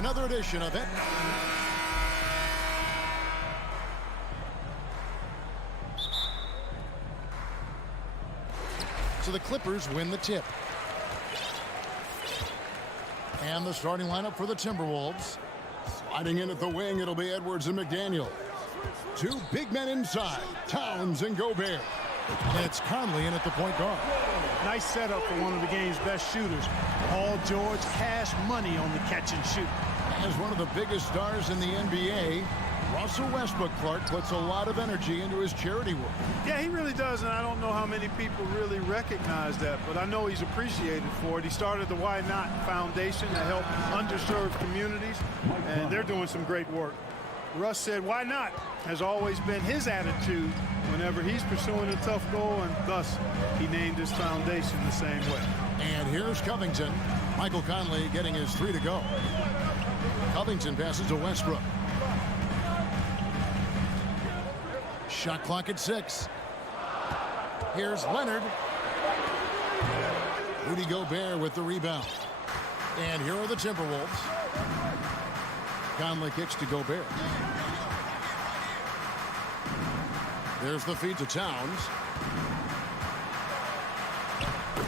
another edition of it. So the Clippers win the tip. And the starting lineup for the Timberwolves. Sliding in at the wing, it'll be Edwards and McDaniel. Two big men inside, Towns and Gobert. And it's Conley in at the point guard. Nice setup for one of the game's best shooters. Paul George, cash money on the catch and shoot. As one of the biggest stars in the NBA, Russell Westbrook, Clark, puts a lot of energy into his charity work. Yeah, he really does, and I don't know how many people really recognize that, but I know he's appreciated for it. He started the Why Not Foundation to help underserved communities, and they're doing some great work. Russ said, why not, has always been his attitude whenever he's pursuing a tough goal, and thus he named his foundation the same way. And here's Covington. Michael Conley getting his 3 to go. Covington passes to Westbrook. Shot clock at 6. Here's Leonard. Rudy Gobert with the rebound. And here are the Timberwolves. Conley kicks to Gobert. There's the feed to Towns.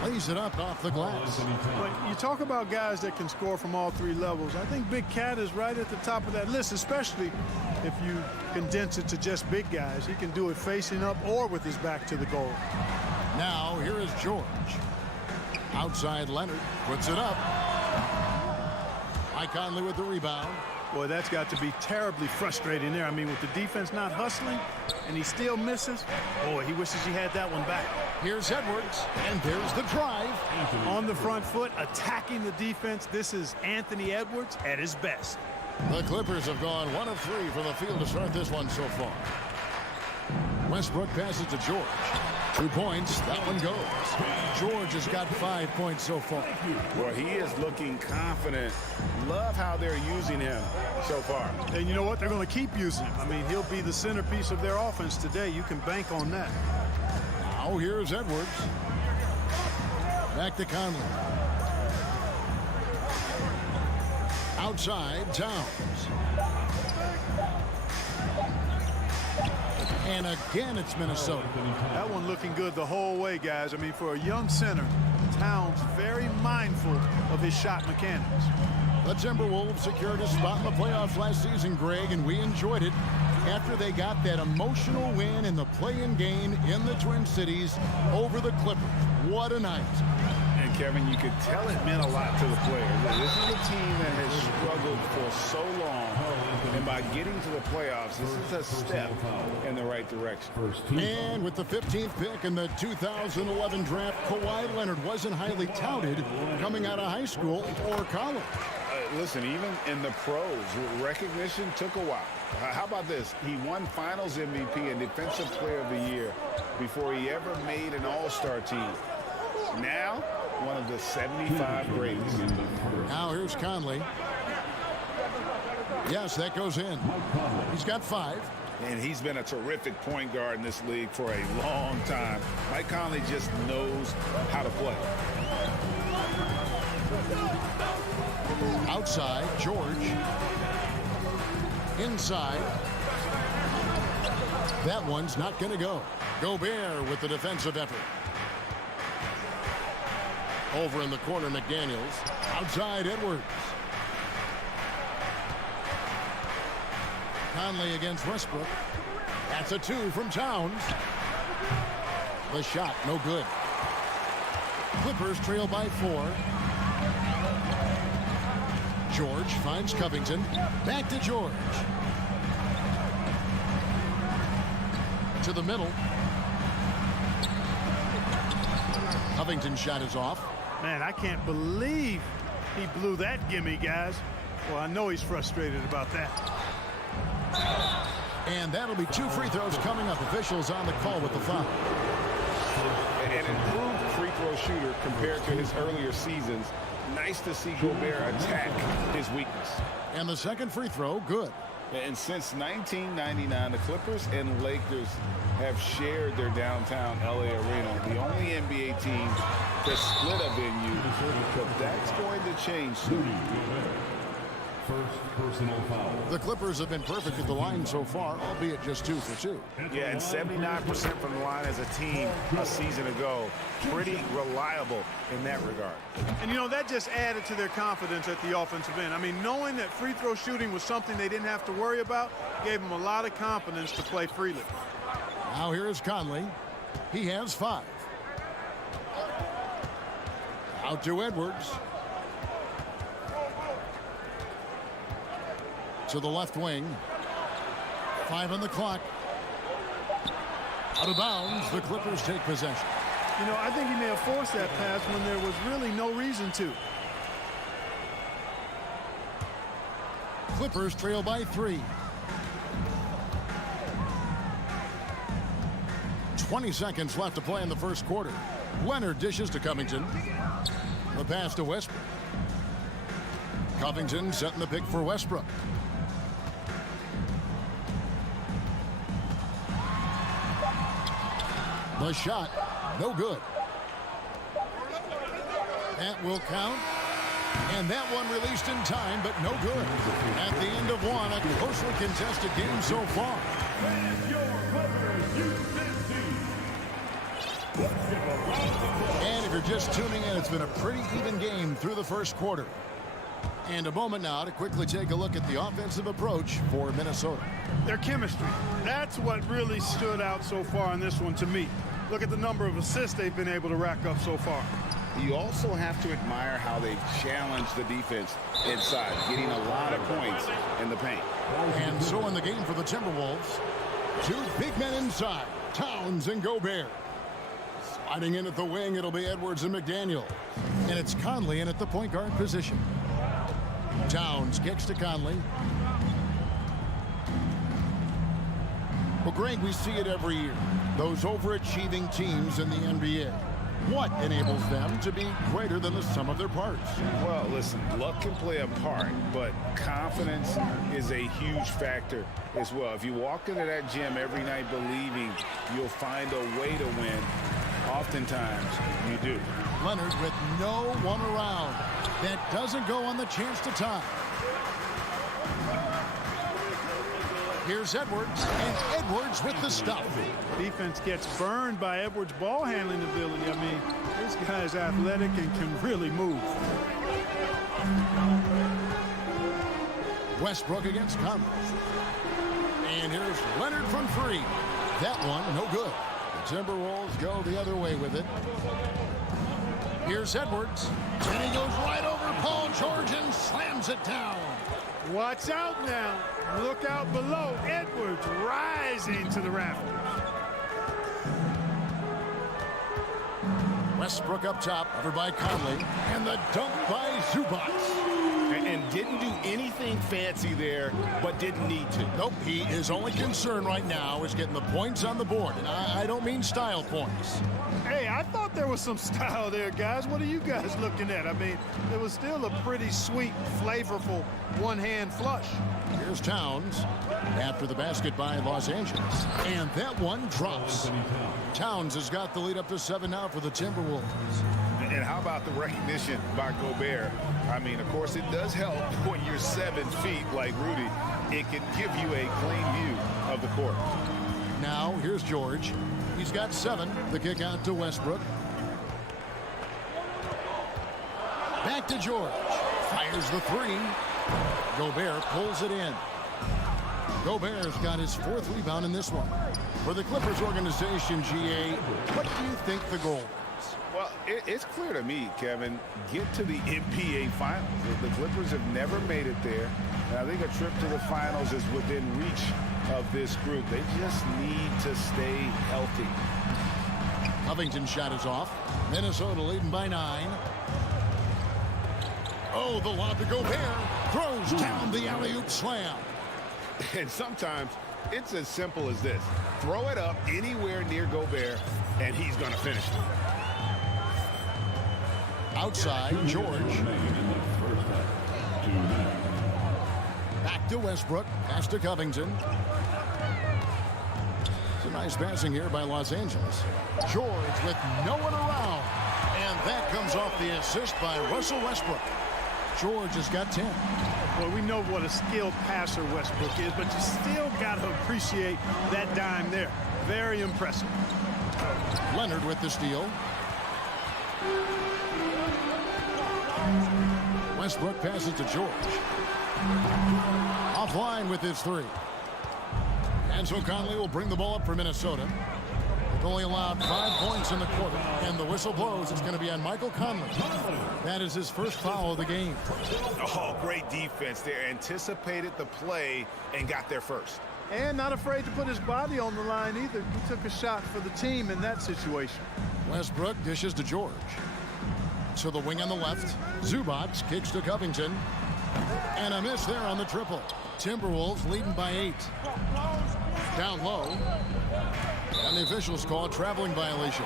Lays it up off the glass. But you talk about guys that can score from all 3 levels. I think Big Cat is right at the top of that list, especially if you condense it to just big guys. He can do it facing up or with his back to the goal. Now here is George. Outside Leonard puts it up. Mike Conley with the rebound. Boy, that's got to be terribly frustrating there. I mean, with the defense not hustling and he still misses, boy, he wishes he had that one back. Here's Edwards, and there's the drive. On the front foot, attacking the defense. This is Anthony Edwards at his best. The Clippers have gone 1 of 3 from the field to start this one so far. Westbrook passes to George. 2 points, that one goes. George has got 5 points so far. Well, he is looking confident. Love how they're using him so far. And you know what? They're going to keep using him. I mean, he'll be the centerpiece of their offense today. You can bank on that. Now here's Edwards. Back to Conley. Outside, Towns. And again, it's Minnesota. That one looking good the whole way, guys. I mean, for a young center, Towns very mindful of his shot mechanics. The Timberwolves secured a spot in the playoffs last season, Greg, and we enjoyed it after they got that emotional win in the play-in game in the Twin Cities over the Clippers. What a night. And, Kevin, you could tell it meant a lot to the players. This is a team that has struggled for so long, and by getting to the playoffs, this is a step in the right direction. And with the 15th pick in the 2011 draft, Kawhi Leonard wasn't highly touted coming out of high school or college. Listen, even in the pros, recognition took a while. How about this? He won Finals MVP and Defensive Player of the Year before he ever made an All-Star team. Now, one of the 75 greatest. Now here's Conley. Yes, that goes in. He's got 5. And he's been a terrific point guard in this league for a long time. Mike Conley just knows how to play. Outside, George. Inside. That one's not going to go. Gobert with the defensive effort. Over in the corner, McDaniels. Outside, Edwards. Conley against Westbrook. That's a 2 from Towns. The shot, no good. Clippers trail by 4. George finds Covington. Back to George. To the middle. Covington's shot is off. Man, I can't believe he blew that gimme, guys. Well, I know he's frustrated about that. And that'll be 2 free throws coming up. Officials on the call with the foul. An improved free throw shooter compared to his earlier seasons. Nice to see Gobert attack his weakness. And the second free throw, good. And since 1999, the Clippers and Lakers have shared their downtown LA arena, the only NBA team to split a venue, but that's going to change soon. First personal foul. The Clippers have been perfect at the line so far, albeit just 2 for 2. Yeah, and 79% from the line as a team a season ago. Pretty reliable in that regard. And, you know, that just added to their confidence at the offensive end. I mean, knowing that free throw shooting was something they didn't have to worry about gave them a lot of confidence to play freely. Now here is Conley. He has 5. Out to Edwards. To the left wing. 5 on the clock. Out of bounds. The Clippers take possession. You know, I think he may have forced that pass when there was really no reason to. Clippers trail by 3. 20 seconds left to play in the first quarter. Leonard dishes to Covington. The pass to Westbrook. Covington setting the pick for Westbrook. The shot, no good. That will count. And that one released in time, but no good. At the end of one, a closely contested game so far. And if you're just tuning in, it's been a pretty even game through the first quarter. And a moment now to quickly take a look at the offensive approach for Minnesota. Their chemistry, that's what really stood out so far in this one to me. Look at the number of assists they've been able to rack up so far. You also have to admire how they challenge the defense inside, getting a lot of points in the paint. And so in the game for the Timberwolves, 2 big men inside, Towns and Gobert. Sliding in at the wing, it'll be Edwards and McDaniel. And it's Conley in at the point guard position. Towns kicks to Conley. Well, Greg, we see it every year. Those overachieving teams in the NBA. What enables them to be greater than the sum of their parts? Well, listen, luck can play a part, but confidence is a huge factor as well. If you walk into that gym every night believing you'll find a way to win, oftentimes you do. Leonard with no one around. That doesn't go on the chance to tie. Here's Edwards, and Edwards with the stuff. Defense gets burned by Edwards' ball handling ability. I mean, this guy's athletic and can really move. Westbrook against Conley. And here's Leonard from 3. That one, no good. The Timberwolves go the other way with it. Here's Edwards. And he goes right over Paul George and slams it down. Watch out now. Look out below. Edwards rising to the rafters. Westbrook up top, covered by Conley. And the dunk by Zubac. And didn't do anything fancy there, but didn't need to. Nope, he is only concerned right now is getting the points on the board. And I don't mean style points. Hey, I thought there was some style there, guys. What are you guys looking at? I mean, it was still a pretty sweet, flavorful one-hand flush. Here's Towns after the basket by Los Angeles. And that one drops. Towns has got the lead up to 7 now for the Timberwolves. And how about the recognition by Gobert? I mean, of course, it does help when you're 7 feet like Rudy. It can give you a clean view of the court. Now, here's George. He's got 7. The kick out to Westbrook. Back to George. Fires the 3. Gobert pulls it in. Gobert's got his 4th rebound in this one. For the Clippers organization, GA, what do you think the goal is? Well, it's clear to me, Kevin, get to the NBA Finals. The Clippers have never made it there, and I think a trip to the Finals is within reach of this group. They just need to stay healthy. Covington's shot is off. Minnesota leading by 9. Oh, the lob to Gobert. Throws down the alley-oop slam. And sometimes it's as simple as this. Throw it up anywhere near Gobert, and he's going to finish it. Outside, George. Back to Westbrook. Pass to Covington. It's a nice passing here by Los Angeles. George with no one around. And that comes off the assist by Russell Westbrook. George has got 10. Well, we know what a skilled passer Westbrook is, but you still got to appreciate that dime there. Very impressive. Leonard with the steal. Westbrook passes to George. Offline with his three. And so Conley will bring the ball up for Minnesota. They've only allowed 5 points in the quarter. And the whistle blows. It's going to be on Michael Conley. That is his first foul of the game. Oh, great defense there. Anticipated the play and got there first. And not afraid to put his body on the line either. He took a shot for the team in that situation. Westbrook dishes to George. To the wing on the left. Zubac kicks to Covington. And a miss there on the triple. Timberwolves leading by 8. Down low. And the officials call a traveling violation.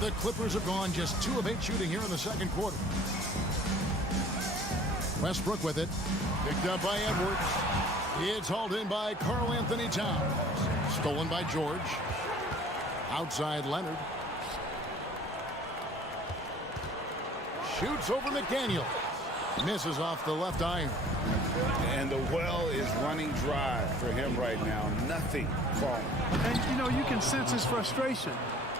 The Clippers have gone just 2 of 8 shooting here in the second quarter. Westbrook with it. Picked up by Edwards. It's hauled in by Karl-Anthony Towns. Stolen by George. Outside Leonard. Shoots over McDaniel. Misses off the left iron. And the well is running dry for him right now. Nothing falling. And, you know, you can sense his frustration.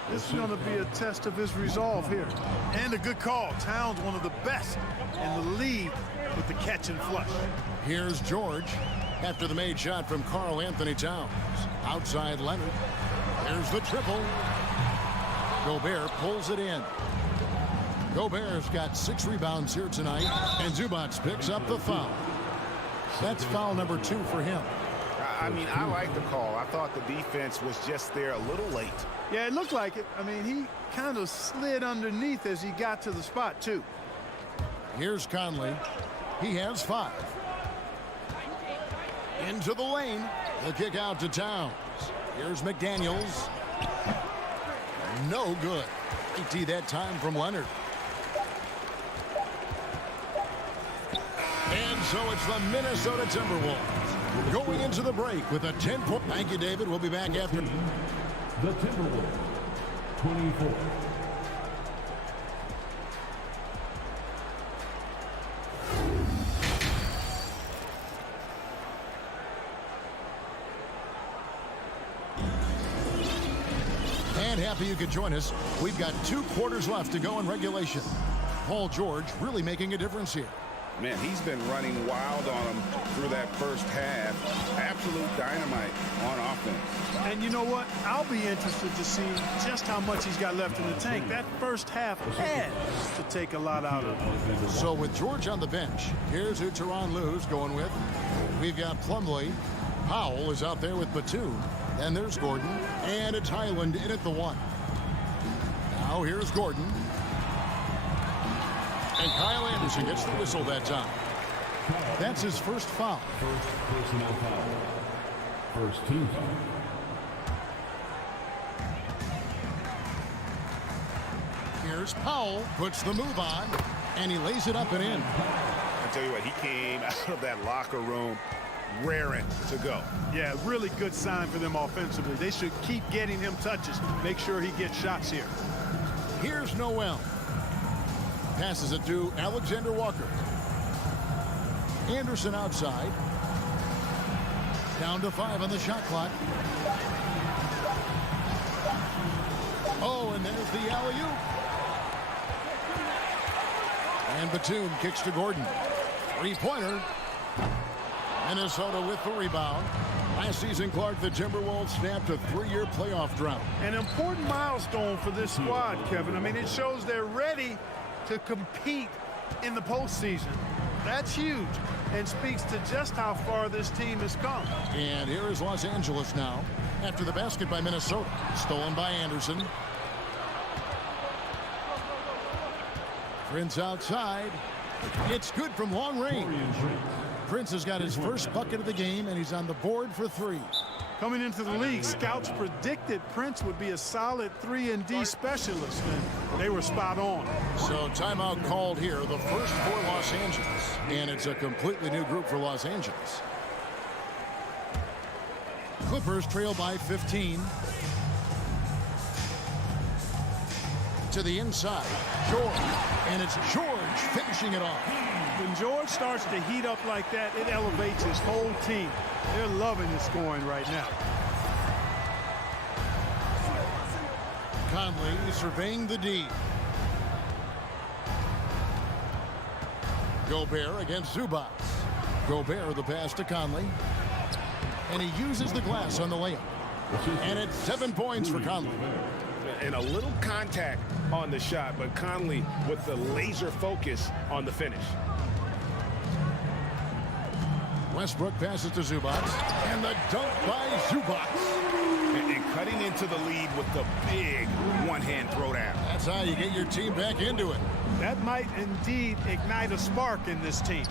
This is going to be a test of his resolve here. And a good call. Towns, one of the best in the league with the catch and flush. Here's George after the made shot from Karl-Anthony Towns. Outside Leonard. Here's the triple. Gobert pulls it in. Gobert's got 6 rebounds here tonight, and Zubac picks up the foul. That's foul number 2 for him. I mean, I like the call. I thought the defense was just there a little late. Yeah, it looked like it. I mean, he kind of slid underneath as he got to the spot, too. Here's Conley. He has 5. Into the lane. The kick out to Towns. Here's McDaniels. No good. 80 that time from Leonard. And so it's the Minnesota Timberwolves going into the break with a 10-point. Thank you, David. We'll be back after. The Timberwolves, 24. And happy you could join us. We've got 2 quarters left to go in regulation. Paul George really making a difference here. Man, he's been running wild on him through that first half. Absolute dynamite on offense. And you know what? I'll be interested to see just how much he's got left in the tank. That first half had to take a lot out of him. So with George on the bench, here's who Tyronn Lue's going with. We've got Plumlee. Powell is out there with Batum. And there's Gordon. And it's Highland in at the 1. Now here's Gordon. And Kyle Anderson gets the whistle that time. That's his first foul. First personal foul. First team foul. Here's Powell, puts the move on, and he lays it up and in. I tell you what, he came out of that locker room raring to go. Yeah, really good sign for them offensively. They should keep getting him touches. Make sure he gets shots here. Here's Noel. Passes it to Alexander Walker. Anderson outside. Down to 5 on the shot clock. Oh, and there's the alley-oop. And Batum kicks to Gordon. 3-pointer. Minnesota with the rebound. Last season, Clark, the Timberwolves snapped a 3-year playoff drought. An important milestone for this squad, Kevin. I mean, it shows they're ready to compete in the postseason. That's huge and speaks to just how far this team has come. And here is Los Angeles now after the basket by Minnesota. Stolen by Anderson. Prince outside. It's good from long range. Prince has got his first bucket of the game, and he's on the board for 3. Coming into the league, scouts predicted Prince would be a solid 3-and-D specialist, and they were spot on. So timeout called here, the first for Los Angeles, and it's a completely new group for Los Angeles. Clippers trail by 15. to the inside. George. And it's George finishing it off. When George starts to heat up like that, it elevates his whole team. They're loving the scoring right now. Conley surveying the D. Gobert against Zubac. Gobert the pass to Conley. And he uses the glass on the layup. And it's 7 points for Conley. And a little contact on the shot, but Conley with the laser focus on the finish. Westbrook passes to Zubac. And the dunk by Zubac. And cutting into the lead with the big one-hand throwdown. That's how you get your team back into it. That might indeed ignite a spark in this team.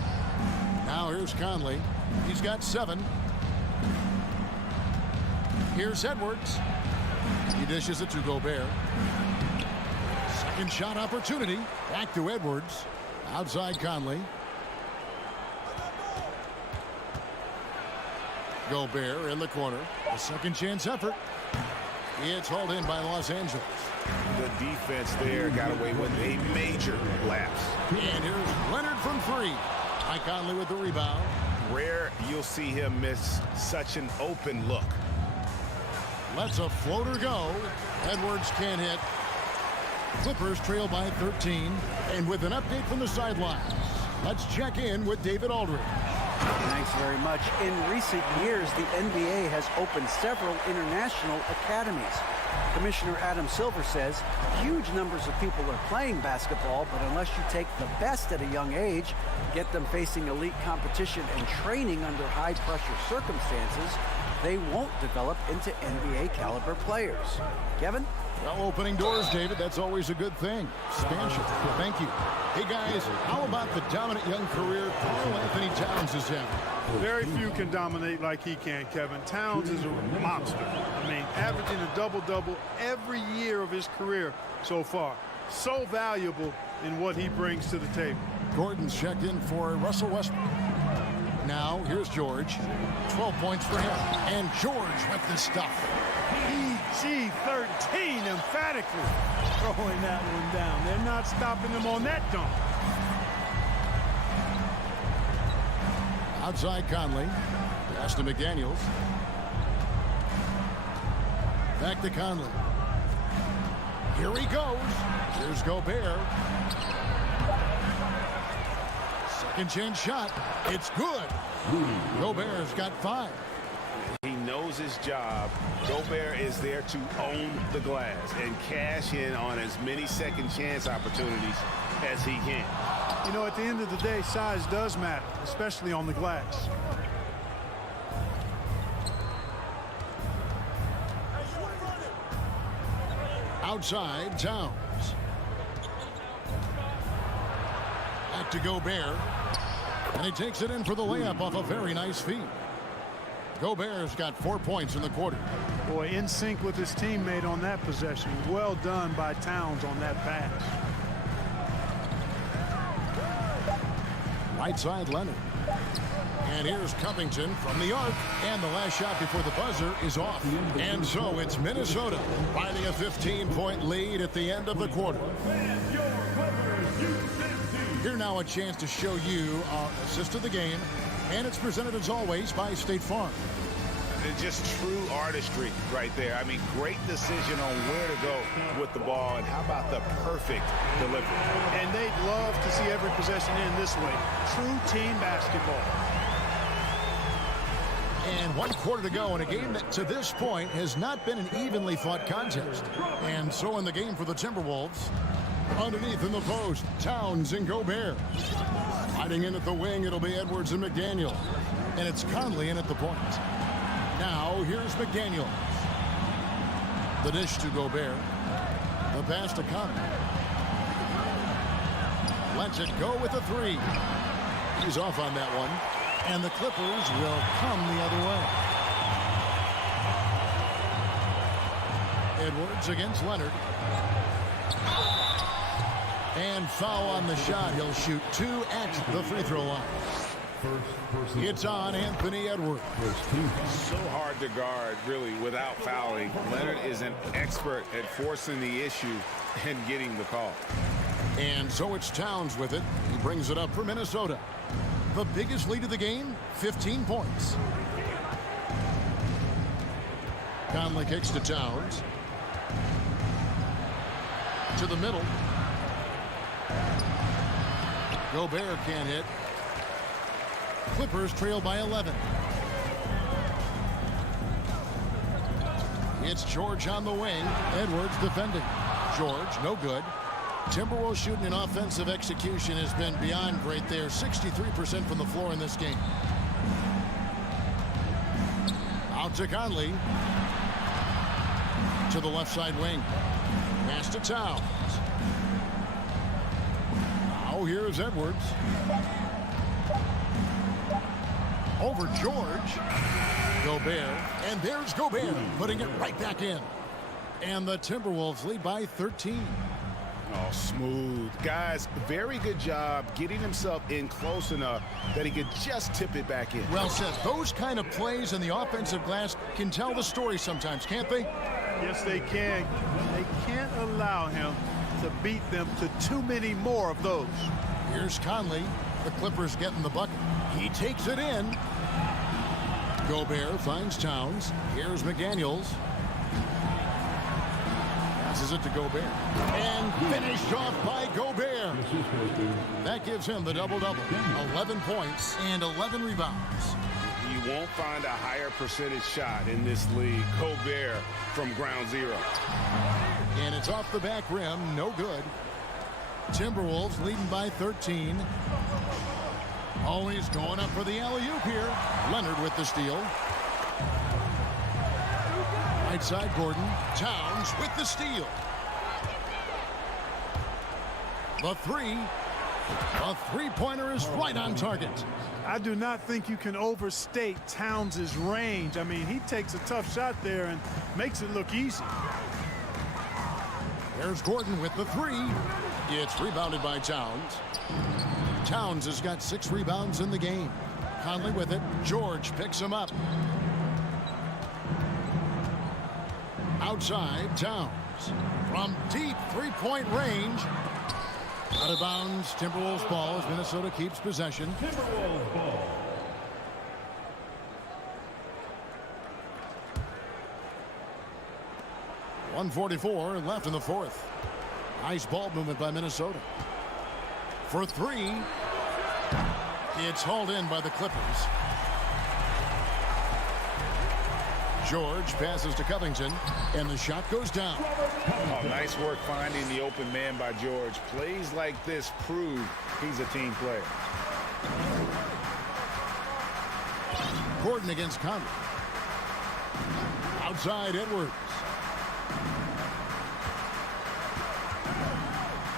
Now here's Conley. He's got 7. Here's Edwards. He dishes it to Gobert. Second shot opportunity. Back to Edwards. Outside Conley. Gobert in the corner. A second chance effort. It's hauled in by Los Angeles. The defense there got away with a major lapse. And here's Leonard from 3. Mike Conley with the rebound. Rare you'll see him miss such an open look. Lets a floater go. Edwards can't hit. Clippers trail by 13. And with an update from the sidelines, let's check in with David Aldridge. Thanks very much. In recent years, the NBA has opened several international academies. Commissioner Adam Silver says huge numbers of people are playing basketball, but unless you take the best at a young age, get them facing elite competition and training under high-pressure circumstances, they won't develop into NBA caliber players. Kevin? Well, opening doors, David, that's always a good thing. Expansion. Thank you. Hey, guys, how about the dominant young career Karl Anthony Towns is having? Very few can dominate like he can, Kevin. Towns is a monster. I mean, averaging a double-double every year of his career so far. So valuable in what he brings to the table. Gordon's checked in for Russell Westbrook. Now, here's George. 12 points for him. And George with the stuff. PG-13 emphatically throwing that one down. They're not stopping him on that dunk. Outside Conley. Pass to McDaniels. Back to Conley. Here he goes. Here's Gobert. Second chance shot. It's good. Gobert's got 5. He knows his job. Gobert is there to own the glass and cash in on as many second chance opportunities as he can. You know, at the end of the day, size does matter, especially on the glass. Outside, Towns. Back to Gobert. And he takes it in for the layup off a very nice feed. Gobert's got 4 points in the quarter. Boy, in sync with his teammate on that possession. Well done by Towns on that pass. Right side, Leonard. And here's Covington from the arc. And the last shot before the buzzer is off. And so it's Minnesota finding a 15-point lead at the end of the quarter. Here now a chance to show you our assist of the game. And it's presented as always by State Farm. It's just true artistry right there. I mean, great decision on where to go with the ball. And how about the perfect delivery? And they'd love to see every possession end this way. True team basketball. And 1 quarter to go in a game that to this point has not been an evenly fought contest. And so in the game for the Timberwolves, underneath in the post, Towns and Gobert. Hiding in at the wing, it'll be Edwards and McDaniel. And it's Conley in at the point. Now, here's McDaniel. The dish to Gobert. The pass to Conley. Lets it go with a 3. He's off on that one. And the Clippers will come the other way. Edwards against Leonard. And foul on the shot. He'll shoot 2 at the free throw line. First personal It's on Anthony Edwards. First team. So hard to guard, really, without fouling. Leonard is an expert at forcing the issue and getting the call. And so it's Towns with it. He brings it up for Minnesota. The biggest lead of the game, 15 points. Conley kicks to Towns. To the middle. Gobert can't hit. Clippers trail by 11. It's George on the wing. Edwards defending. George, no good. Timberwolves shooting in offensive execution has been beyond great there. 63% from the floor in this game. Out to Conley. To the left side wing. Pass to Towns. Now here's Edwards. Over George. Gobert. And there's Gobert putting it right back in. And the Timberwolves lead by 13. Oh, smooth. Guys, very good job getting himself in close enough that he could just tip it back in. Well said. Those kind of plays in the offensive glass can tell the story sometimes, can't they? Yes, they can. They can't allow him to beat them to too many more of those. Here's Conley. The Clippers getting the bucket. He takes it in. Gobert finds Towns. Here's McDaniels. Passes it to Gobert. And finished off by Gobert. That gives him the double-double. 11 points and 11 rebounds. You won't find a higher percentage shot in this league. Gobert from ground zero. And it's off the back rim. No good. Timberwolves leading by 13. Always going up for the alley-oop here. Leonard with the steal. Right side Gordon. Towns with the steal. The three-pointer is right on target. I do not think you can overstate Towns' range. I mean, he takes a tough shot there and makes it look easy. There's Gordon with the three. It's rebounded by Towns. Towns has got 6 rebounds in the game. Conley with it. George picks him up. Outside, Towns. From deep three-point range. Out of bounds, Timberwolves ball as Minnesota keeps possession. Timberwolves ball. .144 left in the fourth. Nice ball movement by Minnesota. For 3. It's hauled in by the Clippers. George passes to Covington, and the shot goes down. Oh, nice work finding the open man by George. Plays like this prove he's a team player. Gordon against Conley. Outside Edwards.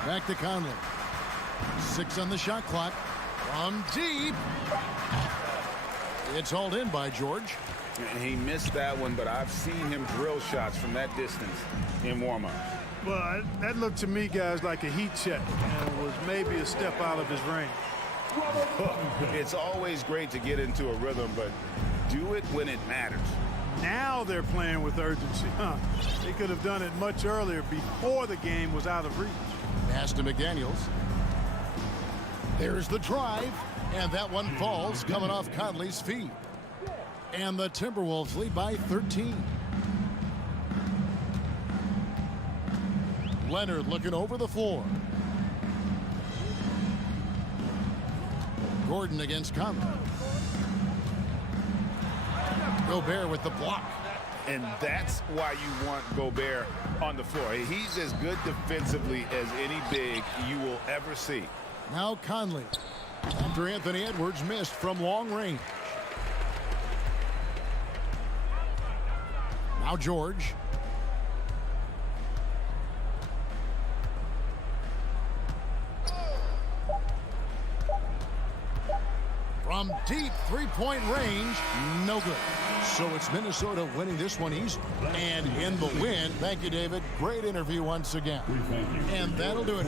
Back to Conley. 6 on the shot clock. From deep. It's hauled in by George. He missed that one, but I've seen him drill shots from that distance in warm-up. Well, that looked to me, guys, like a heat check, and was maybe a step out of his range. It's always great to get into a rhythm, but do it when it matters. Now they're playing with urgency. They could have done it much earlier before the game was out of reach. Pass to McDaniels. There's the drive, and that one falls coming off Conley's feet. And the Timberwolves lead by 13. Leonard looking over the floor. Gordon against Conley. Gobert with the block. And that's why you want Gobert on the floor. He's as good defensively as any big you will ever see. Now Conley. After Anthony Edwards missed from long range. Now George. From deep three-point range, no good. So it's Minnesota winning this one easy. And in the win, thank you, David. Great interview once again. And that'll do it.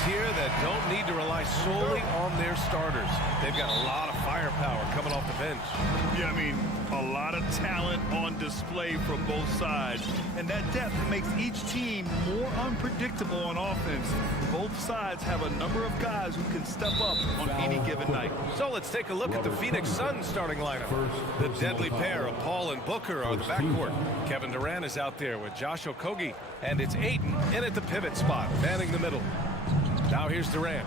teams here that don't need to rely solely on their starters. They've got a lot of firepower coming off the bench. Yeah, I mean, a lot of talent on display from both sides. And that depth makes each team more unpredictable on offense. Both sides have a number of guys who can step up on any given night. So let's take a look at the Phoenix Suns starting lineup. The deadly pair of Paul and Booker are the backcourt. Kevin Durant is out there with Josh Okogie. And it's Ayton in at the pivot spot, manning the middle. Now here's Durant.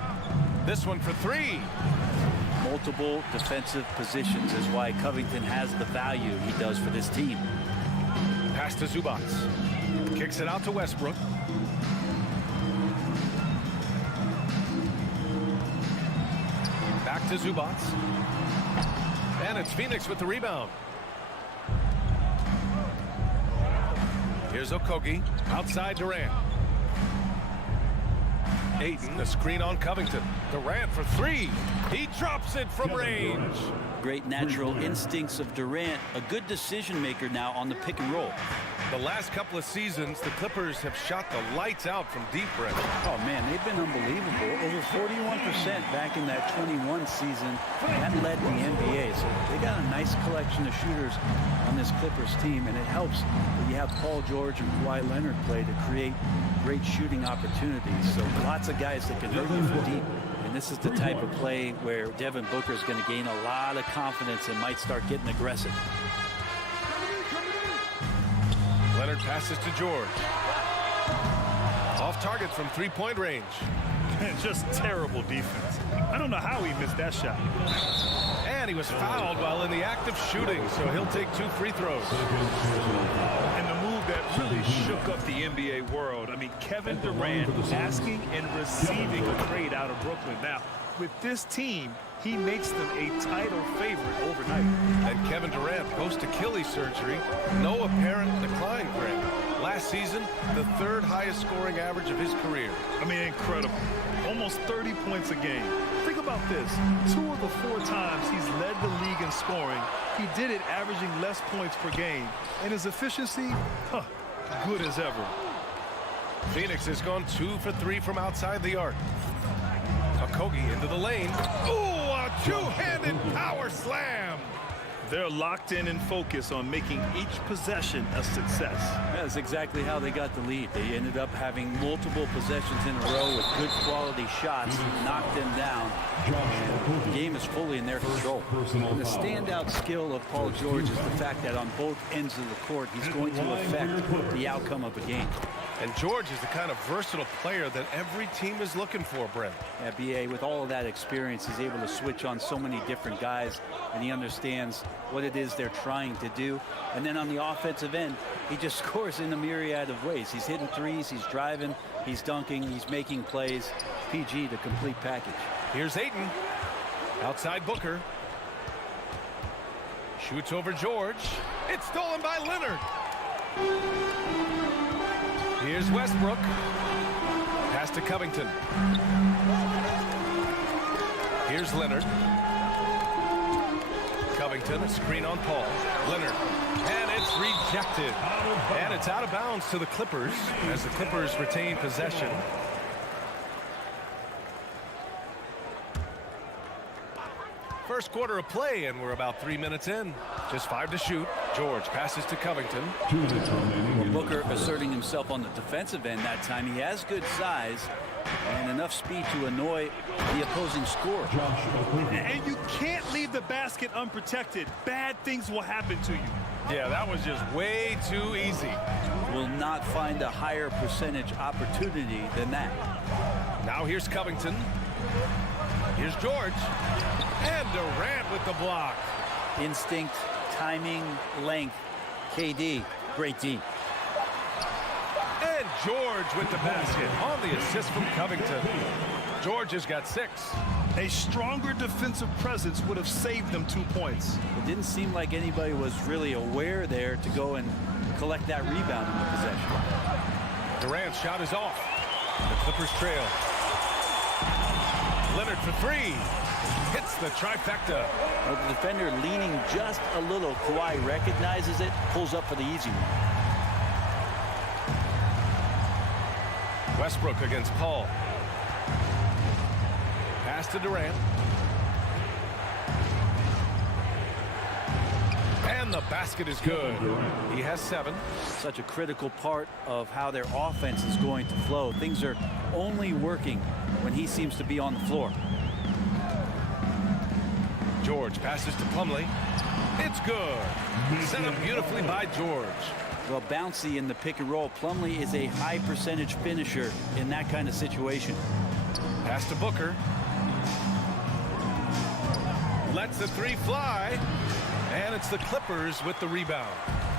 This one for three. Multiple defensive positions is why Covington has the value he does for this team. Pass to Zubac. Kicks it out to Westbrook. Back to Zubac. And it's Phoenix with the rebound. Here's Okogie. Outside Durant. Ayton, the screen on Covington. Durant for three. He drops it from range. Great natural instincts of Durant. A good decision maker now on the pick and roll. The last couple of seasons, the Clippers have shot the lights out from deep, Brent. Oh, man, they've been unbelievable. Over 41% back in that 21 season. That led the NBA. So they got a nice collection of shooters on this Clippers team, and it helps that you have Paul George and Kawhi Leonard play to create great shooting opportunities. So lots of guys that can hurt you from deep. And this is the type of play where Devin Booker is going to gain a lot of confidence and might start getting aggressive. Leonard passes to George. Off target from three-point range. Just terrible defense. I don't know how he missed that shot. And he was fouled while in the act of shooting, so he'll take 2 free throws. And the move that really shook up the NBA world. I mean, Kevin Durant asking and receiving a trade out of Brooklyn. Now, with this team, he makes them a title favorite overnight. And Kevin Durant post Achilles surgery, no apparent decline for him. Last season, the 3rd highest scoring average of his career. I mean, incredible. Almost 30 points a game. Think about this. 2 of the 4 times he's led the league in scoring, he did it averaging less points per game. And his efficiency, good as ever. Phoenix has gone 2 for 3 from outside the arc. Okogie into the lane. Ooh, a two-handed power slam. They're locked in and focused on making each possession a success. That's exactly how they got the lead. They ended up having multiple possessions in a row with good quality shots, knocked them down. And the game is fully in their control. And the standout skill of Paul George is the fact that on both ends of the court, he's going to affect the outcome of a game. And George is the kind of versatile player that every team is looking for, Brent. Yeah, B.A., with all of that experience, he's able to switch on so many different guys, and he understands what it is they're trying to do. And then on the offensive end, he just scores in a myriad of ways. He's hitting threes, he's driving, he's dunking, he's making plays. PG, the complete package. Here's Ayton. Outside Booker. Shoots over George. It's stolen by Leonard. Here's Westbrook. Pass to Covington. Here's Leonard. Covington, a screen on Paul. Leonard. And it's rejected. And it's out of bounds to the Clippers as the Clippers retain possession. First quarter of play, and we're about 3 minutes in. Just 5 to shoot. George passes to Covington. Booker asserting himself on the defensive end that time. He has good size and enough speed to annoy the opposing scorer. And you can't leave the basket unprotected. Bad things will happen to you. Yeah, that was just way too easy. Will not find a higher percentage opportunity than that. Now here's Covington. Here's George. And Durant with the block. Instinct, timing, length. KD, great D. And George with the basket on the assist from Covington. George has got 6. A stronger defensive presence would have saved them 2 points. It didn't seem like anybody was really aware there to go and collect that rebound in the possession. Durant's shot is off. The Clippers trail. Leonard for 3. Hits the trifecta. Well, the defender leaning just a little. Kawhi recognizes it, pulls up for the easy one. Westbrook against Paul. Pass to Durant. And the basket is good. He has 7. Such a critical part of how their offense is going to flow. Things are only working when he seems to be on the floor. George passes to Plumlee. It's good. Set up beautifully by George. Well, bouncy in the pick and roll. Plumlee is a high percentage finisher in that kind of situation. Pass to Booker. Lets the 3 fly. And it's the Clippers with the rebound.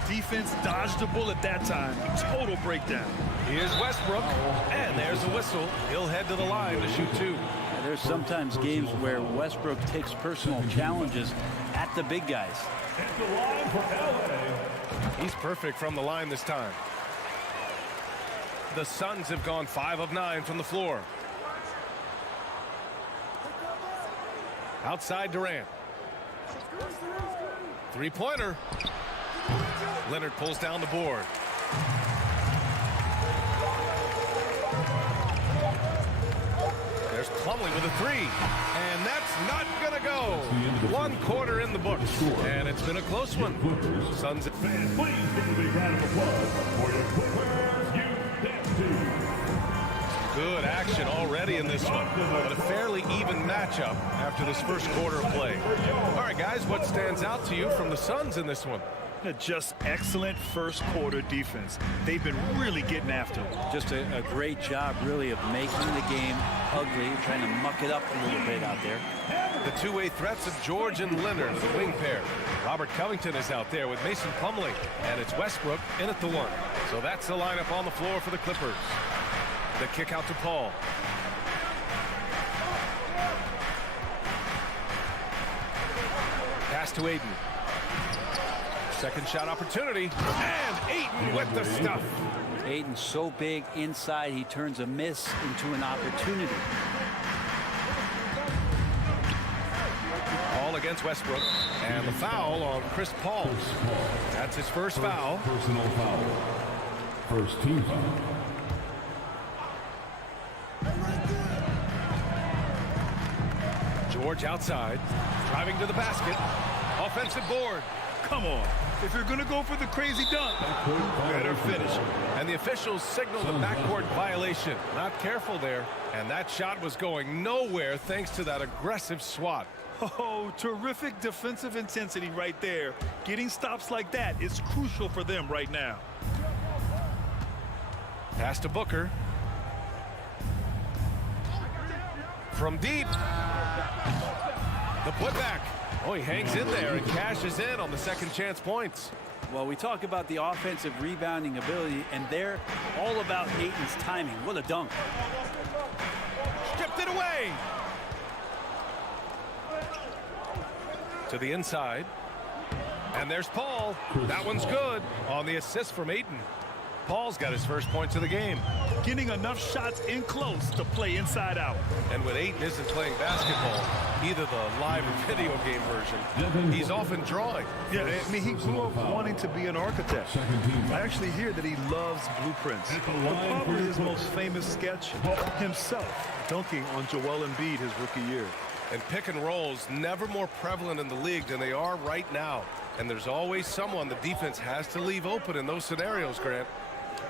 Defense dodged the bullet that time. Total breakdown. Here's Westbrook. And there's a whistle. He'll head to the line to shoot 2. There's sometimes games where Westbrook takes personal challenges at the big guys. At the line for LA. He's perfect from the line this time. The Suns have gone 5 of 9 from the floor. Outside Durant. 3-pointer. Leonard pulls down the board. There's Plumlee with a 3. And that's not going to go. 1 quarter in the books. And it's been a close one. Suns. Fans, please give a big round of applause for your Clippers U-52. Good action already in this one, but a fairly even matchup after this first quarter of play. All right, guys, what stands out to you from the Suns in this one? Just excellent first quarter defense. They've been really getting after it. Just a great job, really, of making the game ugly, trying to muck it up a little bit out there. The two-way threats of George and Leonard, the wing pair. Robert Covington is out there with Mason Plumlee, and it's Westbrook in at the 1. So that's the lineup on the floor for the Clippers. The kick out to Paul. Pass to Aiden. Second shot opportunity. And Aiden with the stuff. Aiden's so big inside, he turns a miss into an opportunity. Paul against Westbrook. And the foul on Chris Paul. That's his first foul. Personal foul. First team foul. George outside, driving to the basket. Offensive board. Come on. If you're going to go for the crazy dunk, better finish it. And the officials signal the backcourt violation. Not careful there. And that shot was going nowhere thanks to that aggressive swat. Oh, terrific defensive intensity right there. Getting stops like that is crucial for them right now. Pass to Booker. From deep. The putback. Oh, he hangs in there and cashes in on the second chance points. Well, we talk about the offensive rebounding ability, and they're all about Aiden's timing. What a dunk. Stripped it away. To the inside. And there's Paul. That one's good on the assist from Aiton. Paul's got his first points of the game. Getting enough shots in close to play inside out. And when Aiton isn't playing basketball, either the live or video game version, he's often drawing. Yeah, I mean, he grew up wanting to be an architect. I actually hear that he loves blueprints. Probably his most famous sketch, himself dunking on Joel Embiid his rookie year. And pick and rolls never more prevalent in the league than they are right now. And there's always someone the defense has to leave open in those scenarios, Grant.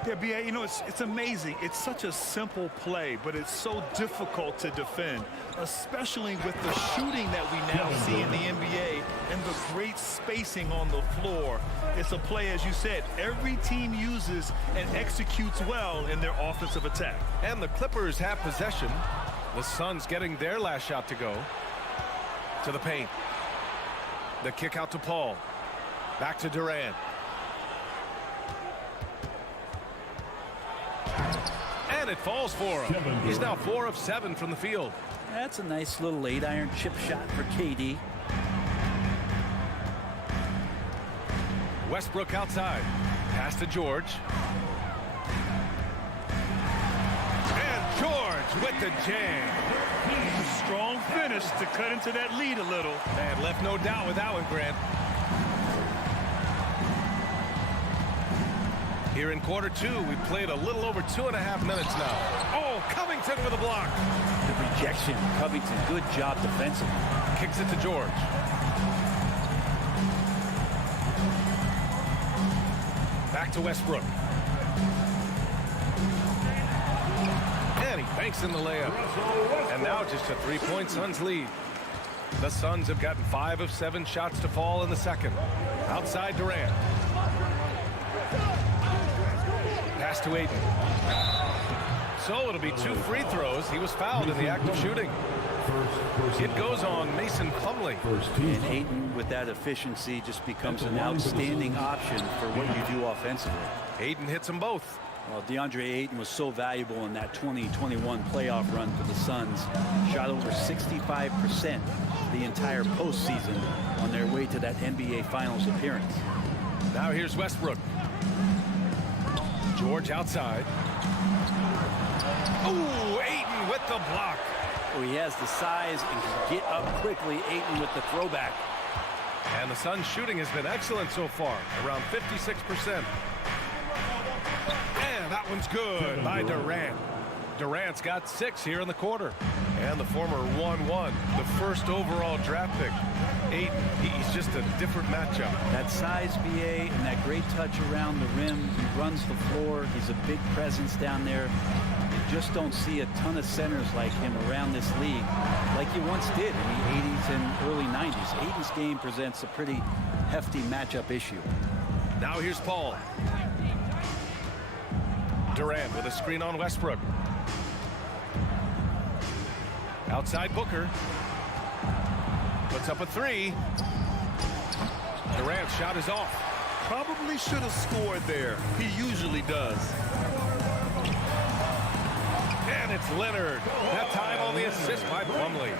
Yeah, B.A., you know, it's amazing. It's such a simple play, but it's so difficult to defend, especially with the shooting that we now see in the NBA and the great spacing on the floor. It's a play, as you said, every team uses and executes well in their offensive attack. And the Clippers have possession. The Suns getting their last shot to go. To the paint. The kick out to Paul. Back to Durant. And it falls for him. He's now 4 of 7 from the field. That's a nice little 8-iron chip shot for KD. Westbrook outside. Pass to George. And George with the jam. Strong finish to cut into that lead a little. Man, left no doubt with that one, Grant. Here in quarter two, we've played a little over 2.5 minutes now. Oh, Covington with a block. The rejection. Covington, good job defensively. Kicks it to George. Back to Westbrook. And he banks in the layup. And now just a 3-point Suns lead. The Suns have gotten 5 of 7 shots to fall in the second. Outside Durant. Pass to Ayton. So it'll be 2 free throws. He was fouled in the act of shooting. It goes on Mason Plumlee. And Ayton, with that efficiency, just becomes an outstanding option for what you do offensively. Ayton hits them both. Well, DeAndre Ayton was so valuable in that 2021 playoff run for the Suns. Shot over 65% the entire postseason on their way to that NBA Finals appearance. Now here's Westbrook. George outside. Ooh, Ayton with the block. Oh, he has the size and can get up quickly. Ayton with the throwback. And the Suns' shooting has been excellent so far, around 56%. And that one's good by Durant. Durant's got 6 here in the quarter. And the former 1-1, the first overall draft pick. Ayton, he's just a different matchup. That size, BA, and that great touch around the rim. He runs the floor. He's a big presence down there. You just don't see a ton of centers like him around this league like you once did in the 80s and early 90s. Ayton's game presents a pretty hefty matchup issue. Now here's Paul. Durant with a screen on Westbrook. Outside Booker. Puts up a 3. Durant's shot is off. Probably should have scored there. He usually does. And it's Leonard. That time on the assist by Plumlee.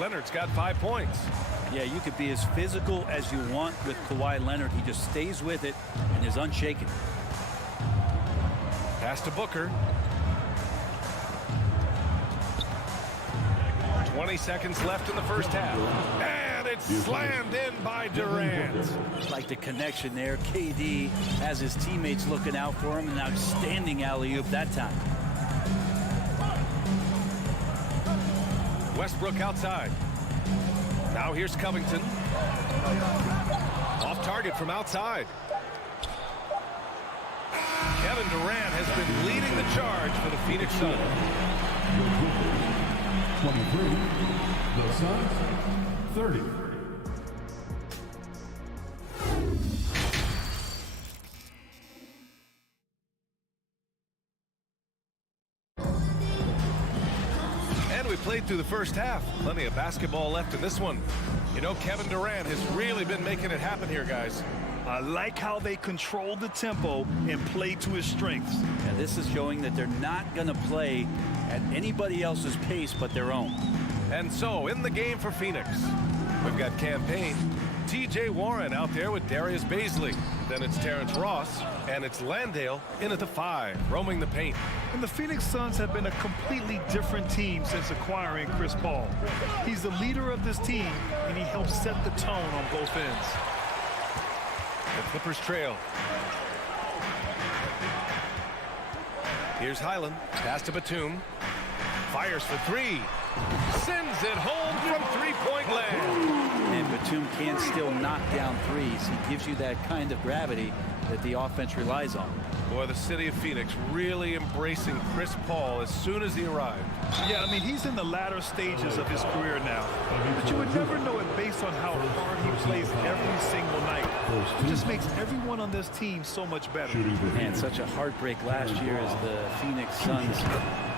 Leonard's got 5 points. Yeah, you could be as physical as you want with Kawhi Leonard. He just stays with it and is unshaken. Pass to Booker. 20 seconds left in the first half. And it's slammed in by Durant. Like the connection there. KD has his teammates looking out for him. An outstanding alley-oop that time. Westbrook outside. Now here's Covington. Off target from outside. Kevin Durant has been leading the charge for the Phoenix Suns. 23, the Suns, 30. And we played through the first half. Plenty of basketball left in this one. You know, Kevin Durant has really been making it happen here, guys. I like how they control the tempo and play to his strengths. And this is showing that they're not going to play at anybody else's pace but their own. And so, in the game for Phoenix, we've got Campaign, T.J. Warren out there with Darius Baisley. Then it's Terrence Ross, and it's Landale in at the 5, roaming the paint. And the Phoenix Suns have been a completely different team since acquiring Chris Paul. He's the leader of this team, and he helps set the tone on both ends. The Clippers trail. Here's Highland. Pass to Batum. Fires for 3. Sends it home from 3-point land. And Batum can still knock down threes. He gives you that kind of gravity that the offense relies on. Boy, the city of Phoenix really embracing Chris Paul as soon as he arrived. Yeah, I mean, he's in the latter stages of his career now. But you would never know it based on how hard he plays every single night. It just makes everyone on this team so much better. And such a heartbreak last year as the Phoenix Suns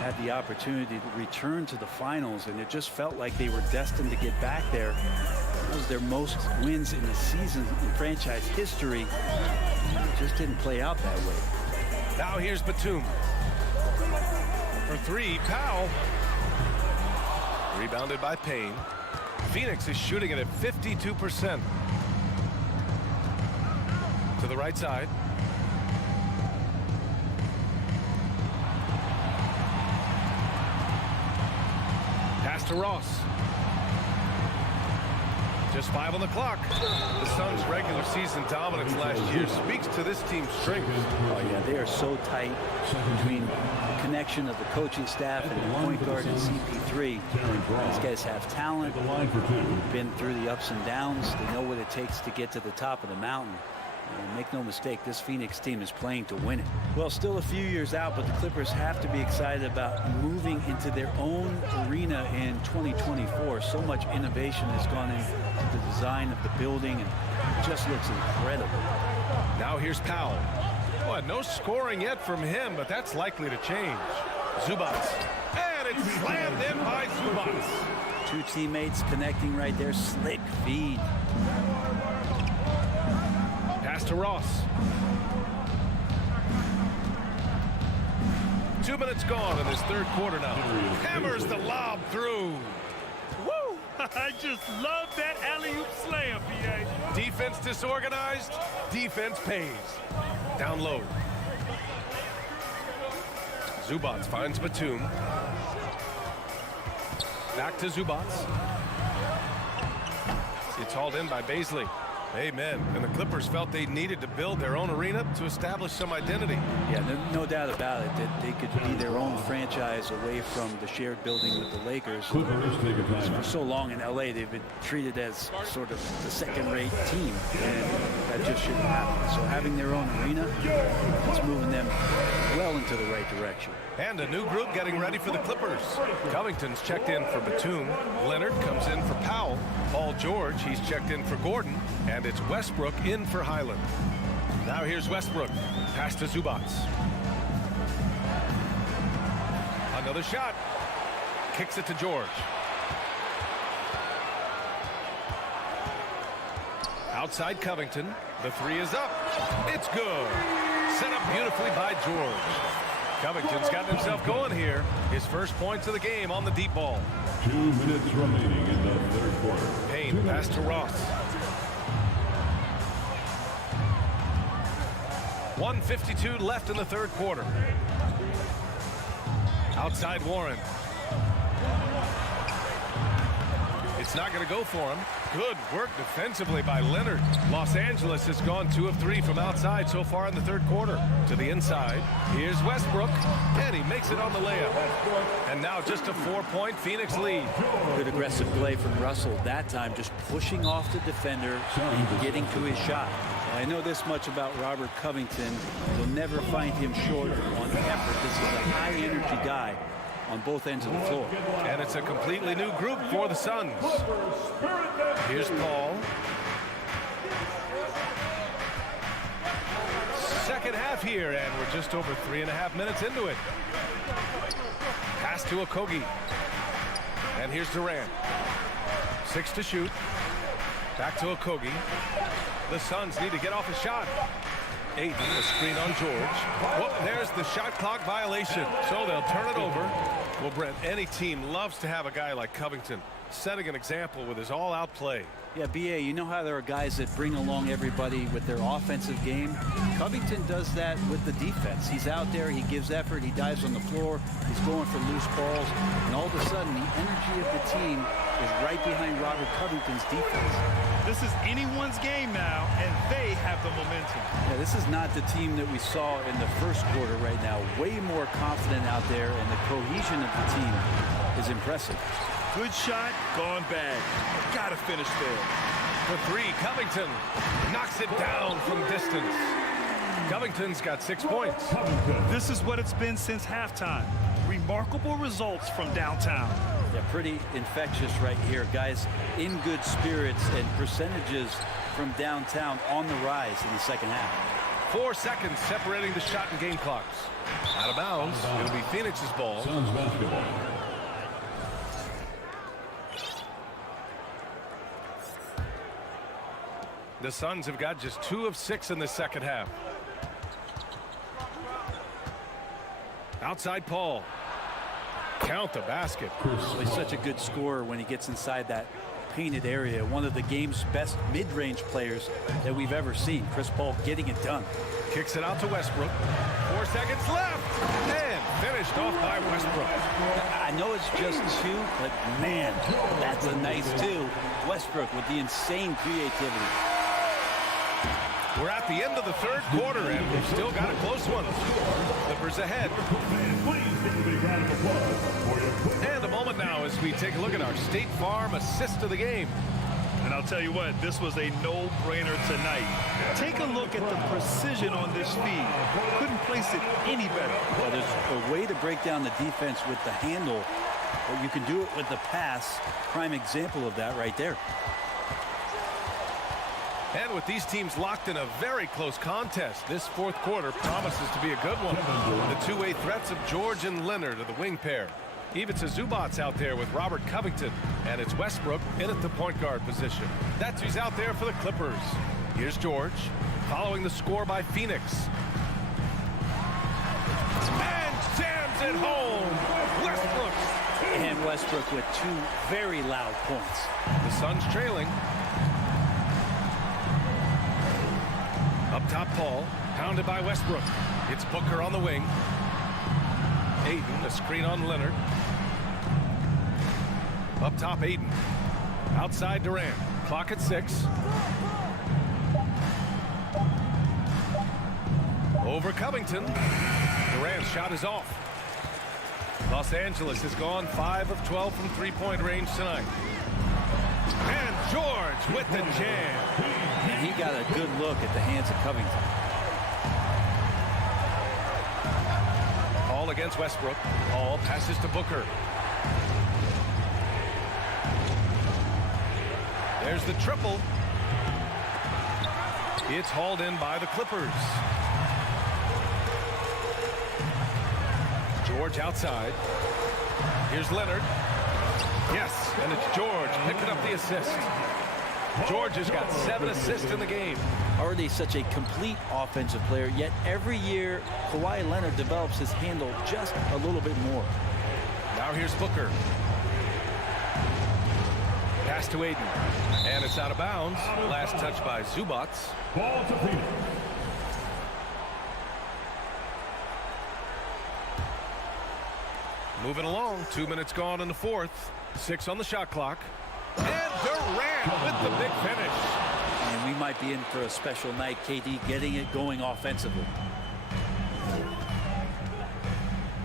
had the opportunity to return to the finals, and it just felt like they were destined to get back there. That was their most wins in the season in franchise history. It just didn't play out that way. Now here's Batum. For 3, Powell. Rebounded by Payne. Phoenix is shooting it at 52%. To the right side. Pass to Ross. Just 5 on the clock. The Suns' regular season dominance last year speaks to this team's strength. Oh, yeah, they are so tight between the connection of the coaching staff and the point guard and CP3. These guys have talent, been through the ups and downs. They know what it takes to get to the top of the mountain. And make no mistake, this Phoenix team is playing to win it. Well, still a few years out, but the Clippers have to be excited about moving into their own arena in 2024. So much innovation has gone into the design of the building, and it just looks incredible. Now here's Powell. Well, no scoring yet from him, but that's likely to change. Zubats. And it's slammed in by Zubats. Two teammates connecting right there. Slick feed. Pass to Ross. 2 minutes gone in this third quarter now. Hammers the lob through. Woo! I just love that alley-oop slam, BA. Defense disorganized. Defense pays. Down low. Zubats finds Batum. Back to Zubats. It's hauled in by Baisley. Amen. And the Clippers felt they needed to build their own arena to establish some identity. Yeah, no doubt about it that they could be their own franchise away from the shared building with the Lakers. For so long in LA, they've been treated as sort of the second-rate team, and that just shouldn't happen. So having their own arena is moving them well into the right direction. And a new group getting ready for the Clippers. Covington's checked in for Batum. Leonard comes in for Powell. Paul George, he's checked in for Gordon. And it's Westbrook in for Highland. Now here's Westbrook. Pass to Zubats. Another shot. Kicks it to George. Outside Covington. The three is up. It's good. Set up beautifully by George. Covington's got himself going here. His first points of the game on the deep ball. 2 minutes remaining in the third quarter. Payne pass to Ross. 1:52 left in the third quarter. Outside Warren. It's not going to go for him. Good work defensively by Leonard. Los Angeles has gone 2 of 3 from outside so far in the third quarter. To the inside. Here's Westbrook. And he makes it on the layup. And now just a 4-point Phoenix lead. Good aggressive play from Russell that time, just pushing off the defender and getting to his shot. I know this much about Robert Covington. You'll never find him short on effort. This is a high-energy guy on both ends of the floor. And it's a completely new group for the Suns. Here's Paul. Second half here, and we're just over 3.5 minutes into it. Pass to Okogie. And here's Durant. 6 to shoot. Back to Okogie. The Suns need to get off a shot. Aiden, the screen on George. Whoop, there's the shot clock violation. So they'll turn it over. Well, Brent, any team loves to have a guy like Covington setting an example with his all-out play. Yeah, BA, you know how there are guys that bring along everybody with their offensive game? Covington does that with the defense. He's out there, he gives effort, he dives on the floor, he's going for loose balls, and all of a sudden the energy of the team is right behind Robert Covington's defense. This is anyone's game now, and they have the momentum. Yeah, this is not the team that we saw in the first quarter right now. Way more confident out there, and the cohesion of the team is impressive. Good shot, gone bad. Gotta finish there. For 3, Covington knocks it down from distance. Covington's got 6 points. This is what it's been since halftime. Remarkable results from downtown. Yeah, pretty infectious right here. Guys in good spirits, and percentages from downtown on the rise in the second half. 4 seconds separating the shot and game clocks. Out of bounds. It'll be Phoenix's ball. Suns basketball. The Suns have got just 2 of 6 in the second half. Outside Paul. Count the basket. Well, he's such a good scorer when he gets inside that painted area. One of the game's best mid-range players that we've ever seen. Chris Paul getting it done. Kicks it out to Westbrook. 4 seconds left. And finished off by Westbrook. I know it's just 2, but man, that's a nice 2. Westbrook with the insane creativity. We're at the end of the third quarter, and we've still got a close one. Clippers ahead. And a moment now as we take a look at our State Farm assist of the game. And I'll tell you what, this was a no-brainer tonight. Take a look at the precision on this feed. Couldn't place it any better. Well, there's a way to break down the defense with the handle, but you can do it with the pass. Prime example of that right there. And with these teams locked in a very close contest, this fourth quarter promises to be a good one. The two-way threats of George and Leonard are the wing pair. Ivica Zubac's out there with Robert Covington, and it's Westbrook in at the point guard position. That's who's out there for the Clippers. Here's George, following the score by Phoenix. And jams it home. Westbrook. And Westbrook with 2 very loud points. The Suns trailing. Up top, Paul, pounded by Westbrook. It's Booker on the wing. Aiden, a screen on Leonard. Up top, Aiden. Outside Durant. Clock at 6. Over Covington. Durant's shot is off. Los Angeles has gone 5 of 12 from three-point range tonight. And George with the jam. And he got a good look at the hands of Covington. Paul against Westbrook. Paul passes to Booker. There's the triple. It's hauled in by the Clippers. George outside. Here's Leonard. Yes, and it's George picking up the assist. George has got 7 assists in the game. Already such a complete offensive player, yet every year Kawhi Leonard develops his handle just a little bit more. Now here's Booker. Pass to Aiden. And it's out of bounds. Last touch by Zubac. Ball to Phoenix. Moving along. 2 minutes gone in the fourth. 6 on the shot clock. And Durant with the big finish. And we might be in for a special night, KD getting it going offensively.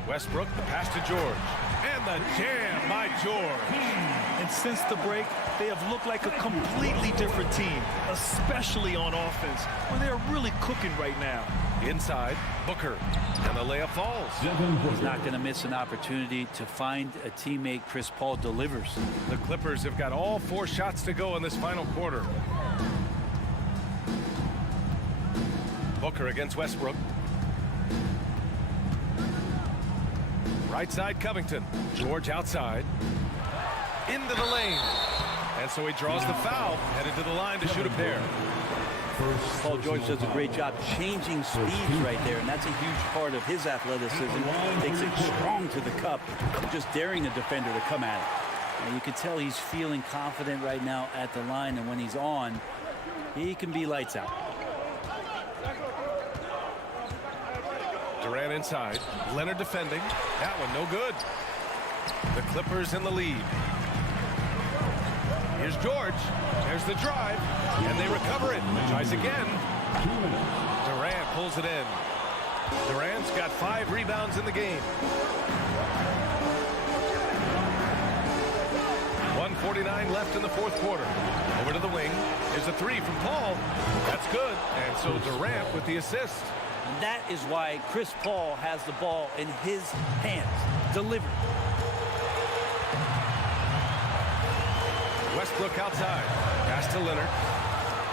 Westbrook, the pass to George. And the jam by George. And since the break, they have looked like a completely different team, especially on offense, where they're really cooking right now. Inside, Booker. And the layup falls. He's not going to miss an opportunity to find a teammate. Chris Paul delivers. The Clippers have got all 4 shots to go in this final quarter. Booker against Westbrook. Right side, Covington. George outside. Into the lane. And so he draws the foul, headed to the line to shoot a pair. Paul George does a great job changing speeds right there, and that's a huge part of his athleticism. Takes it strong to the cup, just daring the defender to come at it. And you can tell he's feeling confident right now at the line, and when he's on, he can be lights out. Durant inside. Leonard defending. That one no good. The Clippers in the lead. Here's George. There's the drive. And they recover it. Tries again. Durant pulls it in. Durant's got 5 rebounds in the game. 1:49 left in the fourth quarter. Over to the wing. There's a 3 from Paul. That's good. And so Durant with the assist. And that is why Chris Paul has the ball in his hands. Delivered. Westbrook outside. Pass to Leonard.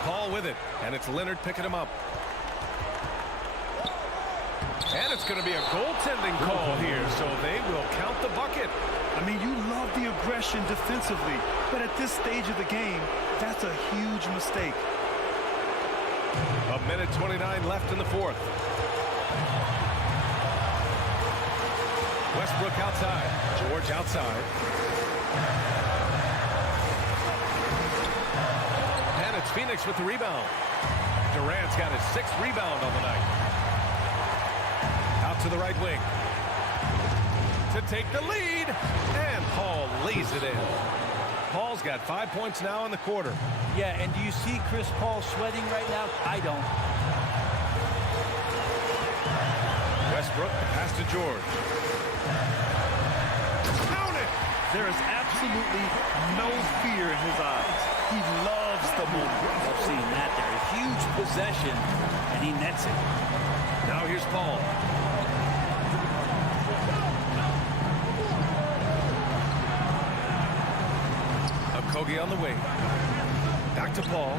Paul with it. And it's Leonard picking him up. And it's going to be a goaltending call here, so they will count the bucket. I mean, you love the aggression defensively, but at this stage of the game, that's a huge mistake. 1:29 left in the fourth. Westbrook outside. George outside. And it's Phoenix with the rebound. Durant's got his 6th rebound on the night. Out to the right wing. to take the lead, and Paul lays it in. Paul's got 5 points now in the quarter. Yeah, and do you see Chris Paul sweating right now? I don't. Westbrook, pass to George. Count it! There is absolutely no fear in his eyes. He loves the moment. I've seen that there. A huge possession, and he nets it. Now here's Paul. Kogi on the wing. Back to Paul.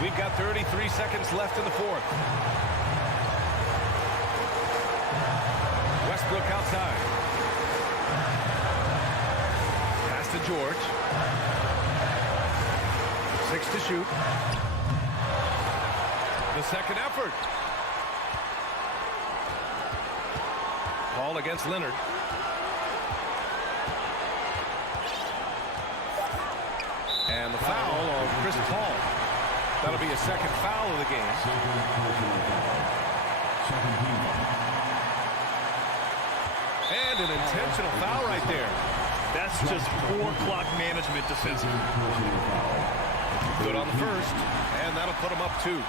We've got 33 seconds left in the fourth. Westbrook outside. Pass to George. 6 to shoot. The second effort. Paul against Leonard. And the foul on Chris Paul. That'll be a second foul of the game. And an intentional foul right there. That's just poor clock management defensively. Good on the first, and that'll put him up 2. Yep,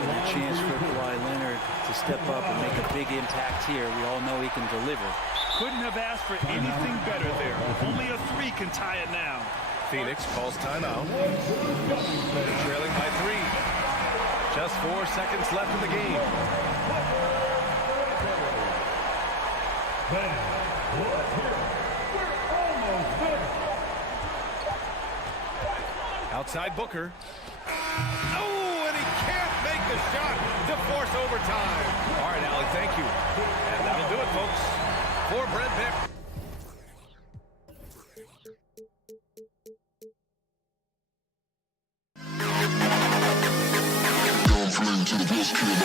and a chance for Kawhi Leonard to step up and make a big impact here. We all know he can deliver. Couldn't have asked for anything better there. Only a 3 can tie it now. Phoenix calls timeout. They're trailing by 3. Just 4 seconds left in the game. Outside Booker. Oh, and he can't make the shot to force overtime. All right, Allie, thank you. And that'll do it, folks. For Brent Pick. To the best kid.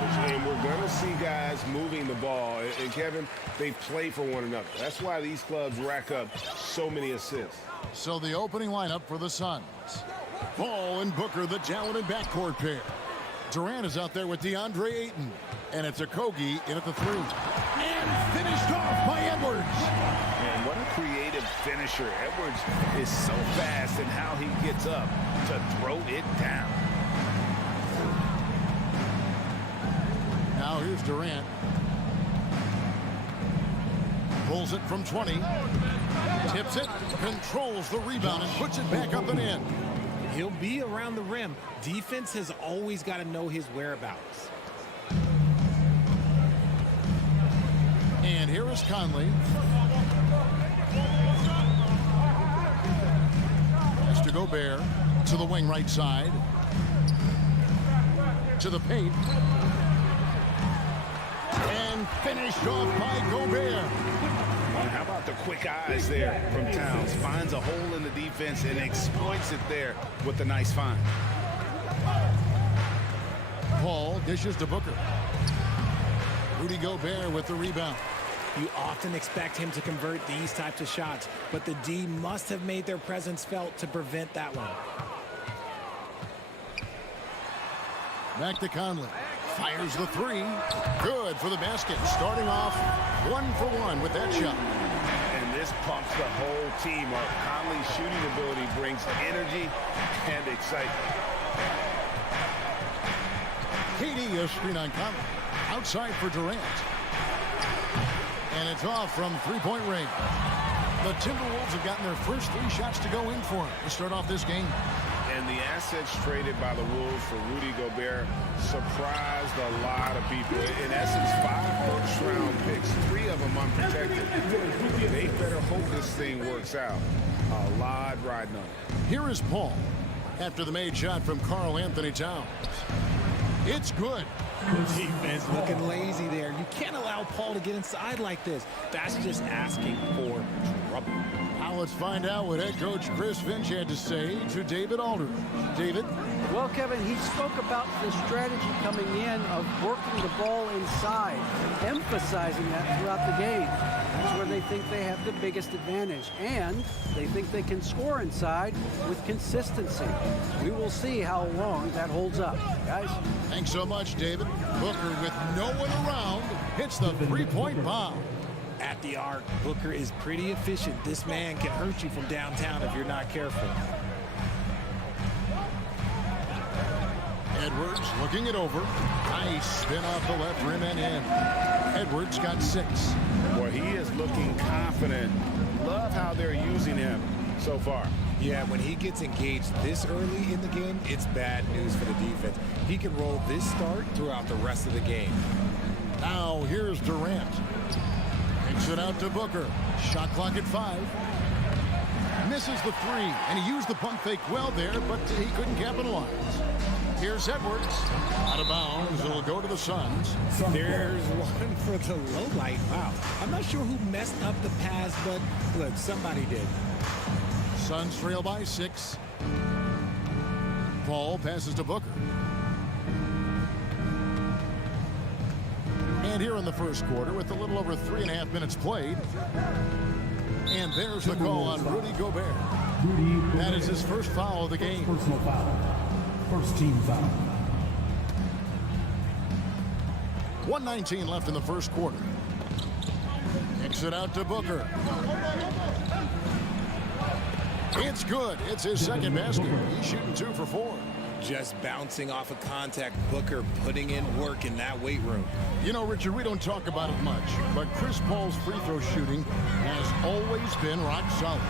And we're going to see guys moving the ball. And Kevin, they play for one another. That's why these clubs rack up so many assists. So the opening lineup for the Suns. Paul and Booker, the talented backcourt pair. Durant is out there with DeAndre Ayton. And it's Okogie in at the 3. And finished off by Edwards. Man, what a creative finisher. Edwards is so fast in how he gets up to throw it down. Now here's Durant. Pulls it from 20. Tips it, controls the rebound, and puts it back up and in. He'll be around the rim. Defense has always got to know his whereabouts. And here is Conley. Has to Gobert to the wing right side. To the paint. And finished off by Gobert. And how about the quick eyes there from Towns? Finds a hole in the defense and exploits it there with a nice find. Paul dishes to Booker. Rudy Gobert with the rebound. You often expect him to convert these types of shots, but the D must have made their presence felt to prevent that one. Back to Conley. Fires the 3. Good for the basket. Starting off 1 for 1 with that shot. And this pumps the whole team up. Conley's shooting ability brings energy and excitement. KD, a screen on Conley. Outside for Durant. And it's off from three-point range. The Timberwolves have gotten their first 3 shots to go in for him to start off this game. And the assets traded by the Wolves for Rudy Gobert surprised a lot of people. In essence, 5 first-round picks, 3 of them unprotected. They better hope this thing works out. A lot riding on it. Here is Paul after the made shot from Karl Anthony Towns. It's good. Defense looking lazy there. You can't allow Paul to get inside like this. That's just asking for trouble. Now let's find out what head coach Chris Finch had to say to David Aldridge. David? Well, Kevin, he spoke about the strategy coming in of working the ball inside, emphasizing that throughout the game. That's where they think they have the biggest advantage, and they think they can score inside with consistency. We will see how long that holds up, guys. Thanks so much, David. Booker, with no one around, hits the three-point bomb. At the arc, Booker is pretty efficient. This man can hurt you from downtown if you're not careful. Edwards looking it over. Nice spin off the left rim and in. Edwards got 6. Boy, he is looking confident. Love how they're using him so far. Yeah, when he gets engaged this early in the game, it's bad news for the defense. He can roll this start throughout the rest of the game. Now here's Durant. Kicks it out to Booker. Shot clock at 5. Misses the 3, and he used the pump fake well there, but he couldn't capitalize. Here's Edwards. Out of bounds. It'll go to the Suns. There's one for the low light. Wow. I'm not sure who messed up the pass, but look, somebody did. Suns trail by 6. Paul passes to Booker. And here in the first quarter, with a little over 3.5 minutes played. And there's the call on Rudy Gobert. That is his first foul of the game. Personal foul. First team foul. 1:19 left in the first quarter. Kicks it out to Booker. It's good. It's his second basket. He's shooting 2 for 4. Just bouncing off of contact. Booker putting in work in that weight room. You know, Richard, we don't talk about it much, but Chris Paul's free throw shooting has always been rock solid.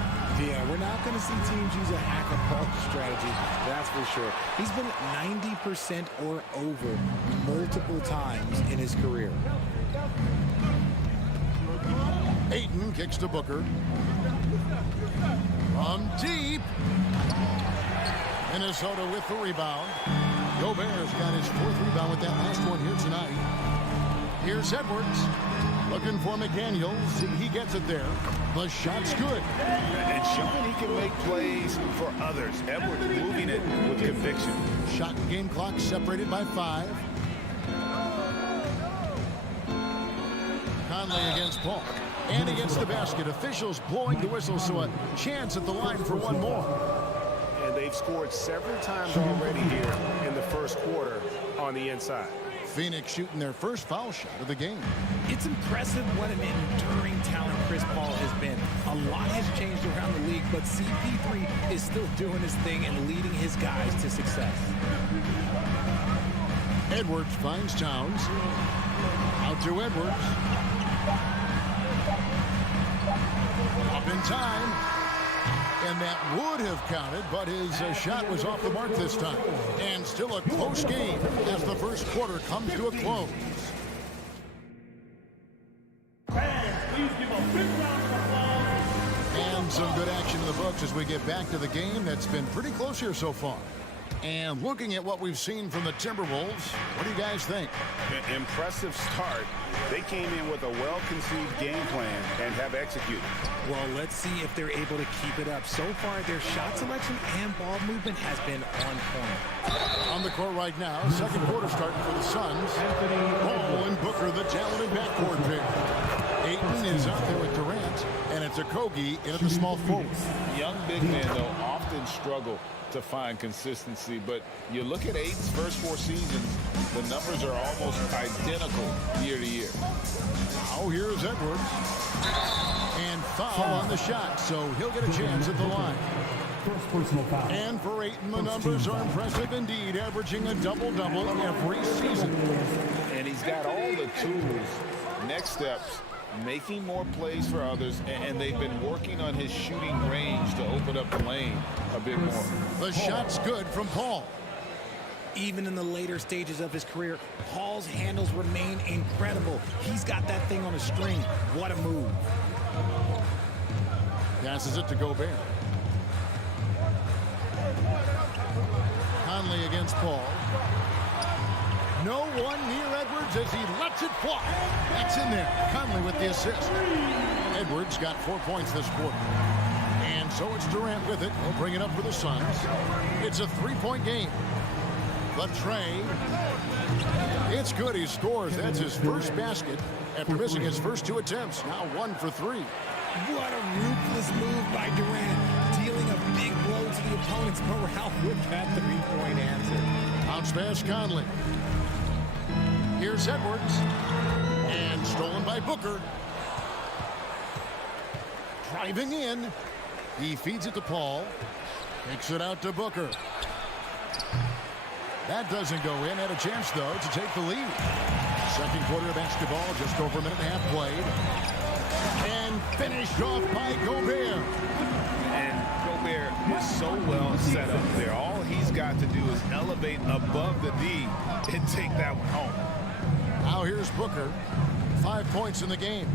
Yeah, we're not going to see teams use a hack-a-ball strategy, that's for sure. He's been 90% or over multiple times in his career. Ayton kicks to Booker. From deep. Minnesota with the rebound. Gobert's got his 4th rebound with that last one here tonight. Here's Edwards. Looking for McDaniels. He gets it there. The shot's good. And showing he can make plays for others. Edwards moving it with conviction. Shot and game clock separated by 5. Conley against Paul. And against the basket. Officials blowing the whistle, so a chance at the line for one more. And they've scored several times already here in the first quarter on the inside. Phoenix shooting their first foul shot of the game. It's impressive what an enduring talent Chris Paul has been. A lot has changed around the league, but CP3 is still doing his thing and leading his guys to success. Edwards finds Towns. Out to Edwards. Up in time. And that would have counted, but his shot was off the mark this time. And still a close game as the first quarter comes to a close. And some good action in the books as we get back to the game that's been pretty close here so far. And looking at what we've seen from the Timberwolves, what do you guys think? Impressive start. They came in with a well-conceived game plan and have executed. Well, let's see if they're able to keep it up. So far, their shot selection and ball movement has been on point. On the court right now, second quarter starting for the Suns. Paul and Booker, the talented backcourt pair. Ayton is out there with Durant, and it's Okogie in at the small forward. Young big men, though, often struggle to find consistency, but you look at Ayton's first 4 seasons, the numbers are almost identical year to year. Now here's Edwards. And foul on the shot, so he'll get a chance at the line. First personal foul. And for Ayton, the numbers are impressive indeed, averaging a double-double every season. And he's got all the tools. Next steps, making more plays for others, and they've been working on his shooting range to open up the lane a bit more. The shot's good from Paul. Even in the later stages of his career, Paul's handles remain incredible. He's got that thing on a string. What a move. Passes it to Gobert. Conley against Paul. No one near Edwards as he lets it fly. That's in there. Conley with the assist. Edwards got 4 points this quarter. And so it's Durant with it. He'll bring it up for the Suns. It's a 3-point game. The tray. It's good. He scores. That's his first basket after missing his first 2 attempts. Now 1 for 3. What a ruthless move by Durant, dealing a big blow to the opponent's morale with that 3-point answer. Bounce pass Conley. Here's Edwards. And stolen by Booker. Driving in. He feeds it to Paul. Takes it out to Booker. That doesn't go in. Had a chance, though, to take the lead. Second quarter of basketball, just over a minute and a half played. And finished off by Gobert. And Gobert is so well set up there. All he's got to do is elevate above the D and take that one home. Now here's Booker. 5 points in the game.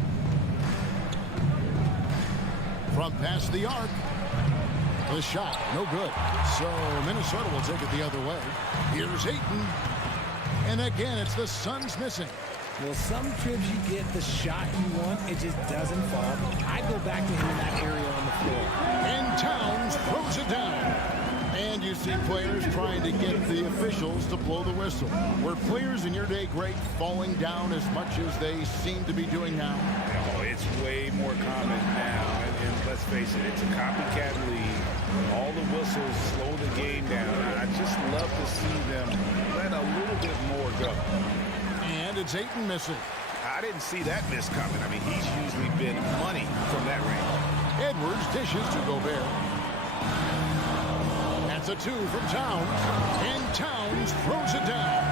From past the arc. The shot, no good. So Minnesota will take it the other way. Here's Ayton. And again, it's the Suns missing. Well, some trips you get the shot you want, it just doesn't fall. I go back to him in that area on the floor. And Towns throws it down. And you see players trying to get the officials to blow the whistle. Were players in your day great falling down as much as they seem to be doing now? Oh, it's way more common now. And let's face it, it's a copycat league. All the whistles slow the game down. I just love to see them let a little bit more go. And it's Ayton missing. I didn't see that miss coming. I mean, he's usually been money from that range. Edwards dishes to Gobert. That's a 2 from Towns. And Towns throws it down.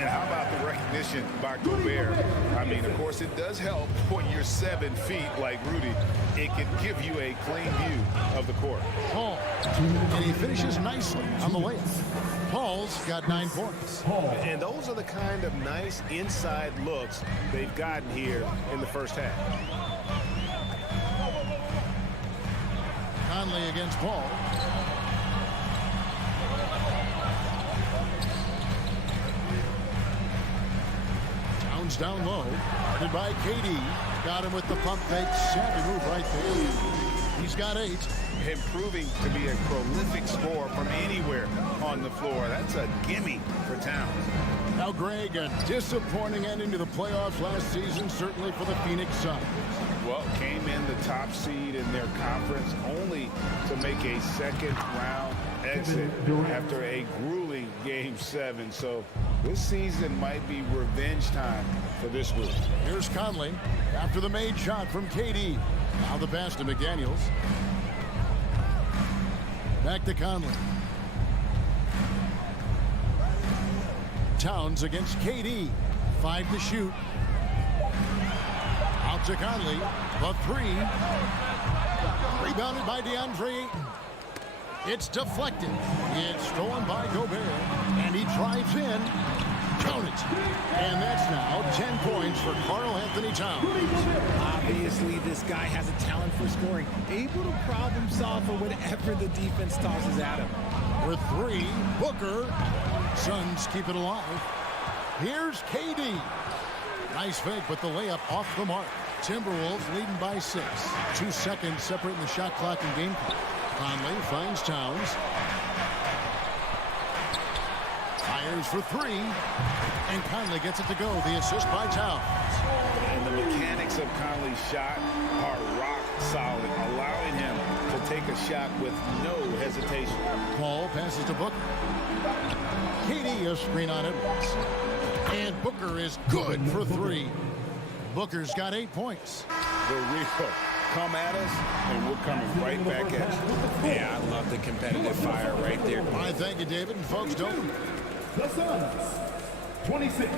And how about the recognition by Gobert? I mean, of course, it does help when you're 7 feet like Rudy. It can give you a clean view of the court. Paul. And he finishes nicely on the layup. Paul's got 9 points. And those are the kind of nice inside looks they've gotten here in the first half. Conley against Paul. Towns down low. Guarded by KD. Got him with the pump fake. Savvy move right there. He's got 8. Improving to be a prolific scorer from anywhere on the floor. That's a gimme for Towns. Now, Greg, a disappointing ending to the playoffs last season, certainly for the Phoenix Suns. Well, came in the top seed in their conference only to make a second-round exit after a grueling Game 7. So this season might be revenge time for this group. Here's Conley after the made shot from KD. Now the pass to McDaniels. Back to Conley. Towns against KD. 5 to shoot. Out to Conley. The 3. Rebounded by DeAndre Ayton. It's deflected. It's stolen by Gobert. And he drives in. Count it. And that's now 10 points for Karl Anthony Towns. Obviously, this guy has a talent for scoring. Able to problem solve for whatever the defense tosses at him. With 3, Booker. Suns keep it alive. Here's KD. Nice fake, but the layup off the mark. Timberwolves leading by 6. 2 seconds separating the shot clock and game clock. Conley finds Towns. Fires for 3. And Conley gets it to go. The assist by Towns. And the mechanics of Conley's shot are rock solid, allowing him to take a shot with no hesitation. Paul passes to Booker. KD a screen on Edwards. And Booker is good for 3. Booker's got 8 points. The real come at us, and we're coming right back at you. Yeah, I love the competitive fire right there. I thank you, David. And folks, don't. The Suns, 26.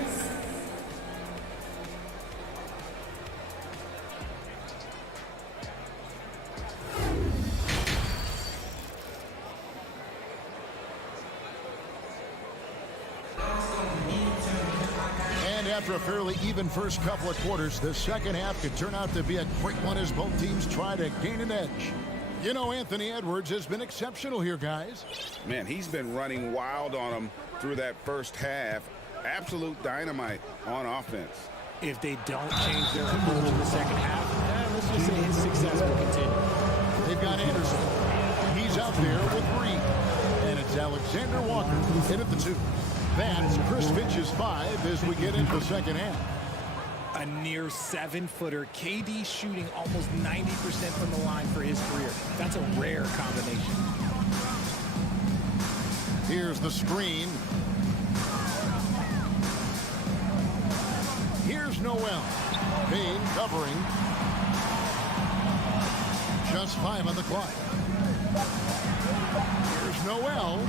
After a fairly even first couple of quarters, the second half could turn out to be a quick one as both teams try to gain an edge. You know, Anthony Edwards has been exceptional here, guys. Man, he's been running wild on them through that first half. Absolute dynamite on offense. If they don't change their approach in the second half, let's just say his success will continue. They've got Anderson. He's out there with Reed. And it's Alexander Walker in at the 2. That's Chris Finch's 5 as we get into the second half. A near 7-footer, KD shooting almost 90% from the line for his career. That's a rare combination. Here's the screen. Here's Noel. Payne covering. Just 5 on the clock. Here's Noel.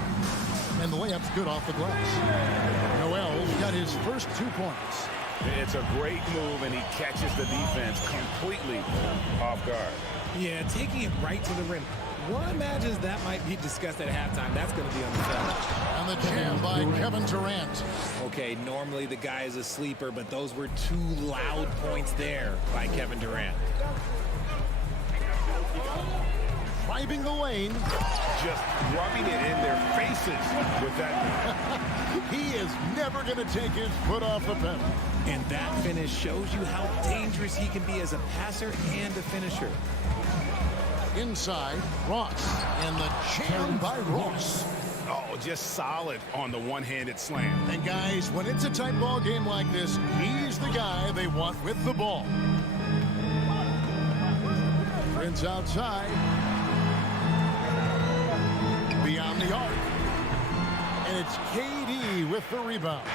And the layup's good off the glass. Noel's got his first 2 points. It's a great move, and he catches the defense completely off guard. Yeah, taking it right to the rim. One imagines that might be discussed at halftime. That's going to be on the film. And the jam by Kevin Durant. Okay, normally the guy is a sleeper, but those were 2 loud points there by Kevin Durant. Driving the lane. Just rubbing it in their faces with that. He is never going to take his foot off the pedal. And that finish shows you how dangerous he can be as a passer and a finisher. Inside, Ross. And the jam by Ross. Oh, just solid on the one-handed slam. And guys, when it's a tight ball game like this, he's the guy they want with the ball. Prince outside. Beyond the arc. And it's KD with the rebound.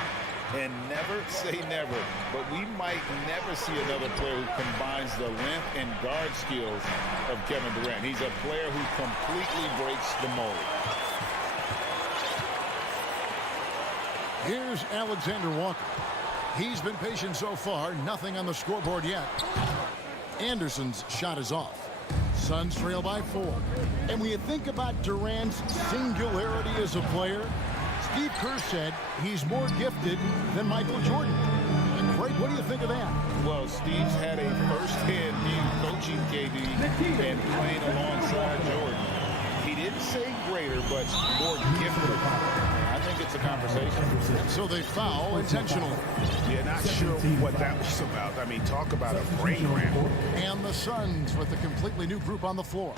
And never say never, but we might never see another player who combines the length and guard skills of Kevin Durant. He's a player who completely breaks the mold. Here's Alexander Walker. He's been patient so far, nothing on the scoreboard yet. Anderson's shot is off. Suns trail by 4. And when you think about Durant's singularity as a player, Steve Kerr said he's more gifted than Michael Jordan. And Craig, what do you think of that? Well, Steve's had a first-hand view coaching KD and playing alongside Jordan. He didn't say greater, but more gifted. I think it's a conversation. So they foul intentionally. Yeah, not sure what that was about. I mean, talk about a brain ramp. And the Suns with a completely new group on the floor.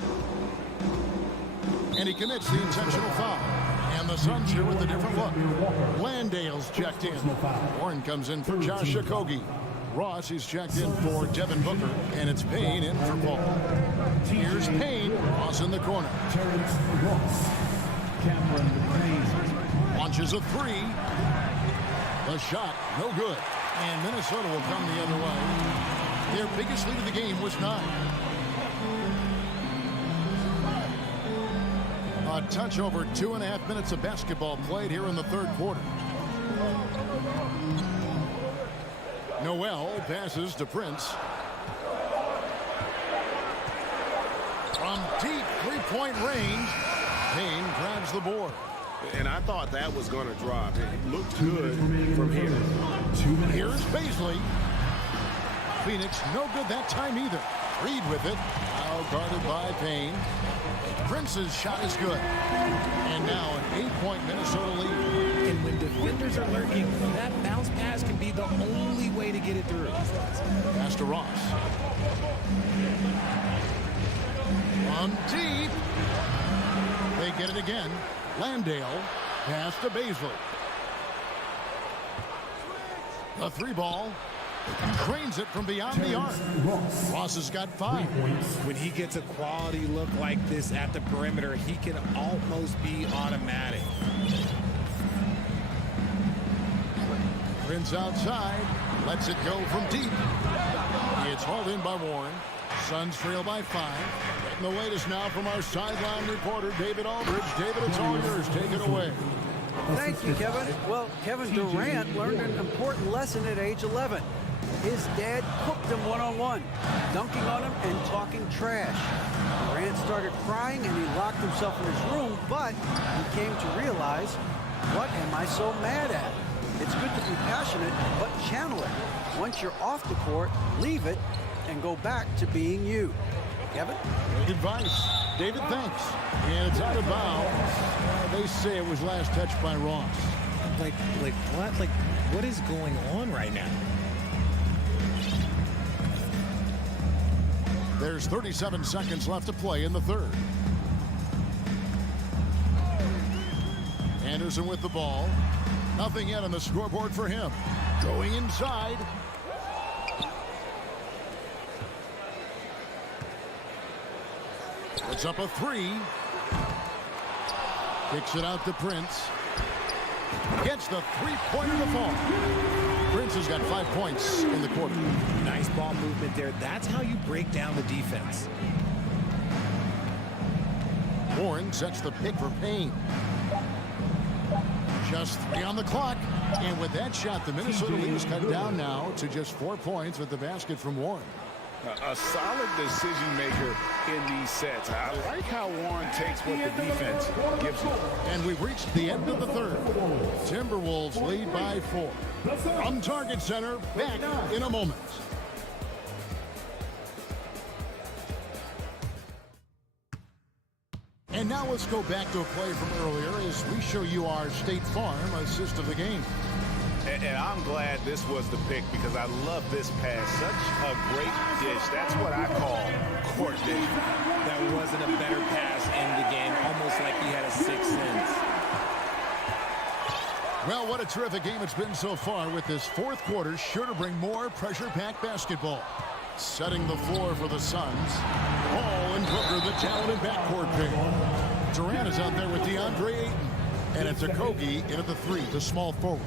And he commits the intentional foul. And the Suns here with a different look. Landale's checked in. Warren comes in for Josh Okogie. Ross, he's checked in for Devin Booker, and it's Payne in for Paul. Here's Payne. Ross in the corner. Launches a three. The shot, no good. And Minnesota will come the other way. Their biggest lead of the game was 9. A touch over 2.5 minutes of basketball played here in the third quarter. Noel passes to Prince. From deep three-point range, Payne grabs the board. And I thought that was going to drop. It looked good from here. Here's Baisley. Phoenix no good that time either. Reed with it. Now guarded by Payne. Prince's shot is good. And now an 8-point Minnesota lead. And when defenders are lurking, that bounce pass can be the only way to get it through. Pass to Ross. From deep. They get it again. Landale. Pass to Baisley. The three ball. Trains it from beyond the arc. Ross has got 5. When he gets a quality look like this at the perimeter, he can almost be automatic. Prince outside. Lets it go from deep. It's hauled in by Warren. Suns trail by 5. Getting the latest now from our sideline reporter, David Aldridge. David, it's all yours. Take it away. Thank you, Kevin. Well, Kevin Durant learned an important lesson at age 11. His dad cooked him one-on-one, dunking on him and talking trash. Durant started crying and he locked himself in his room, but he came to realize, what am I so mad at? It's good to be passionate, but channel it. Once you're off the court, leave it and go back to being you. Kevin? Good advice. David, thanks. And it's out of bounds. They say it was last touched by Ross. Like what? Like, what is going on right now? There's 37 seconds left to play in the third. Anderson with the ball. Nothing yet on the scoreboard for him. Going inside. Puts up a 3. Kicks it out to Prince. Gets the three-pointer to fall. Prince has got 5 points in the quarter. Nice ball movement there. That's how you break down the defense. Warren sets the pick for Payne. Just 3 on the clock. And with that shot, the Minnesota lead is cut down now to just 4 points with the basket from Warren. A solid decision maker in these sets. I like how Warren takes what the defense gives him. And we've reached the end of the third. Timberwolves lead by 4. From Target Center, back in a moment. And now let's go back to a play from earlier as we show you our State Farm assist of the game. And I'm glad this was the pick because I love this pass. Such a great dish. That's what I call court vision. That wasn't a better pass in the game. Almost like he had a sixth sense. Well, what a terrific game it's been so far with this fourth quarter. Sure to bring more pressure-packed basketball. Setting the floor for the Suns. Paul and Booker, the talented backcourt pair. Durant is out there with DeAndre Ayton. And it's Okogie in at the 3, the small forward.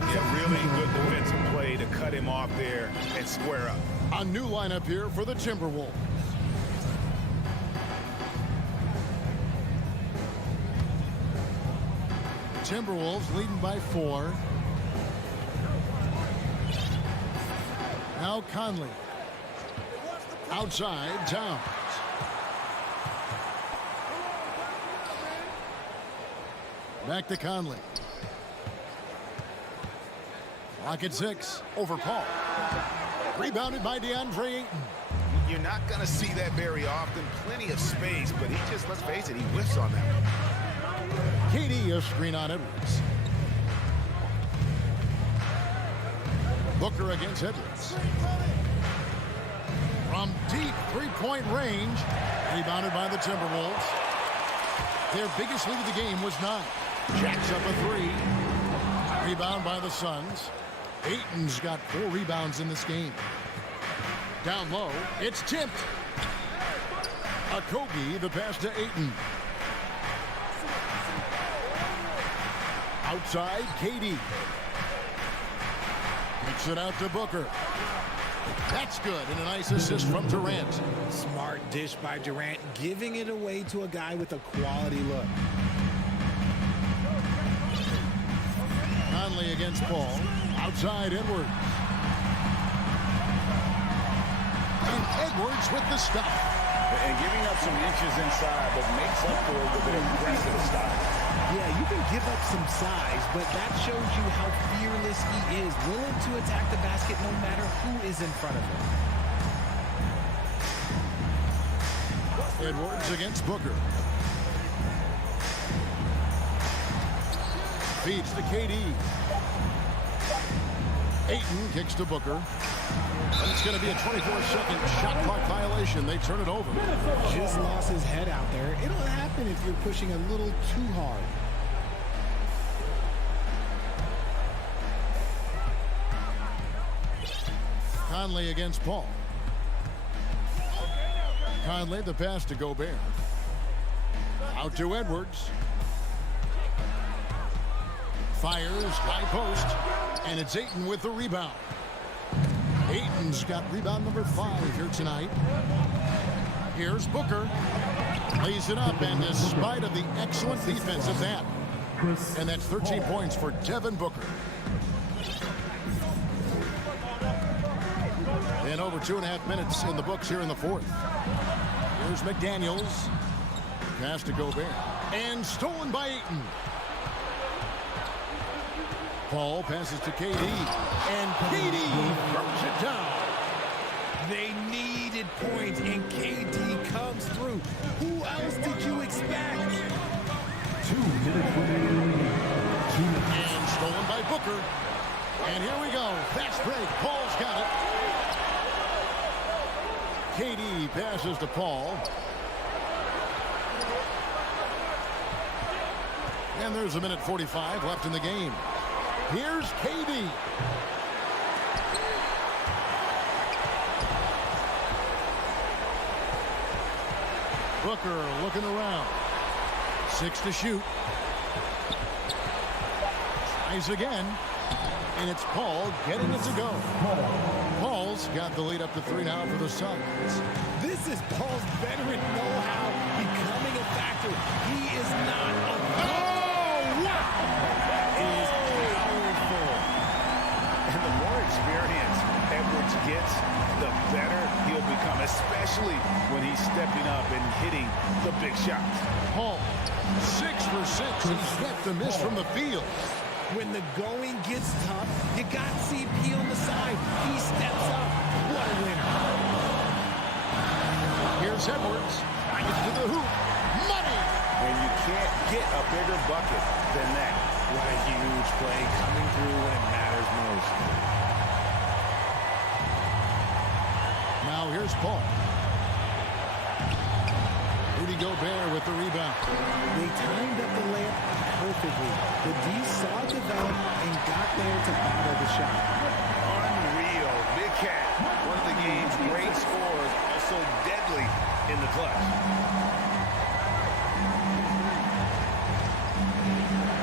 Yeah, really good defensive play to cut him off there and square up. A new lineup here for the Timberwolves. Timberwolves leading by 4. Now Conley. Outside, Towns. Back to Conley. Lock at 6. Over Paul. Rebounded by DeAndre Ayton. You're not going to see that very often. Plenty of space, but he just, let's face it, he whiffs on that one. KD, a screen on Edwards. Booker against Edwards. From deep three-point range. Rebounded by the Timberwolves. Their biggest lead of the game was 9. Jacks up a three. Rebound by the Suns. Ayton's got 4 rebounds in this game. Down low, it's tipped. Kogi, the pass to Ayton. Outside, KD. Kicks it out to Booker. That's good, and a nice assist from Durant. Smart dish by Durant, giving it away to a guy with a quality look. Conley against Paul. Outside, Edwards. And Edwards with the stop. And giving up some inches inside, but makes up for it with an aggressive stop. Yeah, you can give up some size, but that shows you how fearless he is, willing to attack the basket no matter who is in front of him. Edwards against Booker. Feeds to KD. Ayton kicks to Booker. And it's going to be a 24-second shot clock violation. They turn it over. Just lost his head out there. It'll happen if you're pushing a little too hard. Conley against Paul. Conley, the pass to Gobert. Out to Edwards. Fires, high post. And it's Ayton with the rebound. Ayton's got rebound number 5 here tonight. Here's Booker. Lays it up, and despite of the excellent defense of that. And that's 13 points for Devin Booker. And over 2.5 minutes in the books here in the fourth. Here's McDaniels. Pass to Gobert. And stolen by Ayton. Paul passes to KD. And KD throws it down. They needed points, and KD comes through. Who else did you expect? 2 minutes remaining. And stolen by Booker. And here we go. Fast break. Paul's got it. KD passes to Paul. And there's 1:45 left in the game. Here's KD. Booker looking around. 6 to shoot. Tries again. And it's Paul getting it to go. Paul's got the lead up to 3 now for the Suns. This is Paul's veteran know-how becoming a factor. He is not a... Oh, wow! It is powerful. And the more experience Edwards gets, the better he'll become, especially when he's stepping up and hitting the big shots. Paul, 6 for 6, and he's yet to miss from the field. When the going gets tough, you got CP on the side. He steps up. What a winner. Here's Edwards. Gets to the hoop. Money! And you can't get a bigger bucket than that. What a huge play coming through when it matters most. Now here's Paul. Rudy Gobert with the rebound. They timed up the layup perfectly. The D saw it develop and got there to battle the shot. Unreal. Big Cat, one of the game's great scorers, also deadly in the clutch.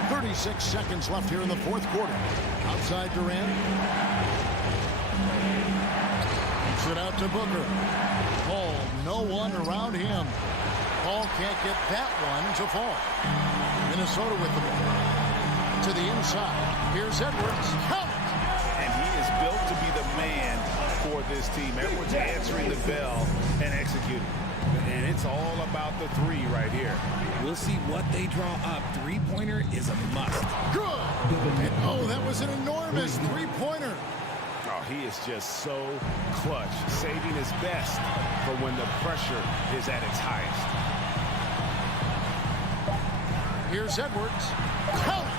36 seconds left here in the fourth quarter. Outside Durant. Kicks it out to Booker. Paul, no one around him. Paul can't get that one to fall. Minnesota with the ball. To the inside. Here's Edwards. Count it! And he is built to be the man for this team. Edwards answering the bell and executing. And it's all about the 3 right here. We'll see what they draw up. Three-pointer is a must. Good! And oh, that was an enormous three-pointer. Oh, he is just so clutch, saving his best for when the pressure is at its highest. Here's Edwards. Count it!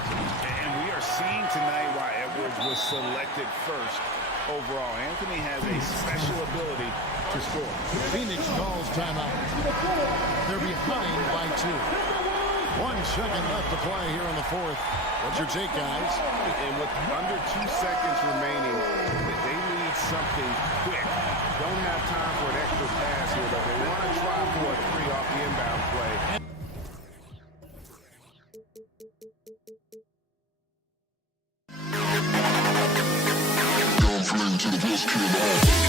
And we are seeing tonight why Edwards was selected first overall. Anthony has a special ability to score. Phoenix calls timeout. They're behind by 2. 1 second left to play here in the fourth. What's your take, guys? And with under 2 seconds remaining, they need something quick. Don't have time for an extra pass here, but they want to try for a 3 off the inbound play. Down flame to the bus came out.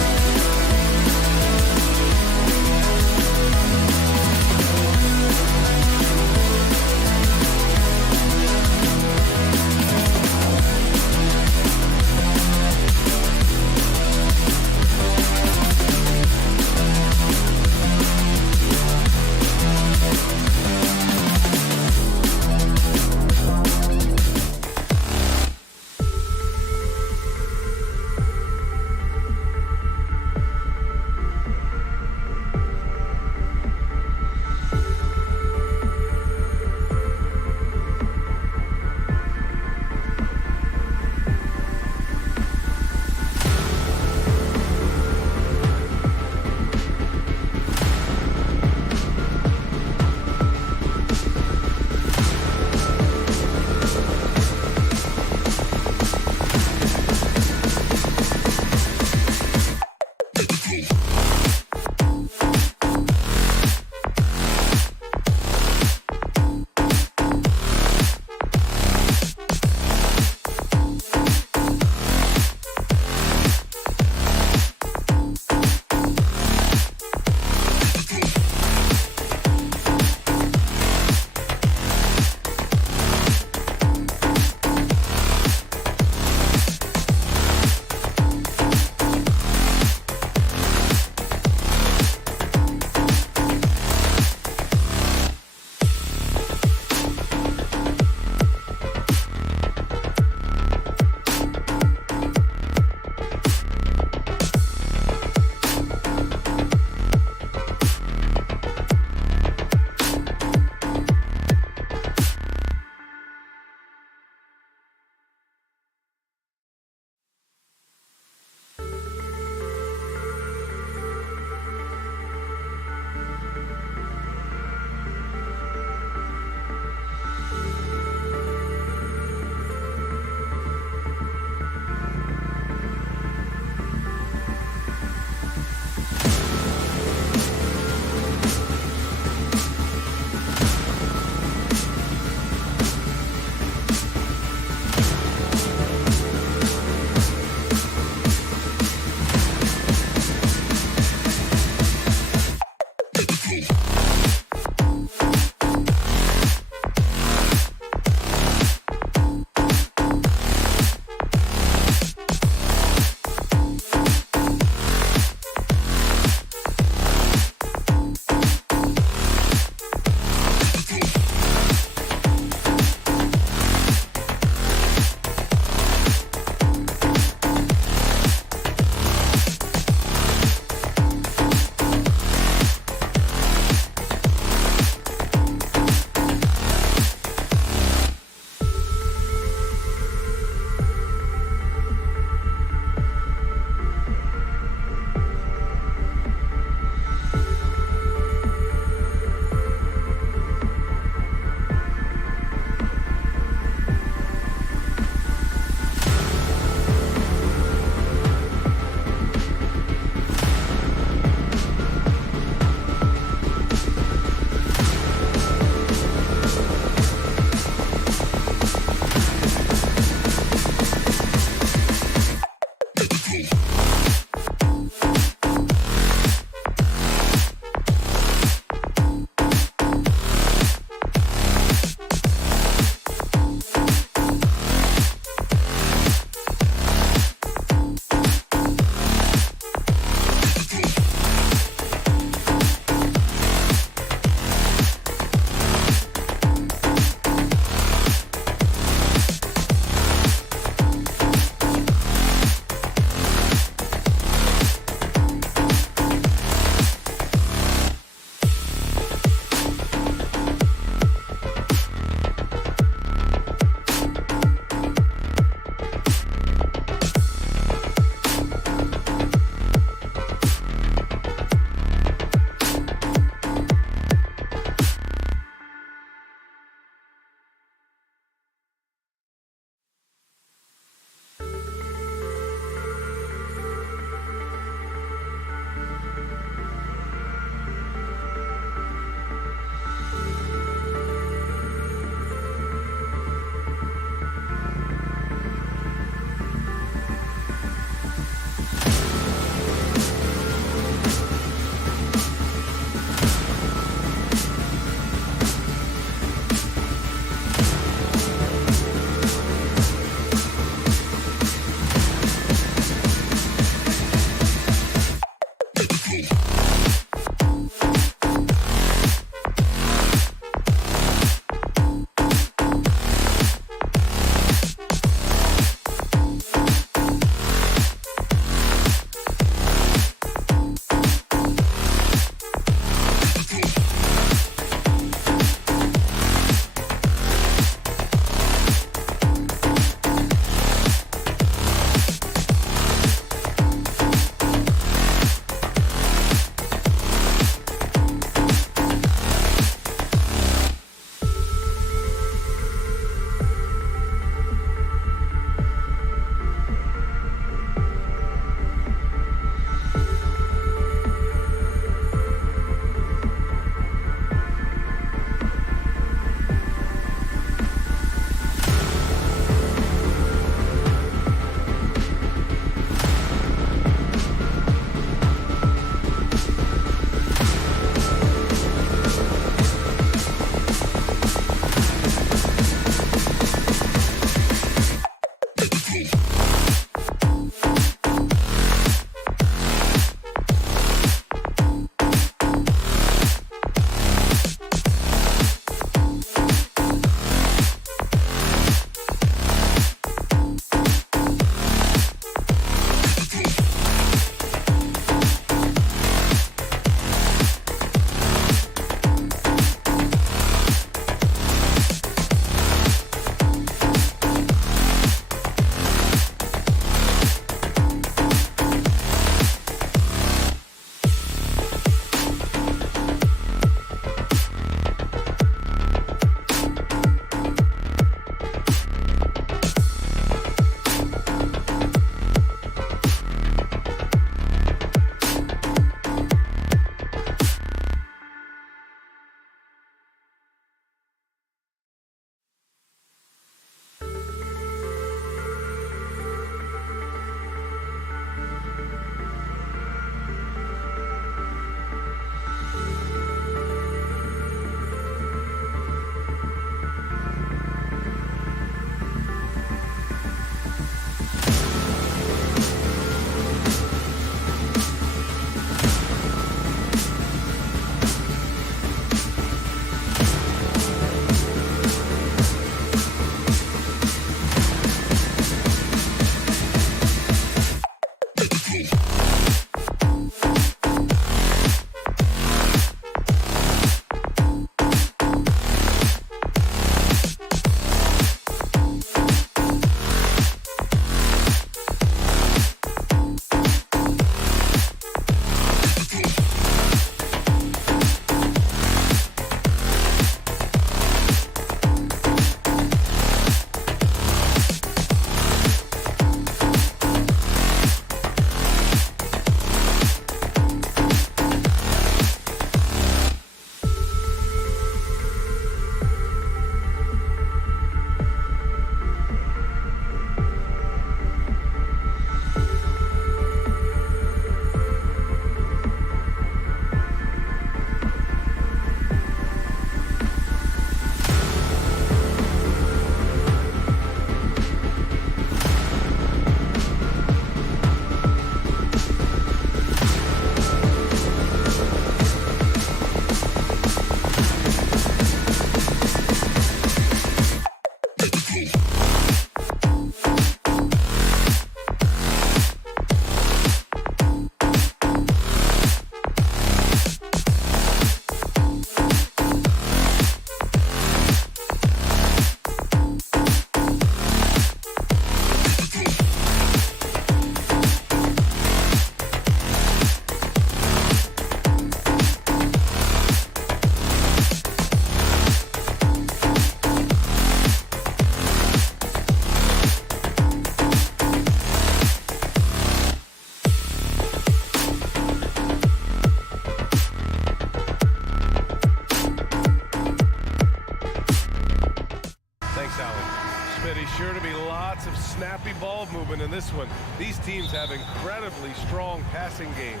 this one. These teams have incredibly strong passing games.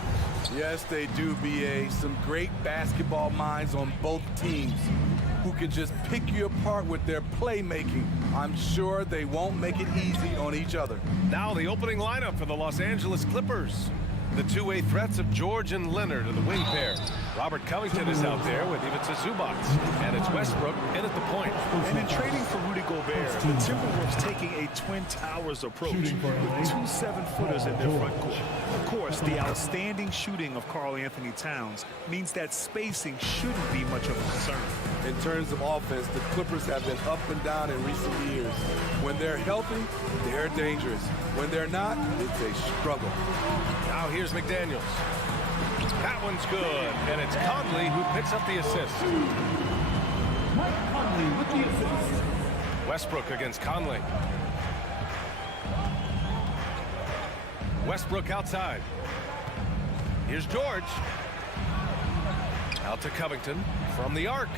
Yes, they do, BA. Some great basketball minds on both teams who can just pick you apart with their playmaking. I'm sure they won't make it easy on each other. Now the opening lineup for the Los Angeles Clippers. The two-way threats of George and Leonard are the wing pair. Robert Covington is out there with Ivica Zubac. And it's Westbrook in at the point. And in trading for Rudy Gobert, the Timberwolves taking a Twin Towers approach with 2 7-footers in their front court. Of course, the outstanding shooting of Karl Anthony Towns means that spacing shouldn't be much of a concern. In terms of offense, the Clippers have been up and down in recent years. When they're healthy, they're dangerous. When they're not, it's a struggle. Now here's McDaniels. That one's good, and it's Conley who picks up the assist. Conley with the assist. Westbrook against Conley. Westbrook outside. Here's George. Out to Covington from the arc.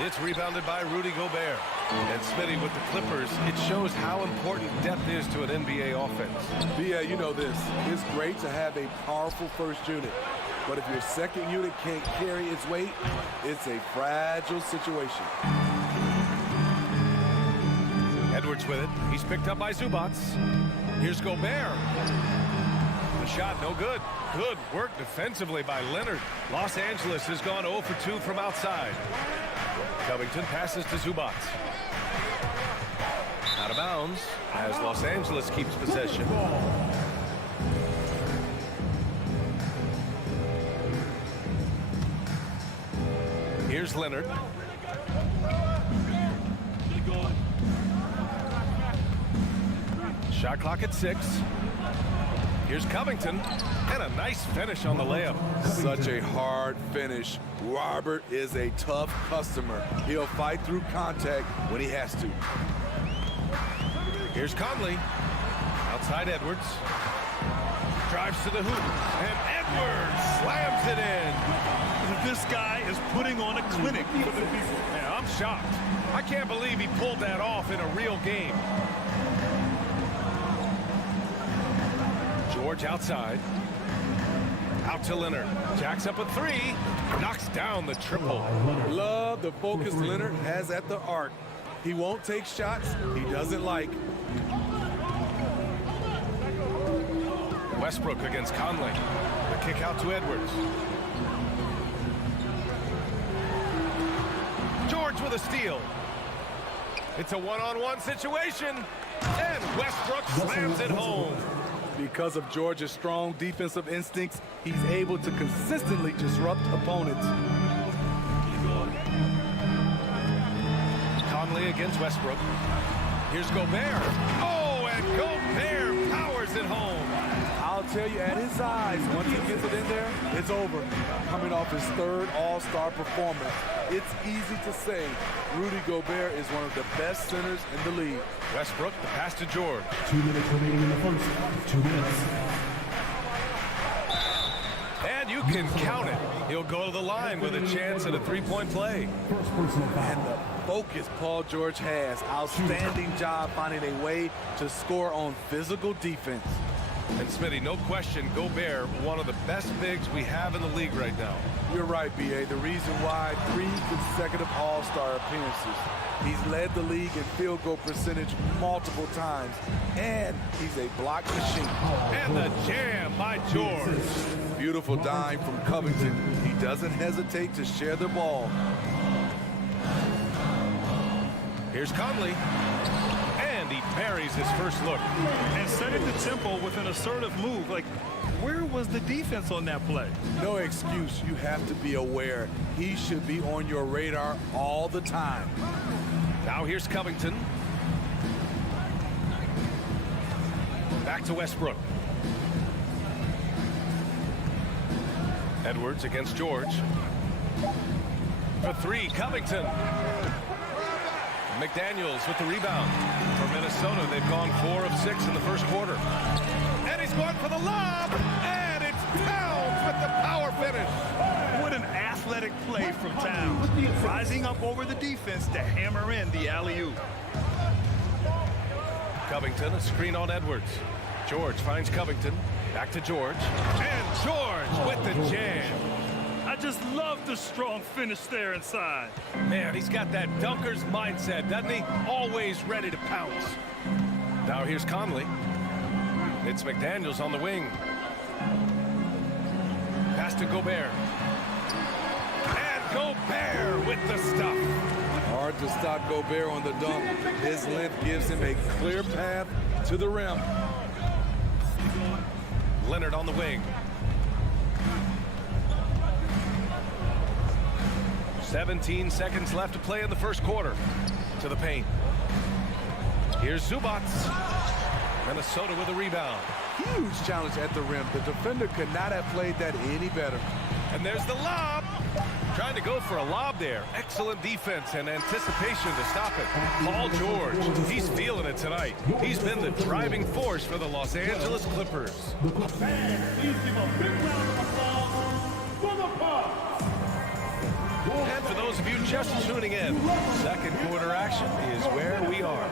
It's rebounded by Rudy Gobert. And Smitty with the Clippers, it shows how important depth is to an NBA offense. BA, you know this. It's great to have a powerful first unit. But if your second unit can't carry its weight, it's a fragile situation. Edwards with it. He's picked up by Zubac. Here's Gobert. The shot no good. Good work defensively by Leonard. Los Angeles has gone 0 for 2 from outside. Covington passes to Zubac. Out of bounds as Los Angeles keeps possession. Here's Leonard. Shot clock at 6. Here's Covington, and a nice finish on the layup. Such a hard finish. Robert is a tough customer. He'll fight through contact when he has to. Here's Conley. Outside Edwards. Drives to the hoop, and Edwards slams it in. This guy is putting on a clinic for the people. Yeah, I'm shocked. I can't believe he pulled that off in a real game. George outside. Out to Leonard. Jacks up a 3. Knocks down the triple. Love the focus Leonard has at the arc. He won't take shots he doesn't like. Westbrook against Conley. The kick out to Edwards. George with a steal. It's a one-on-one situation. And Westbrook slams it home. Because of George's strong defensive instincts, he's able to consistently disrupt opponents. Conley against Westbrook. Here's Gobert. Oh, and Gobert powers it home. I'll tell you, at his size, once he gets it in there, it's over. Coming off his 3rd All-Star performance, it's easy to say Rudy Gobert is one of the best centers in the league. Westbrook, the pass to George. 2 minutes remaining in the first. 2 minutes. And you can count it. He'll go to the line with a chance at a 3-point play. First personal foul. And the focus Paul George has. Outstanding job finding a way to score on physical defense. And Smitty, no question, Gobert, one of the best bigs we have in the league right now. You're right, B.A. The reason why 3 consecutive All-Star appearances. He's led the league in field goal percentage multiple times. And he's a block machine. And the jam by George. Beautiful dime from Covington. He doesn't hesitate to share the ball. Here's Conley. And he buries his first look. And setting the tempo with an assertive move. Like, where was the defense on that play? No excuse. You have to be aware. He should be on your radar all the time. Now here's Covington. Back to Westbrook. Edwards against George. For 3, Covington. McDaniels with the rebound. For Minnesota, they've gone 4 of 6 in the first quarter. And he's going for the lob. And it's Towns with the power finish. What an athletic play from Towns. Rising up over the defense to hammer in the alley-oop. Covington, a screen on Edwards. George finds Covington. Back to George. And George with the jam. I just love the strong finish there inside. Man, he's got that dunker's mindset, doesn't he? Always ready to pounce. Now here's Conley. It's McDaniels on the wing. Pass to Gobert. And Gobert with the stuff. Hard to stop Gobert on the dunk. His length gives him a clear path to the rim. Leonard on the wing. 17 seconds left to play in the first quarter. To the paint. Here's Zubac. Minnesota with a rebound. Huge challenge at the rim. The defender could not have played that any better. And there's the lob. Trying to go for a lob there. Excellent defense and anticipation to stop it. Paul George, he's feeling it tonight. He's been the driving force for the Los Angeles Clippers. Fans, please give a big round of applause for the Bucks. And for those of you just tuning in, second quarter action is where we are.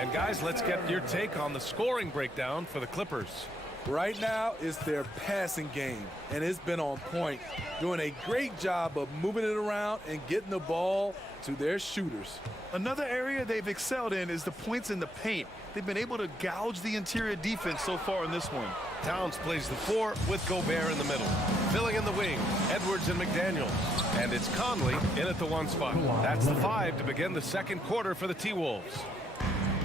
And guys, let's get your take on the scoring breakdown for the Clippers. Right now, it's their passing game, and it's been on point, doing a great job of moving it around and getting the ball to their shooters. Another area they've excelled in is the points in the paint. They've been able to gouge the interior defense so far in this one. Towns plays the 4 with Gobert in the middle. Filling in the wing, Edwards and McDaniels. And it's Conley in at the 1 spot. That's the 5 to begin the second quarter for the T-Wolves.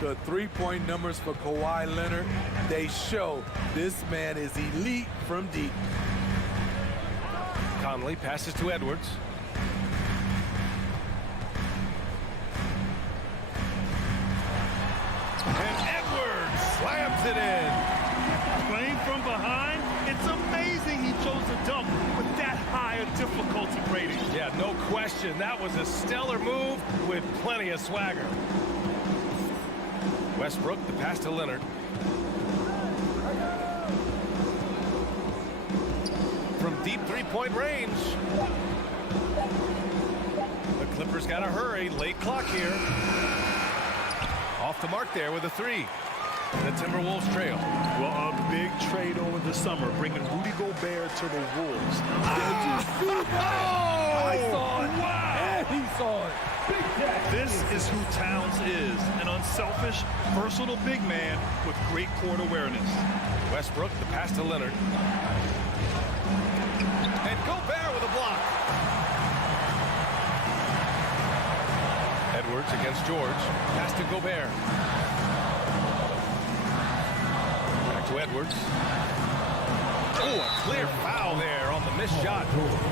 The three-point numbers for Kawhi Leonard, they show this man is elite from deep. Conley passes to Edwards. And Edwards slams it in. Playing from behind, it's amazing he chose a dunk with that high a difficulty rating. Yeah, no question. That was a stellar move with plenty of swagger. Westbrook, the pass to Leonard. From deep three-point range. The Clippers got to hurry. Late clock here. Off the mark there with a 3. The Timberwolves trail. Well, a big trade over the summer, bringing Rudy Gobert to the Wolves. I saw it. Wow. And he saw it. This is who Towns is, an unselfish, versatile big man with great court awareness. Westbrook, the pass to Leonard. And Gobert with a block. Edwards against George. Pass to Gobert. Back to Edwards. Oh, a clear foul there on the missed shot.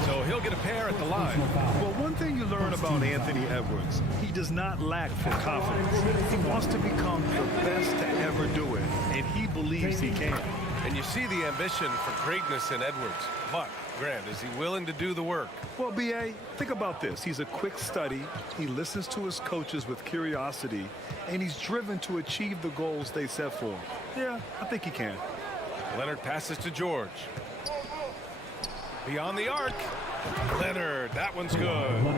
So he'll get a pair at the line. Well, one thing you learn about Anthony Edwards, he does not lack for confidence. He wants to become the best to ever do it, and he believes he can. And you see the ambition for greatness in Edwards. But, Grant, is he willing to do the work? Well, B.A., think about this. He's a quick study. He listens to his coaches with curiosity, and he's driven to achieve the goals they set for him. Yeah, I think he can. Leonard passes to George. Beyond the arc. Leonard, that one's good.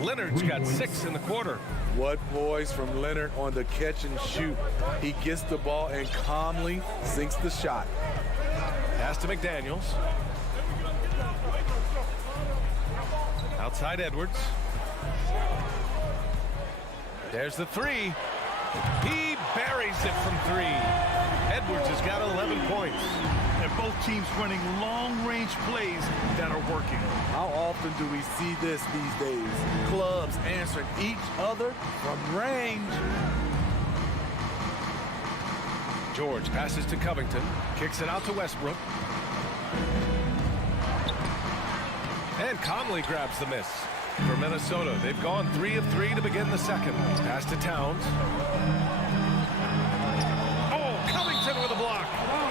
Leonard's got 6 in the quarter. What poise from Leonard on the catch and shoot. He gets the ball and calmly sinks the shot. Pass to McDaniels. Outside Edwards. There's the 3. He buries it from 3. Edwards has got 11 points. And both teams running long-range plays that are working. How often do we see this these days? Clubs answering each other from range. George passes to Covington. Kicks it out to Westbrook. And Conley grabs the miss. For Minnesota, they've gone 3 of 3 to begin the second. Pass to Towns. Oh, Covington with a block.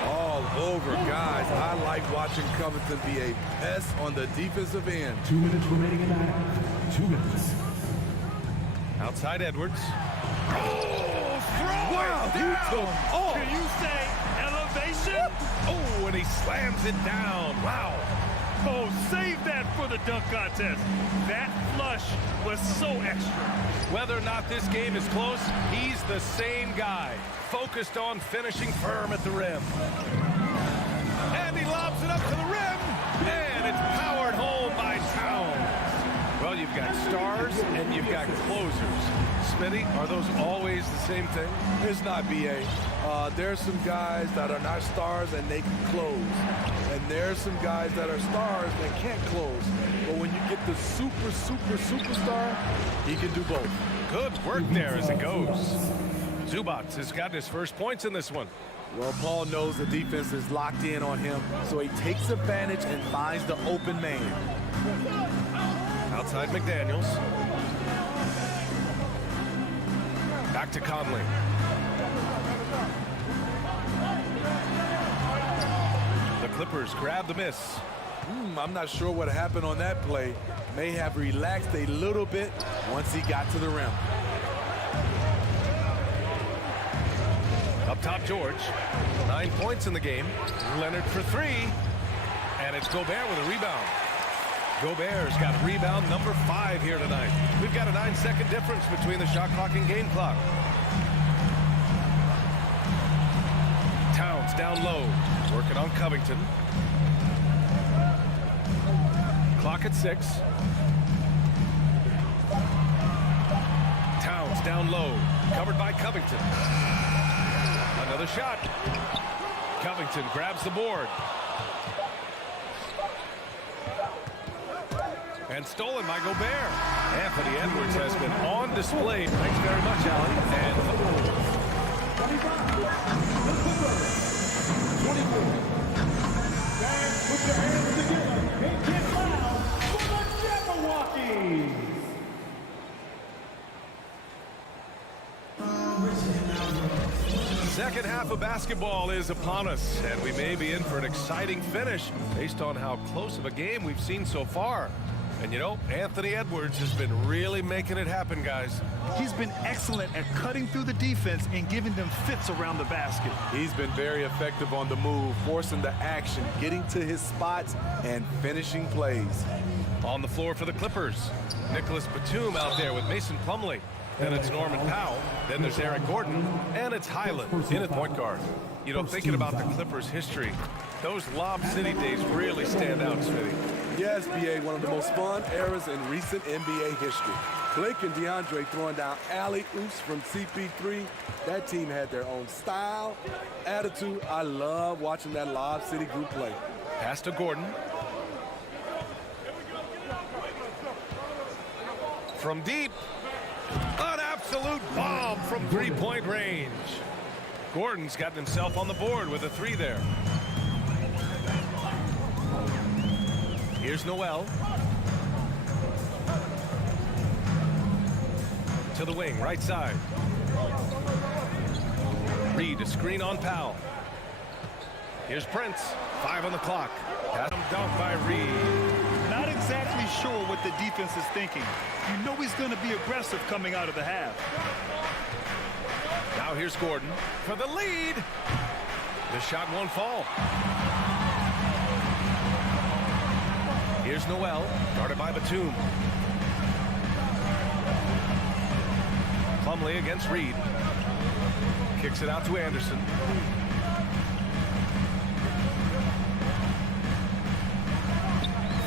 All over, guys. I like watching Covington be a pest on the defensive end. 2 minutes remaining in the half. 2 minutes. Outside Edwards. Oh, throw Wow, it he down. took off. Can you say elevation? Oh, and he slams it down. Wow. Oh, save that for the dunk contest. That flush was so extra. Whether or not this game is close, he's the same guy, focused on finishing firm at the rim. And he lobs it up to the rim, and it's powered home by Towns. Well, you've got stars and you've got closers. Smitty, are those always the same thing? It's not, B.A. There's some guys that are not stars and they can close. And there's some guys that are stars that can't close. But when you get the superstar, he can do both. Good work there as it goes. Zubac has gotten his first points in this one. Well, Paul knows the defense is locked in on him, so he takes advantage and finds the open man. Outside McDaniels. Back to Conley. The Clippers grab the miss. I'm not sure what happened on that play. May have relaxed a little bit once he got to the rim. Up top, George. 9 points in the game. Leonard for three. And it's Gobert with a rebound. Gobert's got rebound number 5 here tonight. We've got a 9-second difference between the shot clock and game clock. Towns down low, working on Covington. Clock at 6. Towns down low, covered by Covington. Another shot. Covington grabs the board. And stolen by Gobert. Anthony Edwards has been on display. Thanks very much, Allen. And 24. Guys, put your hands together and get loud for the Jabberwockies. second half of basketball is upon us, and we may be in for an exciting finish based on how close of a game we've seen so far. And you know, Anthony Edwards has been really making it happen, guys. He's been excellent at cutting through the defense and giving them fits around the basket. He's been very effective on the move, forcing the action, getting to his spots, and finishing plays. On the floor for the Clippers, Nicholas Batum out there with Mason Plumlee. Then it's Norman Powell. Then there's Eric Gordon. And it's Highland in at point guard. You know, thinking about the Clippers' history, those Lob City days really stand out, Smitty. Yes, BA, one of the most fun eras in recent NBA history. Blake and DeAndre throwing down alley-oops from CP3. That team had their own style, attitude. I love watching that Lob City group play. Pass to Gordon. From deep, an absolute bomb from three-point range. Gordon's gotten himself on the board with a three there. Here's Noel. To the wing, right side. Reed, a screen on Powell. Here's Prince, 5 on the clock. Got him dunked by Reed. Not exactly sure what the defense is thinking. You know he's going to be aggressive coming out of the half. Now here's Gordon for the lead. The shot won't fall. Here's Noel, guarded by Batum. Plumlee against Reed. Kicks it out to Anderson.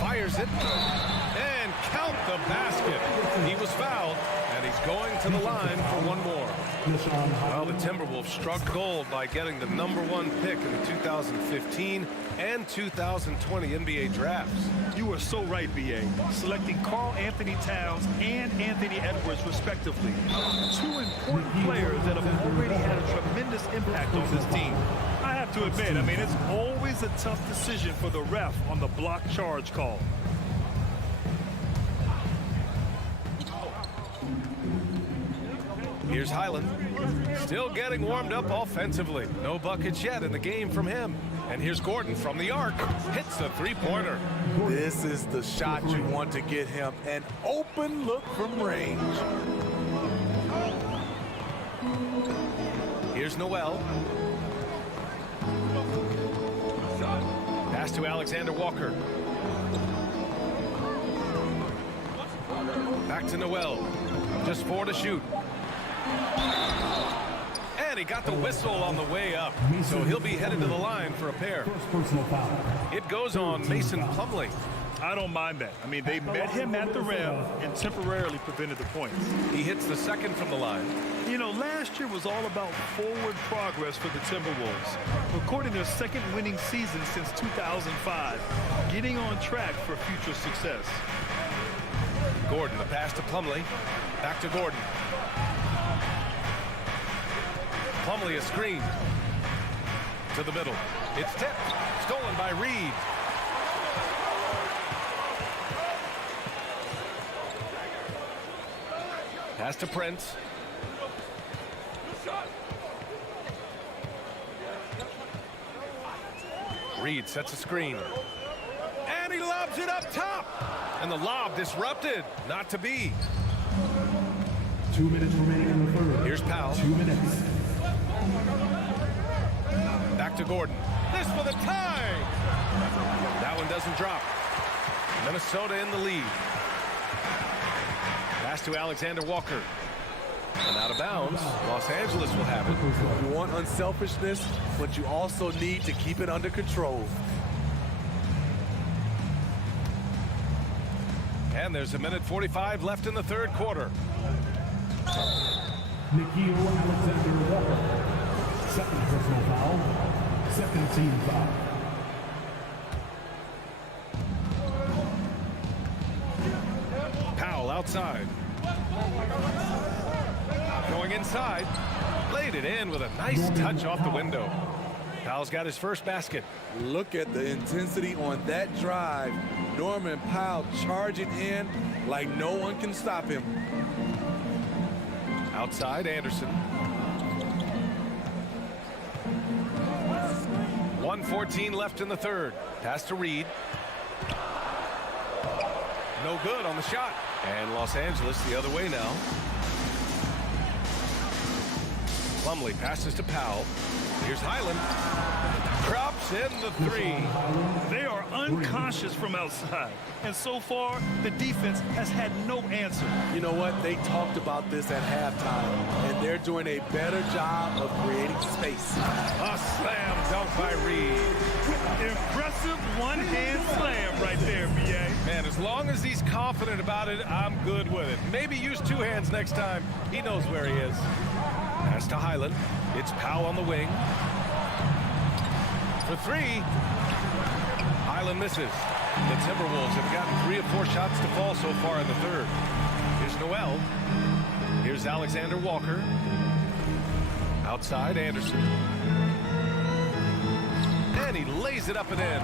Fires it. And count the basket. He was fouled, and he's going to the line for one more. Well, the Timberwolves struck gold by getting the #1 pick in the 2015 and 2020 NBA drafts. You are so right, B.A. Selecting Karl Anthony Towns and Anthony Edwards, respectively. Two important players that have already had a tremendous impact on this team. I have to admit, I mean, it's always a tough decision for the ref on the block charge call. Here's Highland, still getting warmed up offensively. No buckets yet in the game from him. And here's Gordon from the arc, hits a three-pointer. This is the shot you want to get him, an open look from range. Here's Noel. Pass to Alexander Walker. Back to Noel. Just 4 to shoot. And he got the whistle on the way up. So he'll be headed to the line for a pair. It goes on Mason Plumlee. I don't mind that. I mean, they met him at the rim and temporarily prevented the points. He hits the second from the line. You know, last year was all about forward progress for the Timberwolves. Recording their second winning season since 2005. Getting on track for future success. Gordon, the pass to Plumlee. Back to Gordon. Plumlee a screen. To the middle. It's tipped. Stolen by Reed. Pass to Prince. Reed sets a screen. And he lobs it up top. And the lob disrupted. Not to be. 2 minutes remaining in the third. Here's Powell. 2 minutes. Back to Gordon. This for the tie. That one doesn't drop. Minnesota in the lead. Pass to Alexander Walker. And out of bounds, Los Angeles will have it. You want unselfishness, but you also need to keep it under control. And there's 1:45 left in the third quarter. Nikhil Alexander Walker. Second personal foul. Second team foul. Powell outside. Going inside. Laid it in with a nice touch off the window. Powell's got his first basket. Look at the intensity on that drive. Norman Powell charging in like no one can stop him. Outside, Anderson. 1:14 left in the third. Pass to Reed. No good on the shot. And Los Angeles the other way now. Plumlee passes to Powell. Here's Highland. Drops in the three. They are unconscious from outside. And so far, the defense has had no answer. You know what? They talked about this at halftime, and they're doing a better job of creating space. A slam dunk by Reed. Impressive one-hand slam right there, B.A. Man, as long as he's confident about it, I'm good with it. Maybe use two hands next time. He knows where he is. Pass to Highland. It's Powell on the wing. For three. Highland misses. The Timberwolves have gotten 3 of 4 shots to fall so far in the third. Here's Noel. Here's Alexander Walker. Outside, Anderson. And he lays it up and in.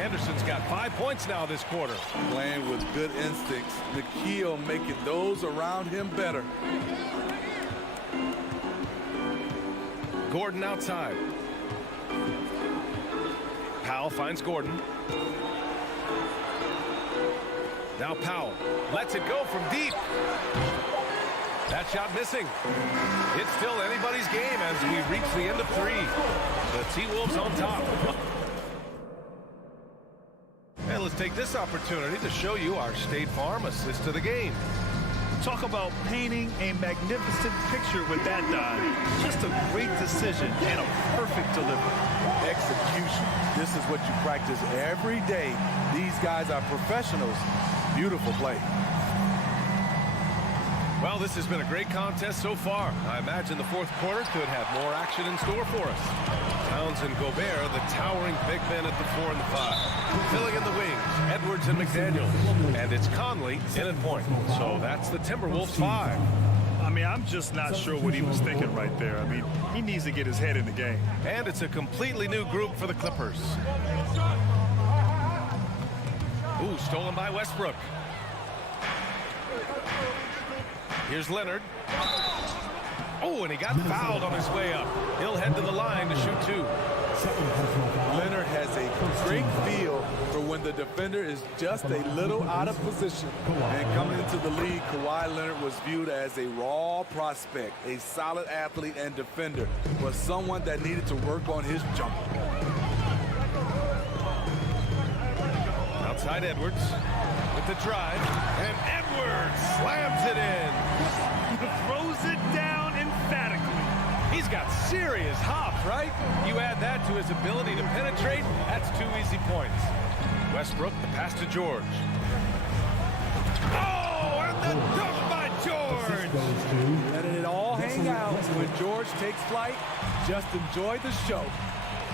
Anderson's got 5 points now this quarter. Playing with good instincts. Nikhil making those around him better. Gordon outside. Powell finds Gordon. Now Powell lets it go from deep. That shot missing. It's still anybody's game as we reach the end of 3. The T-Wolves on top. And let's take this opportunity to show you our State Farm assist of the game. Talk about painting a magnificent picture with that dive. Just a great decision and a perfect delivery. Execution. This is what you practice every day. These guys are professionals. Beautiful play. Well, this has been a great contest so far. I imagine the fourth quarter could have more action in store for us. Towns and Gobert, the towering big men at the 4 and the 5. Filling in the wings, Edwards and McDaniel. And it's Conley in at point. So that's the Timberwolves 5. I mean, I'm just not sure what he was thinking right there. I mean, he needs to get his head in the game. And it's a completely new group for the Clippers. Ooh, stolen by Westbrook. Here's Leonard. Oh, and he got fouled on his way up. He'll head to the line to shoot 2. Leonard has a great feel for when the defender is just a little out of position. And coming into the league, Kawhi Leonard was viewed as a raw prospect, a solid athlete and defender, but someone that needed to work on his jumper. Outside Edwards with the the drive, and Edwards slams it in. Throws it down emphatically. He's got serious hop, right? You add that to his ability to penetrate, that's 2 easy points. Westbrook, the pass to George. Oh, and the dunk by George! Letting it all hang out. When George takes flight, just enjoy the show.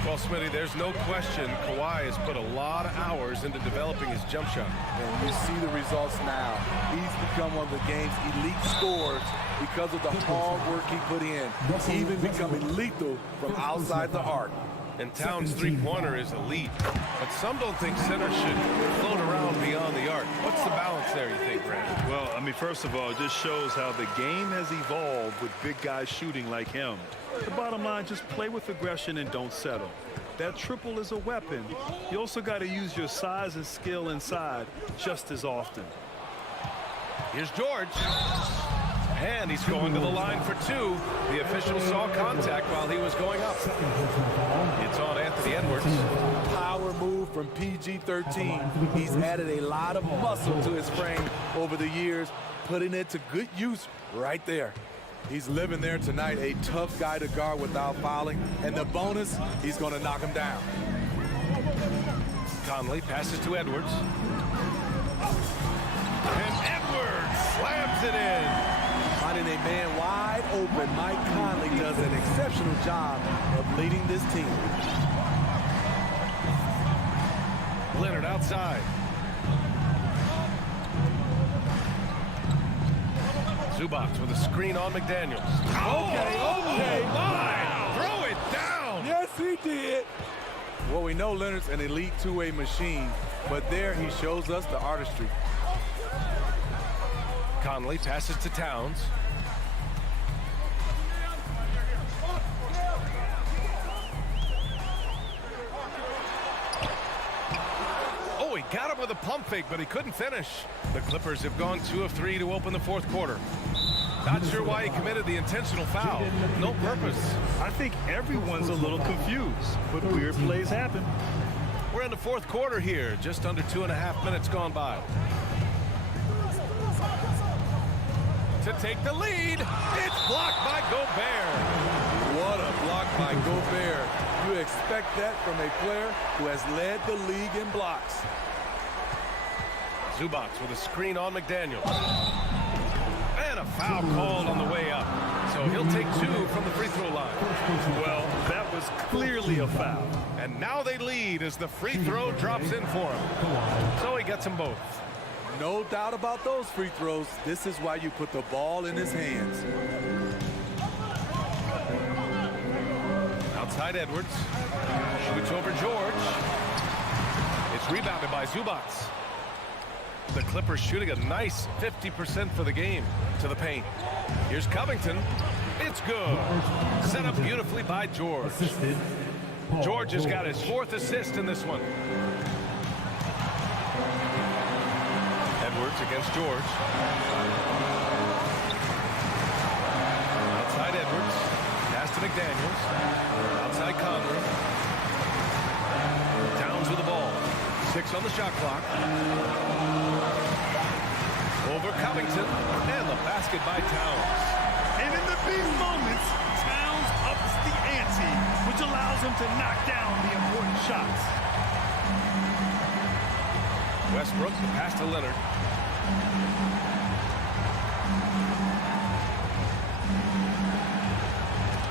Well, Smitty, there's no question Kawhi has put a lot of hours into developing his jump shot. And you see the results now. He's become one of the game's elite scorers because of the hard work he put in, even becoming lethal from outside the arc. And Towns' three-pointer is elite, but some don't think centers should float around beyond the arc. What's the balance there, you think, Brandon? Well, I mean, first of all, it just shows how the game has evolved with big guys shooting like him. The bottom line, just play with aggression and don't settle. That triple is a weapon. You also got to use your size and skill inside just as often. Here's George. And he's going to the line for 2. The official saw contact while he was going up. It's on Anthony Edwards. Power move from PG-13. He's added a lot of muscle to his frame over the years, putting it to good use right there. He's living there tonight, a tough guy to guard without fouling. And the bonus, he's going to knock him down. Conley passes to Edwards. And Edwards slams it in. Finding a man wide open, Mike Conley does an exceptional job of leading this team. Leonard outside. Zubac with a screen on McDaniels. Okay. Wow. Throw it down. Yes, he did. Well, we know Leonard's an elite two-way machine, but there he shows us the artistry. Conley passes to Towns. Oh, he got him with a pump fake, but he couldn't finish. The Clippers have gone 2 of 3 to open the 4th quarter. Not sure why he committed the intentional foul. No purpose. I think everyone's a little confused, but weird plays happen. We're in the 4th quarter here, just under 2.5 minutes gone by. To take the lead, it's blocked by Gobert. What a block by Gobert. You expect that from a player who has led the league in blocks. Zubac with a screen on McDaniels. And a foul called on the way up. So he'll take 2 from the free throw line. Well, that was clearly a foul. And now they lead as the free throw drops in for him. So he gets them both. No doubt about those free throws. This is why you put the ball in his hands. Outside Edwards. Shoots over George. It's rebounded by Zubac. The Clippers shooting a nice 50% for the game to the paint. Here's Covington. It's good. Set up beautifully by George. George has got his 4th assist in this one. Edwards against George. Outside Edwards. Pass to McDaniels. Outside Conley. Towns with the ball. 6 on the shot clock. Over Covington. And the basket by Towns. And in the big moments, Towns ups the ante, which allows him to knock down the important shots. Westbrook, the pass to Leonard.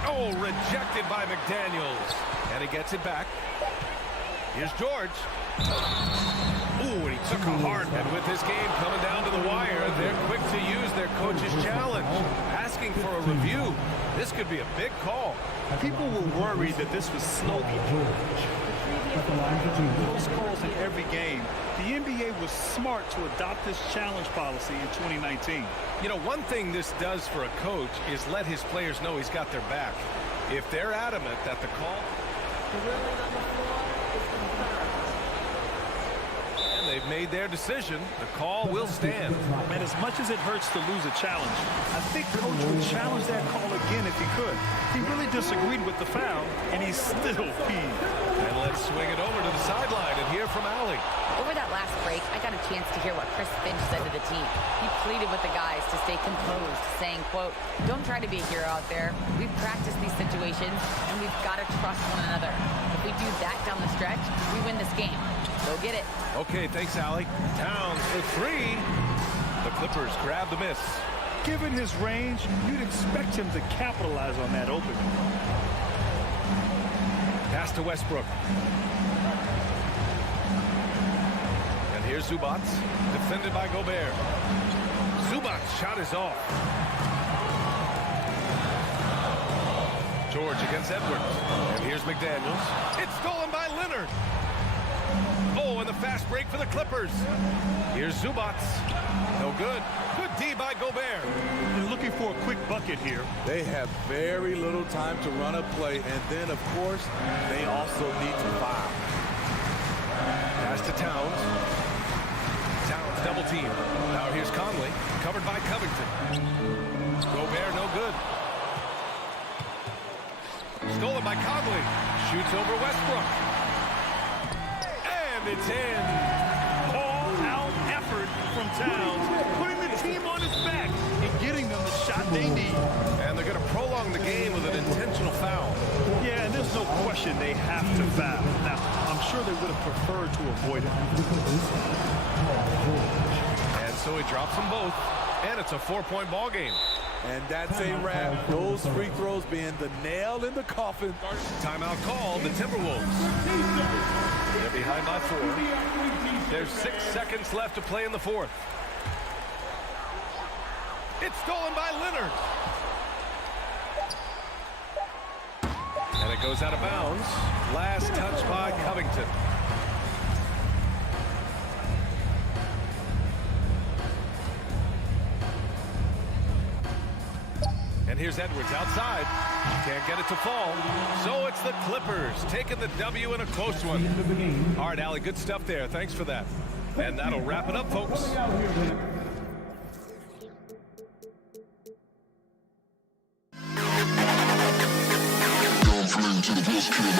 Oh, rejected by McDaniels. And he gets it back. Here's George. Ooh, and he took a hard hit with this game coming down to the wire. They're quick to use their coach's challenge, asking for a review. This could be a big call. People were worried that this was Snowden. Close calls in every game. The NBA was smart to adopt this challenge policy in 2019. You know, one thing this does for a coach is let his players know he's got their back. If they're adamant that the call... And they they've made their decision. The call will stand. And as much as it hurts to lose a challenge, I think Coach would challenge that call again if he could. He really disagreed with the foul, and he's still peeved. And let's swing it over to the sideline and hear from Allie. Over that last break, I got a chance to hear what Chris Finch said to the team. He pleaded with the guys to stay composed, saying, quote, "Don't try to be a hero out there. We've practiced these situations, and we've got to trust one another. If we do that down the stretch, we win this game. Go get it." Okay, thanks, Allie. Towns for three. The Clippers grab the miss. Given his range, you'd expect him to capitalize on that opening. Pass to Westbrook. And here's Zubats, defended by Gobert. Zubats' shot is off. George against Edwards. And here's McDaniels. It's stolen by Leonard. Oh, and the fast break for the Clippers. Here's Zubats. No good. Good D by Gobert. They're looking for a quick bucket here. They have very little time to run a play, and then, of course, they also need to foul. Pass to Towns. Towns double team. Now here's Conley, covered by Covington. Gobert no good. Stolen by Conley. Shoots over Westbrook. And it's in. All-out effort from Towns, putting the team on his back and getting them the shot they need. And they're going to prolong the game with an intentional foul. Yeah, and there's no question they have to foul. Now, I'm sure they would have preferred to avoid it. And so he drops them both, and it's a 4-point ball game. And that's a wrap. Those free throws being the nail in the coffin. Timeout called, the Timberwolves. They're behind by 4. There's 6 seconds left to play in the fourth. It's stolen by Leonard. And it goes out of bounds. Last touch by Covington. And here's Edwards outside. Can't get it to fall. So it's the Clippers taking the W in a close one. All right, Allie, good stuff there. Thanks for that. And that'll wrap it up, folks. Don't fling to the history of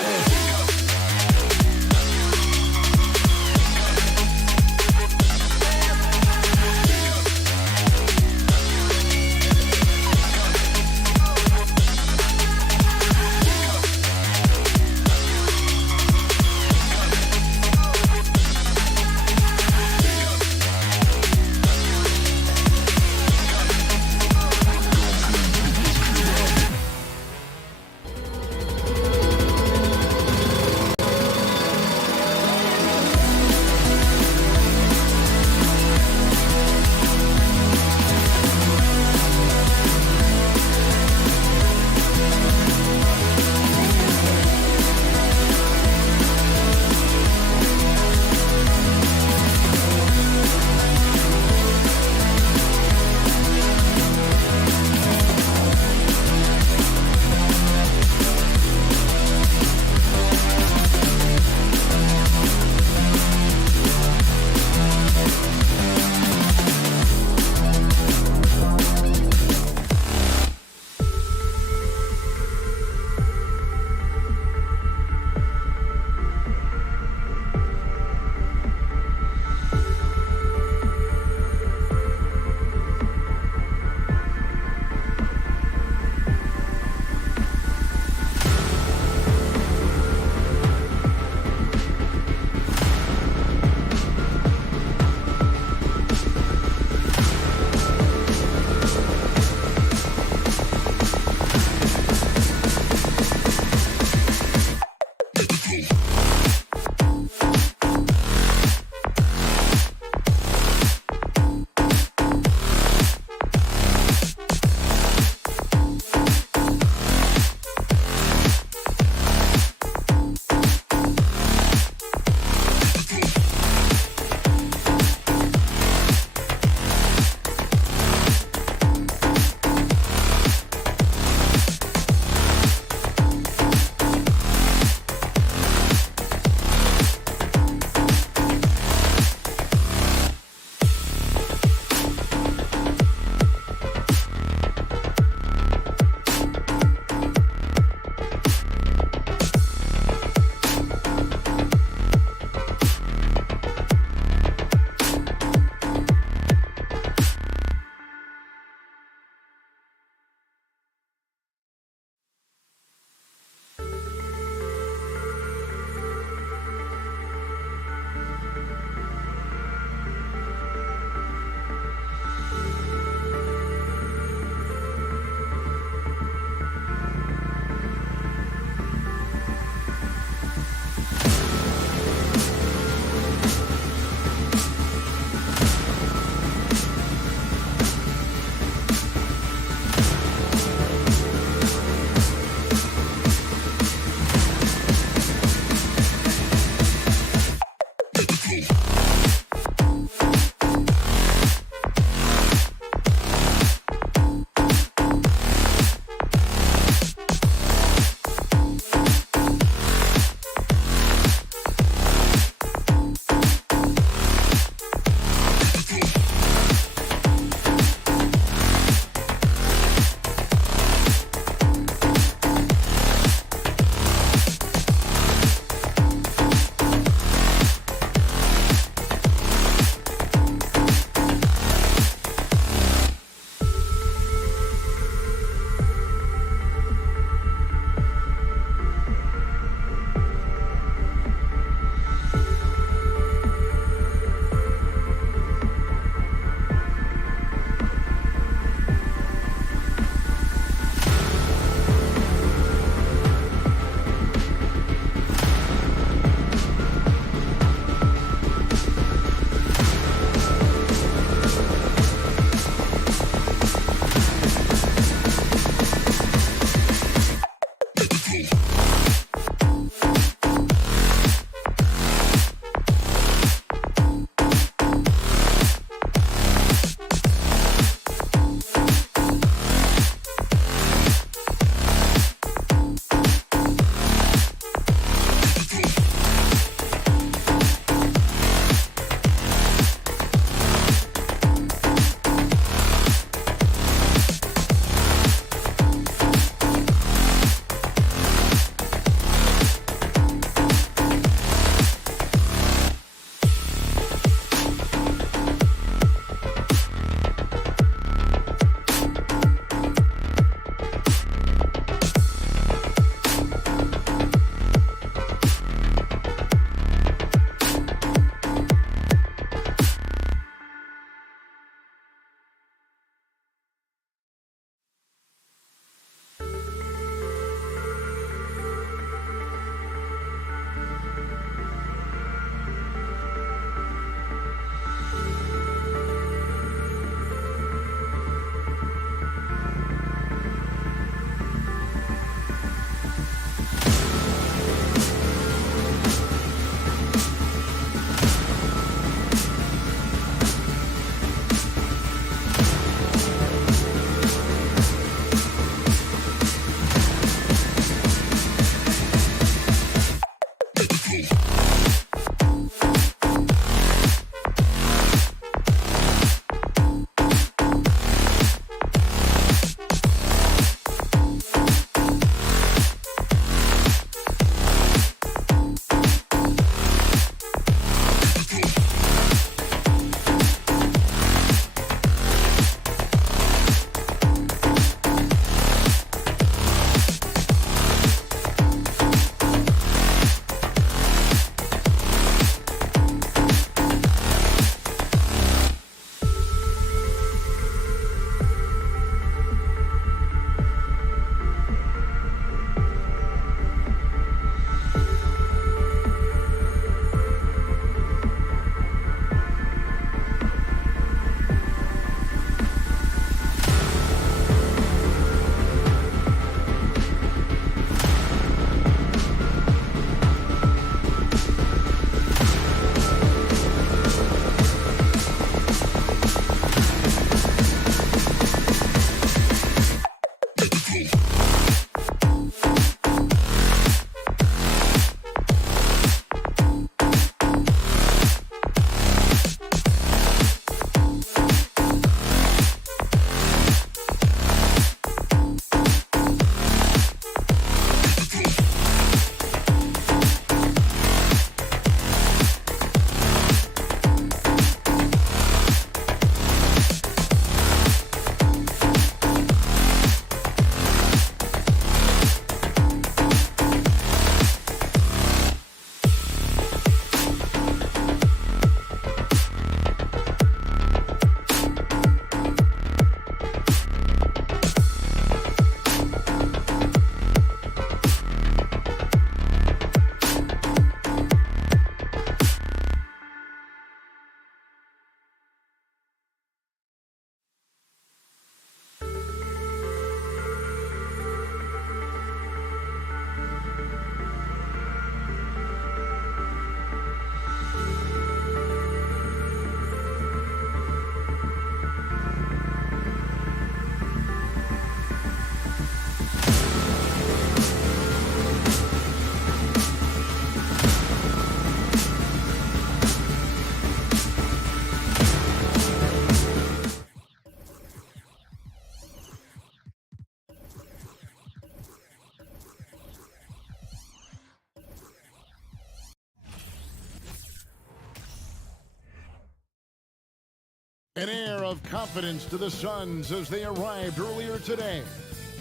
An air of confidence to the Suns as they arrived earlier today.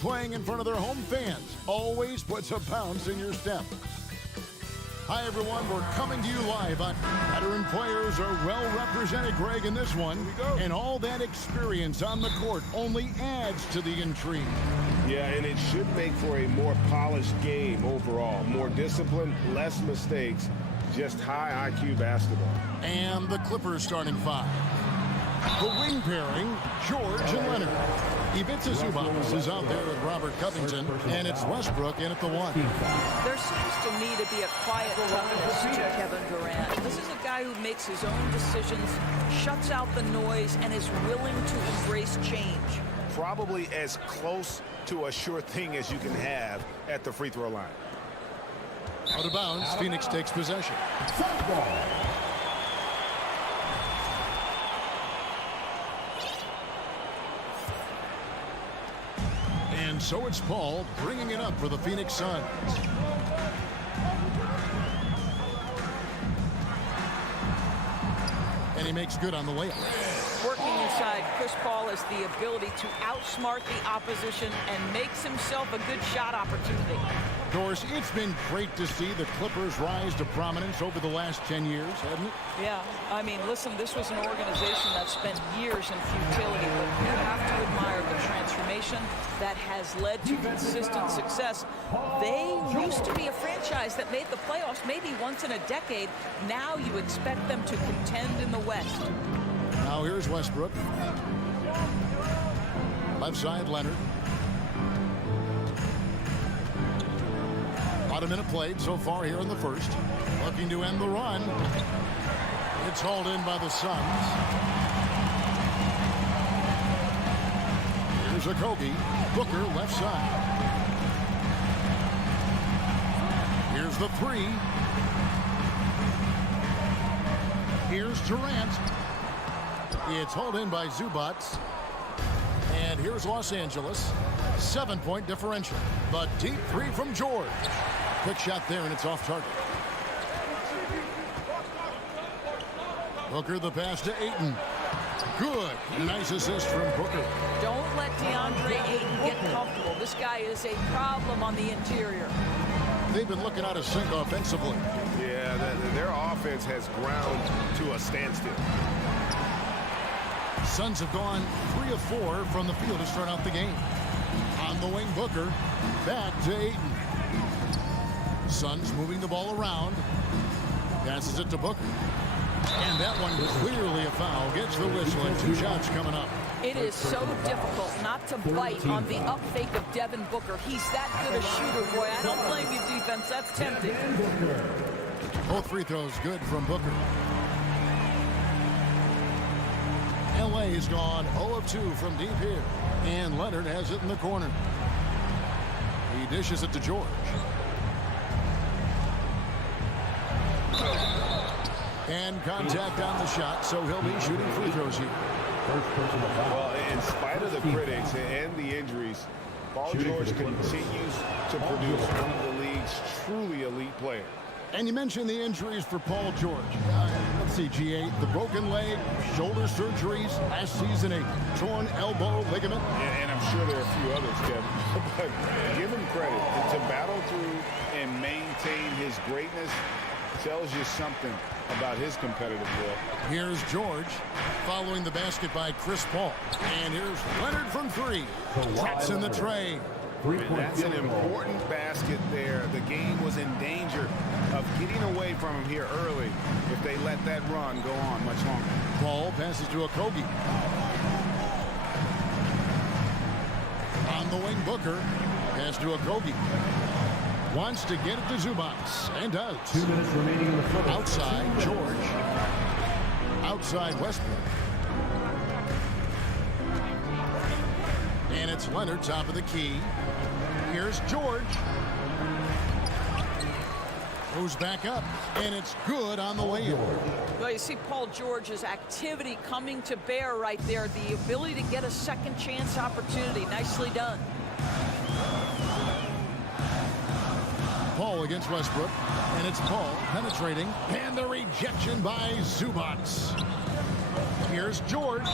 Playing in front of their home fans always puts a bounce in your step. Hi, everyone. We're coming to you live on veteran players are well represented, Greg, in this one. And all that experience on the court only adds to the intrigue. Yeah, and it should make for a more polished game overall. More discipline, less mistakes, just high IQ basketball. And the Clippers starting five. The wing pairing, George and Leonard. Ivica Zubac is out there with Robert Covington, and it's Westbrook in at the one. There seems to me to be a quiet toughness to Kevin Durant. This is a guy who makes his own decisions, shuts out the noise, and is willing to embrace change. Probably as close to a sure thing as you can have at the free throw line. Out of bounds, Phoenix takes possession. And so it's Paul bringing it up for the Phoenix Suns. And he makes good on the layup. Working inside, Chris Paul has the ability to outsmart the opposition and makes himself a good shot opportunity. Of course, it's been great to see the Clippers rise to prominence over the last 10 years, hasn't it? Yeah, I mean, listen, this was an organization that spent years in futility, but you have to admire the transformation that has led to consistent success. They used to be a franchise that made the playoffs maybe once in a decade. Now you expect them to contend in the West. Now here's Westbrook. Left side, Leonard. About a minute played so far here in the first. Looking to end the run. It's hauled in by the Suns. Here's Okogie. Booker left side. Here's the three. Here's Durant. It's hauled in by Zubac. And here's Los Angeles. 7-point differential. The deep three from George. Quick shot there, and it's off target. Booker the pass to Ayton. Good. Nice assist from Booker. Don't let DeAndre Ayton get comfortable. This guy is a problem on the interior. They've been looking out of sync offensively. Yeah, their offense has ground to a standstill. Suns have gone 3 of 4 from the field to start out the game. On the wing, Booker. Back to Ayton. Suns moving the ball around. Passes it to Booker. And that one clearly a foul. Gets the whistle and 2 shots coming up. It is so difficult not to bite on the up fake of Devin Booker. He's that good a shooter, boy. I don't blame you, defense. That's tempting. Both free throws good from Booker. LA's gone 0 of 2 from deep here. And Leonard has it in the corner. He dishes it to George. And contact on the shot, so he'll be shooting free throws here. Well, in spite of the critics and the injuries, Paul George continues to produce one of the league's truly elite players. And you mentioned the injuries for Paul George. Let's see, G8, the broken leg, shoulder surgeries, last season a torn elbow ligament. And I'm sure there are a few others, Kevin. But give him credit. To battle through and maintain his greatness tells you something about his competitive will. Here's George following the basket by Chris Paul. And here's Leonard from 3. Drops in the tray. That's an important basket there. The game was in danger of getting away from him here early if they let that run go on much longer. Paul passes to Okogie. On the wing, Booker. Pass to Okogie. Wants to get it to Zubac, and does. 2 minutes remaining in the first. Outside, George. Outside, Westbrook. And it's Leonard, top of the key. Here's George. Goes back up, and it's good on the way in. Well, you see Paul George's activity coming to bear right there. The ability to get a second chance opportunity. Nicely done. Paul against Westbrook, and it's Paul penetrating, and the rejection by Zubac. Here's George.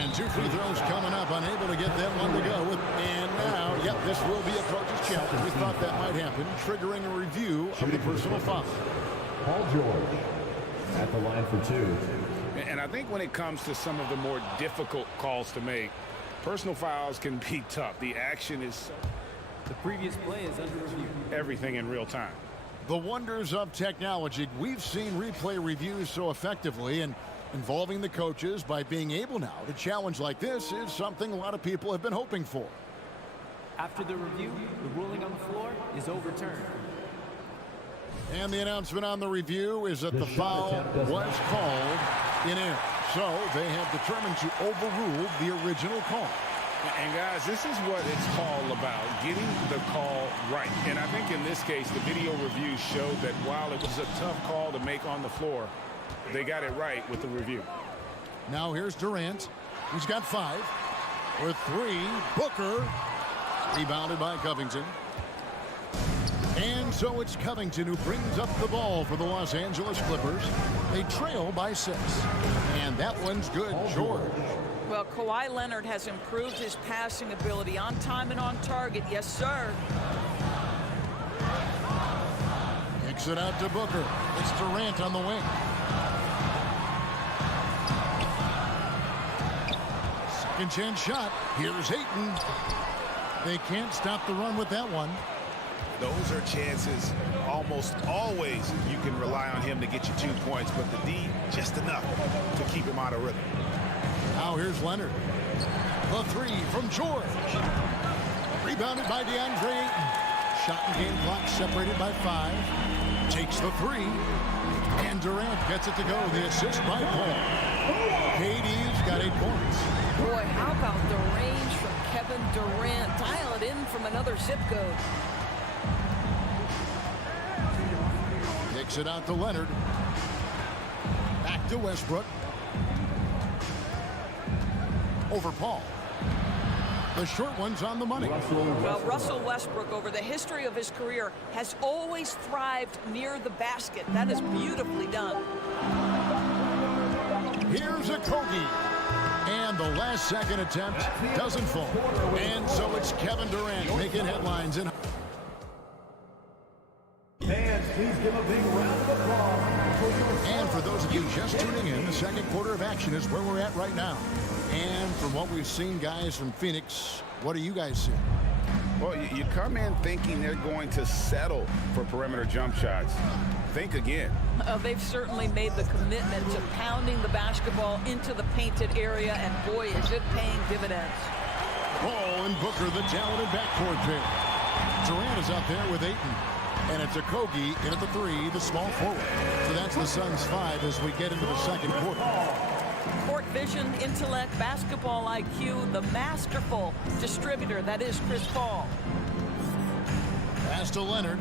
And 2 free throws coming up. Unable to get that one to go. And now, yep, this will be a coach's challenge. We thought that might happen, triggering a review of the personal foul. Paul George at the line for 2. And I think when it comes to some of the more difficult calls to make, personal fouls can be tough. The action is the previous play is under review. Everything in real time. The wonders of technology. We've seen replay reviews so effectively, and involving the coaches by being able now to challenge like this is something a lot of people have been hoping for. After the review, the ruling on the floor is overturned. And the announcement on the review is that the foul was called in error. So they have determined to overrule the original call. And guys, this is what it's all about, getting the call right. And I think in this case, the video review showed that while it was a tough call to make on the floor, they got it right with the review. Now here's Durant. He's got 5. With 3, Booker. Rebounded by Covington. And so it's Covington who brings up the ball for the Los Angeles Clippers. They trail by 6. And that one's good, George. Well, Kawhi Leonard has improved his passing ability on time and on target. Yes, sir. Kicks it out to Booker. It's Durant on the wing. Second chance shot. Here's Ayton. They can't stop the run with that one. Those are chances almost always you can rely on him to get you 2 points, but the D just enough to keep him out of rhythm. Now here's Leonard. The 3 from George. Rebounded by DeAndre Ayton. Shot and game clock separated by 5. Takes the 3. And Durant gets it to go. The assist by Paul. KD's got 8 points. Boy, how about the range from Kevin Durant? Dial it in from another zip code. Kicks it out to Leonard. Back to Westbrook. Over Paul. The short one's on the money. Well, Russell Westbrook, over the history of his career, has always thrived near the basket. That is beautifully done. Here's a Kogi. And the last second attempt doesn't fall. And so it's Kevin Durant making headlines in. Fans, please give a big round of applause. And for those of you just tuning in, the second quarter of action is where we're at right now. And from what we've seen, guys, from Phoenix, what do you guys see? Well, you come in thinking they're going to settle for perimeter jump shots. Think again. They've certainly made the commitment to pounding the basketball into the painted area, and boy, is it paying dividends. Paul and Booker, the talented backcourt pair. Durant is out there with Ayton. And it's a Kogi in at the 3, the small forward. So that's the Suns' 5 as we get into the second quarter. Court vision, intellect, basketball IQ, the masterful distributor that is Chris Paul. Pass to Leonard.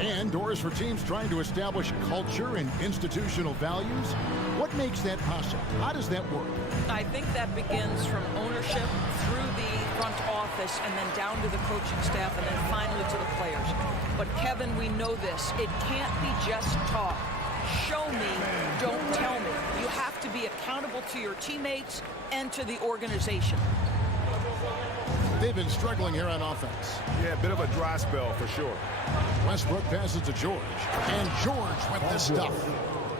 And doors for teams trying to establish culture and institutional values. What makes that possible? How does that work? I think that begins from ownership through the front office and then down to the coaching staff and then finally to the players. But Kevin, we know this. It can't be just talk. Show me, don't tell me. You have to be accountable to your teammates and to the organization. They've been struggling here on offense. Yeah, a bit of a dry spell for sure. Westbrook passes to George. And George with the stuff.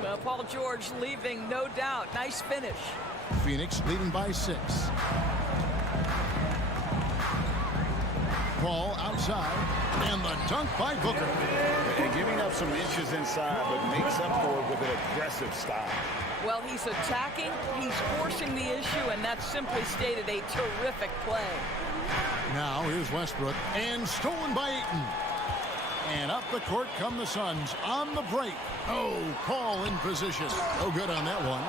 Well, Paul George leaving, no doubt. Nice finish. Phoenix leading by 6. Paul outside. And the dunk by Booker. And giving up some inches inside, but makes up for it with an aggressive style. Well, he's attacking, he's forcing the issue, and that's simply stated a terrific play. Now here's Westbrook, and stolen by Ayton. And up the court come the Suns on the break. Oh, Paul in position. No good on that one.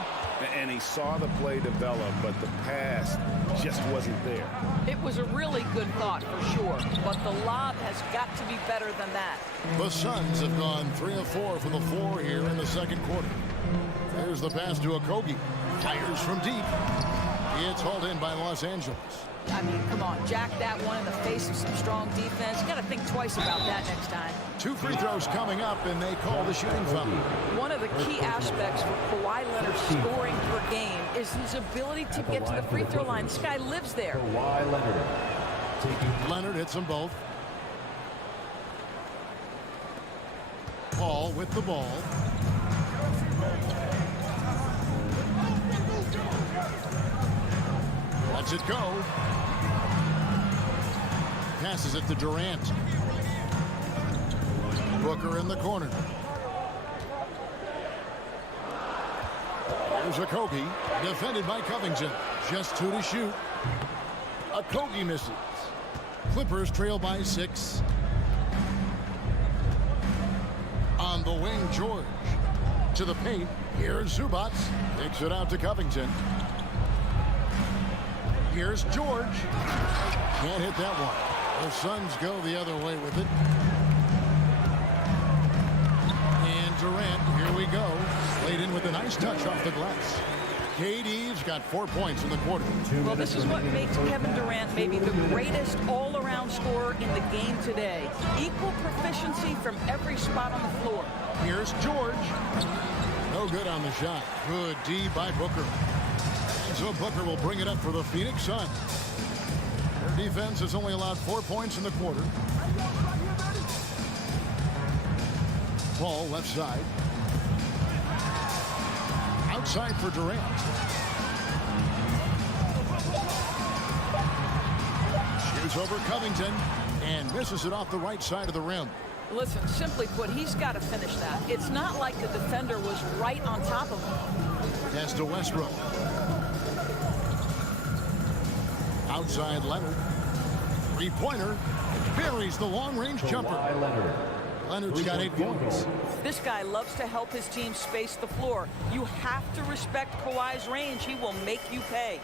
And he saw the play develop, but the pass just wasn't there. It was a really good thought for sure, but the lob has got to be better than that. The Suns have gone 3 of 4 from the floor here in the second quarter. There's the pass to Okogie. Fires from deep. It's hauled in by Los Angeles. I mean, come on, jack that one in the face of some strong defense. You got to think twice about that next time. 2 free throws coming up, and they call the shooting foul. One of the key aspects for Kawhi Leonard's scoring per game is his ability to get to the free throw line. This guy lives there. Kawhi Leonard. Leonard hits them both. Paul with the ball. Lets it go. Passes it to Durant. Booker in the corner. Here's Okogie, defended by Covington. Just 2 to shoot. Okogie misses. Clippers trail by 6. On the wing, George. To the paint. Here's Zubac. Takes it out to Covington. Here's George. Can't hit that one. The Suns go the other way with it. And Durant, here we go. Laid in with a nice touch off the glass. KD's got 4 points in the quarter. Well, this is what makes Kevin Durant maybe the greatest all-around scorer in the game today. Equal proficiency from every spot on the floor. Here's George. No good on the shot. Good D by Booker. And so Booker will bring it up for the Phoenix Suns. Their defense has only allowed 4 points in the quarter. Ball left side. Outside for Durant. Shoots over Covington and misses it off the right side of the rim. Listen, simply put, he's got to finish that. It's not like the defender was right on top of him. Pass to Westbrook. Outside Leonard. Three-pointer. Buries the long-range jumper. Leonard's got 8 points. This guy loves to help his team space the floor. You have to respect Kawhi's range. He will make you pay.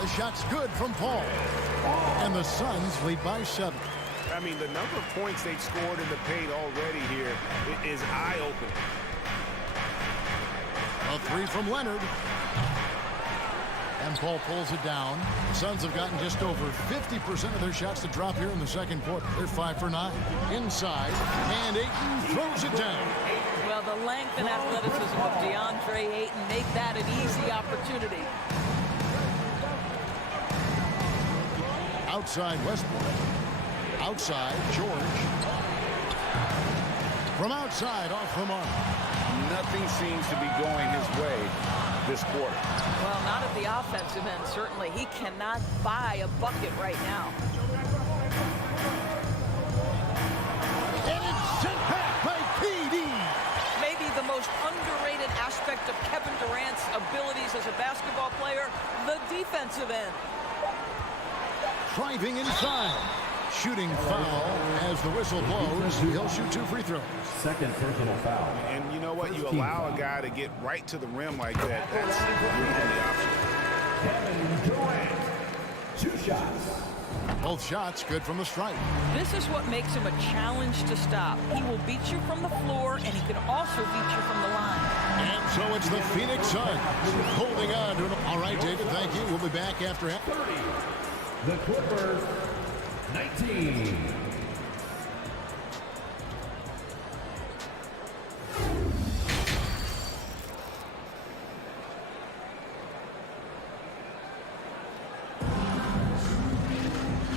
The shot's good from Paul. And the Suns lead by 7. I mean, the number of points they've scored in the paint already here is eye-opening. A 3 from Leonard. And Paul pulls it down. The Suns have gotten just over 50% of their shots to drop here in the second quarter. They're 5 for 9. Inside, and Ayton throws it down. Well, the length and athleticism of DeAndre Ayton make that an easy opportunity. Outside Westbrook. Outside George. From outside, off the mark. Nothing seems to be going his way this quarter. Well, not at the offensive end, certainly. He cannot buy a bucket right now. And it's sent back by KD. Maybe the most underrated aspect of Kevin Durant's abilities as a basketball player, the defensive end. Driving inside. Shooting foul as the whistle blows. He'll shoot 2 free throws. Second personal foul. And you know what? You allow a guy to get right to the rim like that. That's your only option. Kevin Durant, 2 shots. Both shots good from the stripe. This is what makes him a challenge to stop. He will beat you from the floor, and he can also beat you from the line. And so it's the Phoenix Suns holding on to it. All right, David, thank you. We'll be back after half. 30. The Clippers, 19.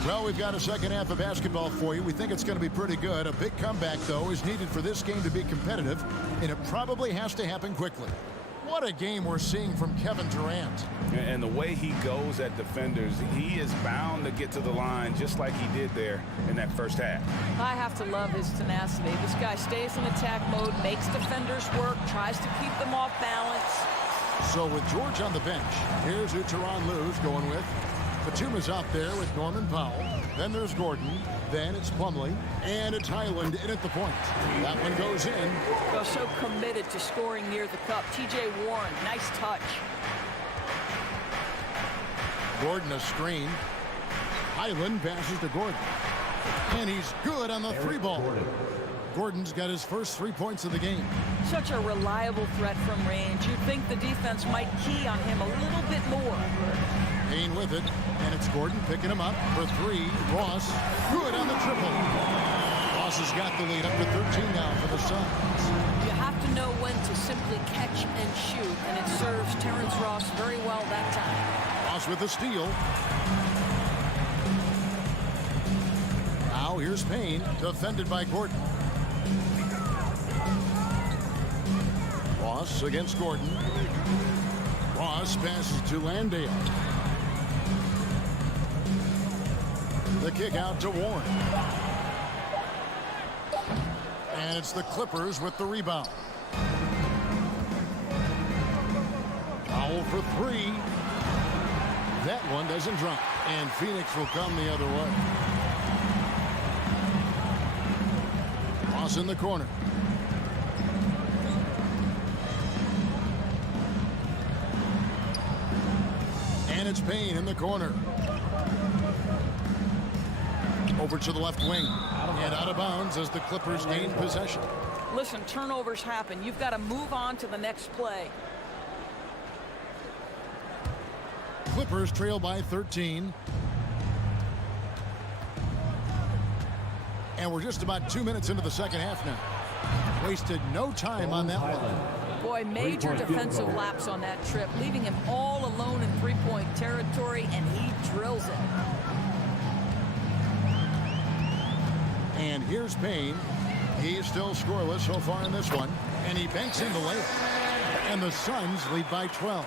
Well, we've got a second half of basketball for you. We think it's going to be pretty good. A big comeback, though, is needed for this game to be competitive, and it probably has to happen quickly. What a game we're seeing from Kevin Durant. And the way he goes at defenders, he is bound to get to the line just like he did there in that first half. I have to love his tenacity. This guy stays in attack mode, makes defenders work, tries to keep them off balance. So with George on the bench, here's who Tyronn Lue's going with. Batuma's out there with Norman Powell. Then there's Gordon. Then it's Plumlee. And it's Highland in at the point. That one goes in. Well, so committed to scoring near the cup. T.J. Warren, nice touch. Gordon a screen. Highland passes to Gordon. And he's good on the 3 ball. Gordon's got his first 3 points of the game. Such a reliable threat from range. You'd think the defense might key on him a little bit more. Payne with it, and it's Gordon picking him up for 3. Ross, good on the triple. Ross has got the lead up to 13 now for the Suns. You have to know when to simply catch and shoot, and it serves Terrence Ross very well that time. Ross with the steal. Now here's Payne, defended by Gordon. Ross against Gordon. Ross passes to Landale. The kick out to Warren. And it's the Clippers with the rebound. Foul for 3. That one doesn't drop. And Phoenix will come the other way. Ross in the corner. And it's Payne in the corner. Over to the left wing. And out of bounds as the Clippers gain possession. Listen, turnovers happen. You've got to move on to the next play. Clippers trail by 13. And we're just about 2 minutes into the second half now. Wasted no time on that one. Boy, major defensive lapse on that trip, leaving him all alone in three-point territory, and he drills it. And here's Payne. He's still scoreless so far in this one. And he banks in the layup. And the Suns lead by 12.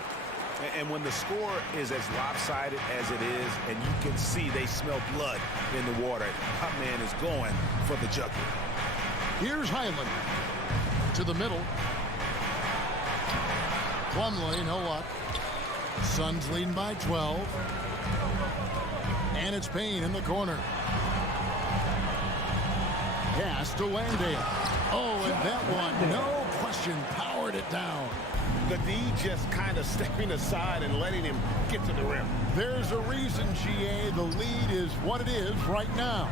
And when the score is as lopsided as it is, and you can see they smell blood in the water, that man is going for the jugular. Here's Highland to the middle. Plumlee, no luck. Suns leading by 12. And it's Payne in the corner. Pass to Landale. Oh, and that one, no question, powered it down. The D just kind of stepping aside and letting him get to the rim. There's a reason, GA, the lead is what it is right now.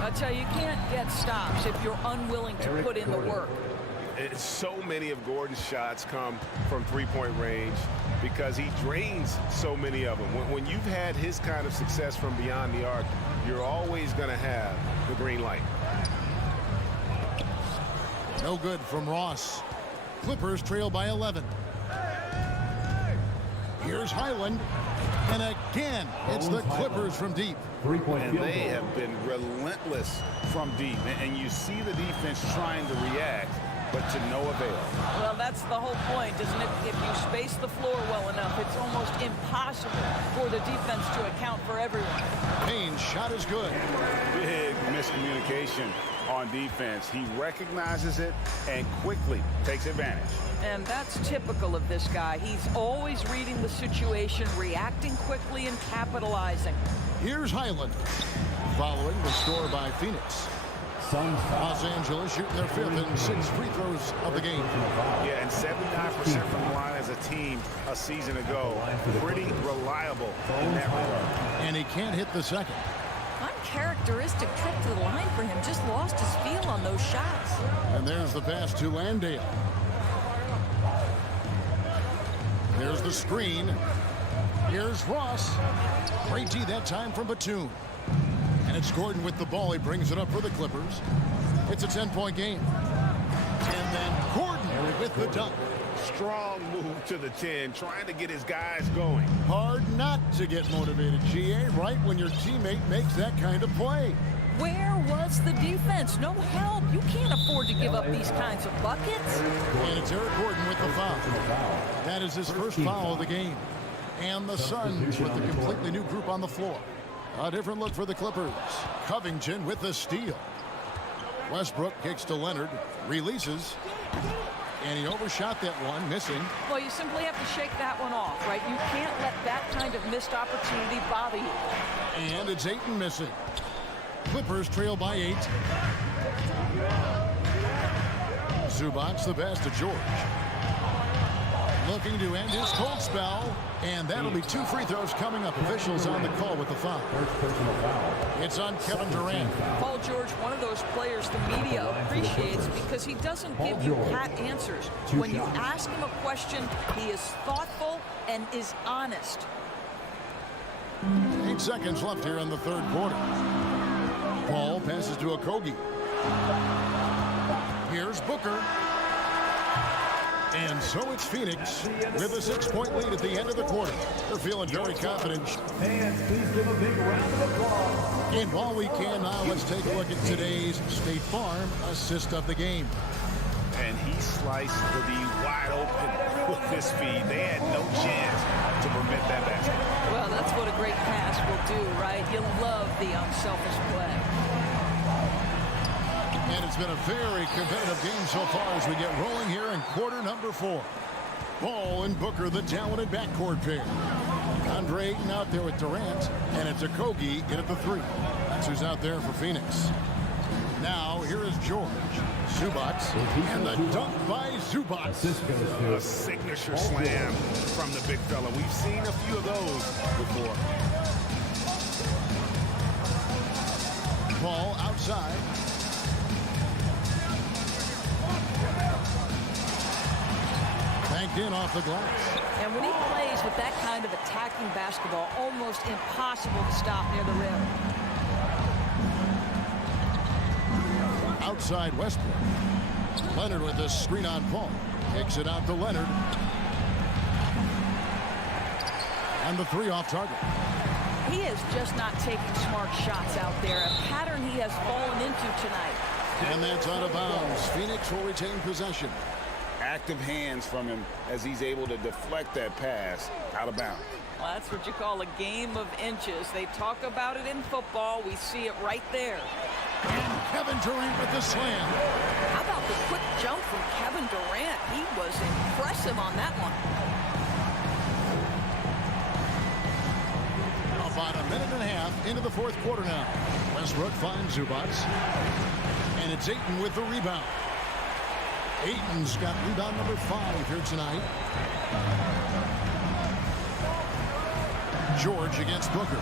I tell you, you can't get stops if you're unwilling to put in the work. So many of Gordon's shots come from three-point range because he drains so many of them. When you've had his kind of success from beyond the arc, you're always going to have the green light. No good from Ross. Clippers trail by 11. Here's Highland. And again, it's the Clippers from deep. And they have been relentless from deep. And you see the defense trying to react, but to no avail. Well, that's the whole point, isn't it? If you space the floor well enough, it's almost impossible for the defense to account for everyone. Payne's shot is good. Big miscommunication on defense. He recognizes it and quickly takes advantage. And that's typical of this guy. He's always reading the situation, reacting quickly, and capitalizing. Here's Highland. Following the score by Phoenix. Los Angeles shooting their 5th and 6th free throws of the game. Yeah, and 79% from the line as a team a season ago. Pretty reliable in that regard. And he can't hit the second. Uncharacteristic trip to the line for him. Just lost his feel on those shots. And there's the pass to Landale. There's the screen. Here's Ross. Great D that time from Batum. And it's Gordon with the ball. He brings it up for the Clippers. It's a 10-point game. And then Gordon with the dunk. Strong move to the 10, trying to get his guys going. Hard not to get motivated, GA, right when your teammate makes that kind of play. Where was the defense? No help. You can't afford to give up these kinds of buckets. And it's Eric Gordon with the foul. That is his first foul of the game. And the Suns with a completely new group on the floor. A different look for the Clippers. Covington with the steal. Westbrook kicks to Leonard, releases, and he overshot that one, missing. Well, you simply have to shake that one off, right? You can't let that kind of missed opportunity bother you. And it's Ayton missing. Clippers trail by 8. Zubac the pass to George. Looking to end his cold spell. And that'll be 2 free throws coming up. Officials on the call with the foul. It's on Kevin Durant. Paul George, one of those players the media appreciates because he doesn't give you pat answers. When you ask him a question, he is thoughtful and is honest. 8 seconds left here in the third quarter. Ball passes to Okogie. Here's Booker. And so it's Phoenix with a 6-point lead at the end of the quarter. They're feeling very confident. Fans, please give a big round of applause. And while we can now, let's take a look at today's State Farm assist of the game. And he sliced the D wide open with his feed. They had no chance to prevent that basket. Well, that's what a great pass will do, right? You love the unselfish play. And it's been a very competitive game so far as we get rolling here in quarter number 4. Ball and Booker, the talented backcourt pair. Andre Ayton out there with Durant, and it's Okogie in at the 3. That's who's out there for Phoenix. Now, here is George. Zubac, and the dunk by Zubac. A signature slam from the big fella. We've seen a few of those before. Ball outside. Banked in off the glass. And when he plays with that kind of attacking basketball, almost impossible to stop near the rim. Outside Westbrook. Leonard with the screen on Paul. Kicks it out to Leonard. And the 3 off target. He is just not taking smart shots out there. A pattern he has fallen into tonight. And that's out of bounds. Phoenix will retain possession. Active hands from him as he's able to deflect that pass out of bounds. Well, that's what you call a game of inches. They talk about it in football. We see it right there. And Kevin Durant with the slam. How about the quick jump from Kevin Durant? He was impressive on that one. About a minute and a half into the fourth quarter now. Westbrook finds Zubac. And it's Ayton with the rebound. Ayton's got rebound number 5 here tonight. George against Booker.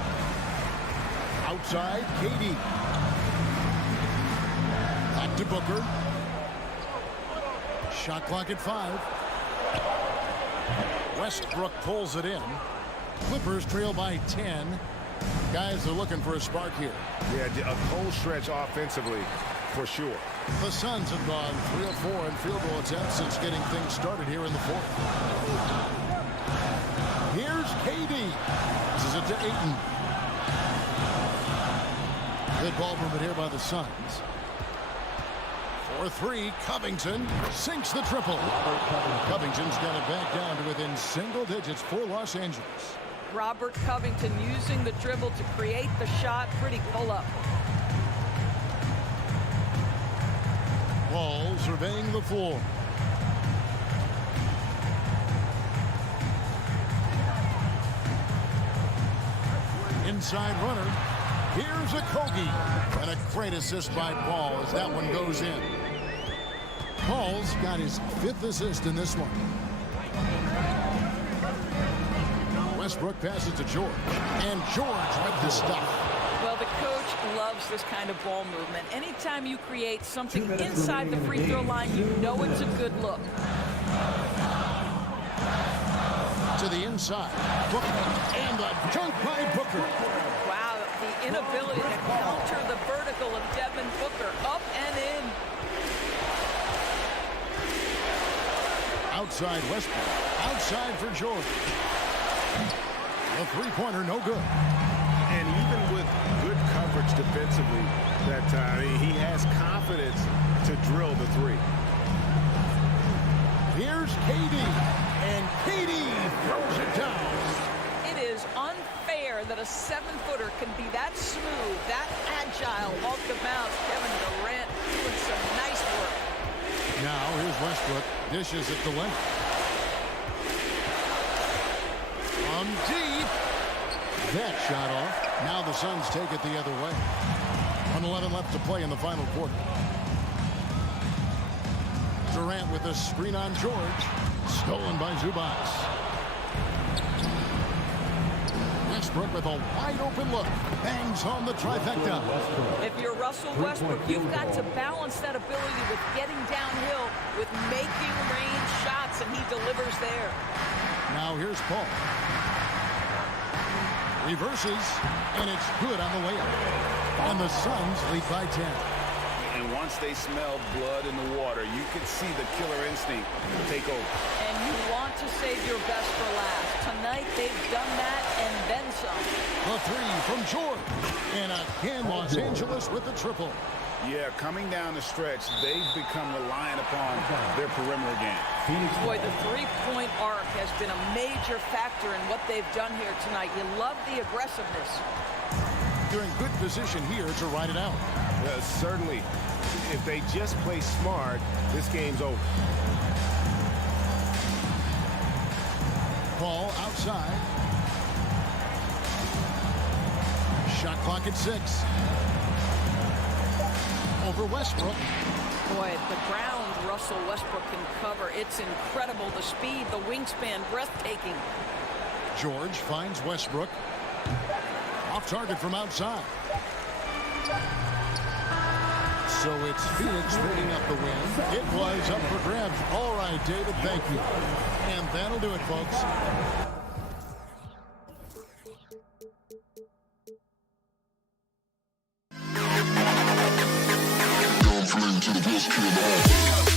Outside, KD. Back to Booker. Shot clock at 5. Westbrook pulls it in. Clippers trail by 10. Guys are looking for a spark here. Yeah, a cold stretch offensively for sure. The Suns have gone 3 of 4 in field goal attempts since getting things started here in the fourth. Here's KD. This is it to Ayton. Good ball movement here by the Suns. For 3, Covington sinks the triple. Covington's got it back down to within single digits for Los Angeles. Robert Covington using the dribble to create the shot. Pretty pull-up. Ball surveying the floor. Inside runner. Here's Okogie. And a great assist by Paul as that one goes in. Paul's got his 5th assist in this one. Westbrook passes to George. And George with the stuff. Well, the coach loves this kind of ball movement. Anytime you create something inside the free throw line, you know it's a good look. To the inside. Booker. And a dunk by Booker. Wow, the inability to counter the vertical of Devin Booker. Up and in. Outside Westbrook. Outside for George. A 3-pointer, no good. And even with good coverage defensively that time, he has confidence to drill the 3. Here's KD. And KD throws it down. It is unfair that a 7-footer can be that smooth, that agile off the bounce. Kevin Durant doing some nice work. Now here's Westbrook. Dishes it to Leonard. From deep. That shot off. Now the Suns take it the other way. 1:11 left to play in the final quarter. Durant with a screen on George. Stolen by Zubac. Westbrook with a wide open look. Bangs home the trifecta. If you're Russell Westbrook, you've got to balance that ability to with making range shots, and he delivers there. Now here's Paul. Reverses, and it's good on the way up. And the Suns lead by 10. And once they smell blood in the water, you can see the killer instinct take over. And you want to save your best for last. Tonight, they've done that and then some. The three from George. And again, Los Angeles with the triple. Yeah, coming down the stretch, they've become reliant upon their perimeter game. Boy, the three-point arc has been a major factor in what they've done here tonight. You love the aggressiveness. They're in good position here to ride it out. Certainly, if they just play smart, this game's over. Paul outside. Shot clock at 6. Over Westbrook. Boy, the ground Russell Westbrook can cover. It's incredible. The speed, the wingspan, breathtaking. George finds Westbrook. Off target from outside. So it's Phoenix picking up the win. It was up for grabs. All right, David, thank you. And that'll do it, folks. To the best kid in the house.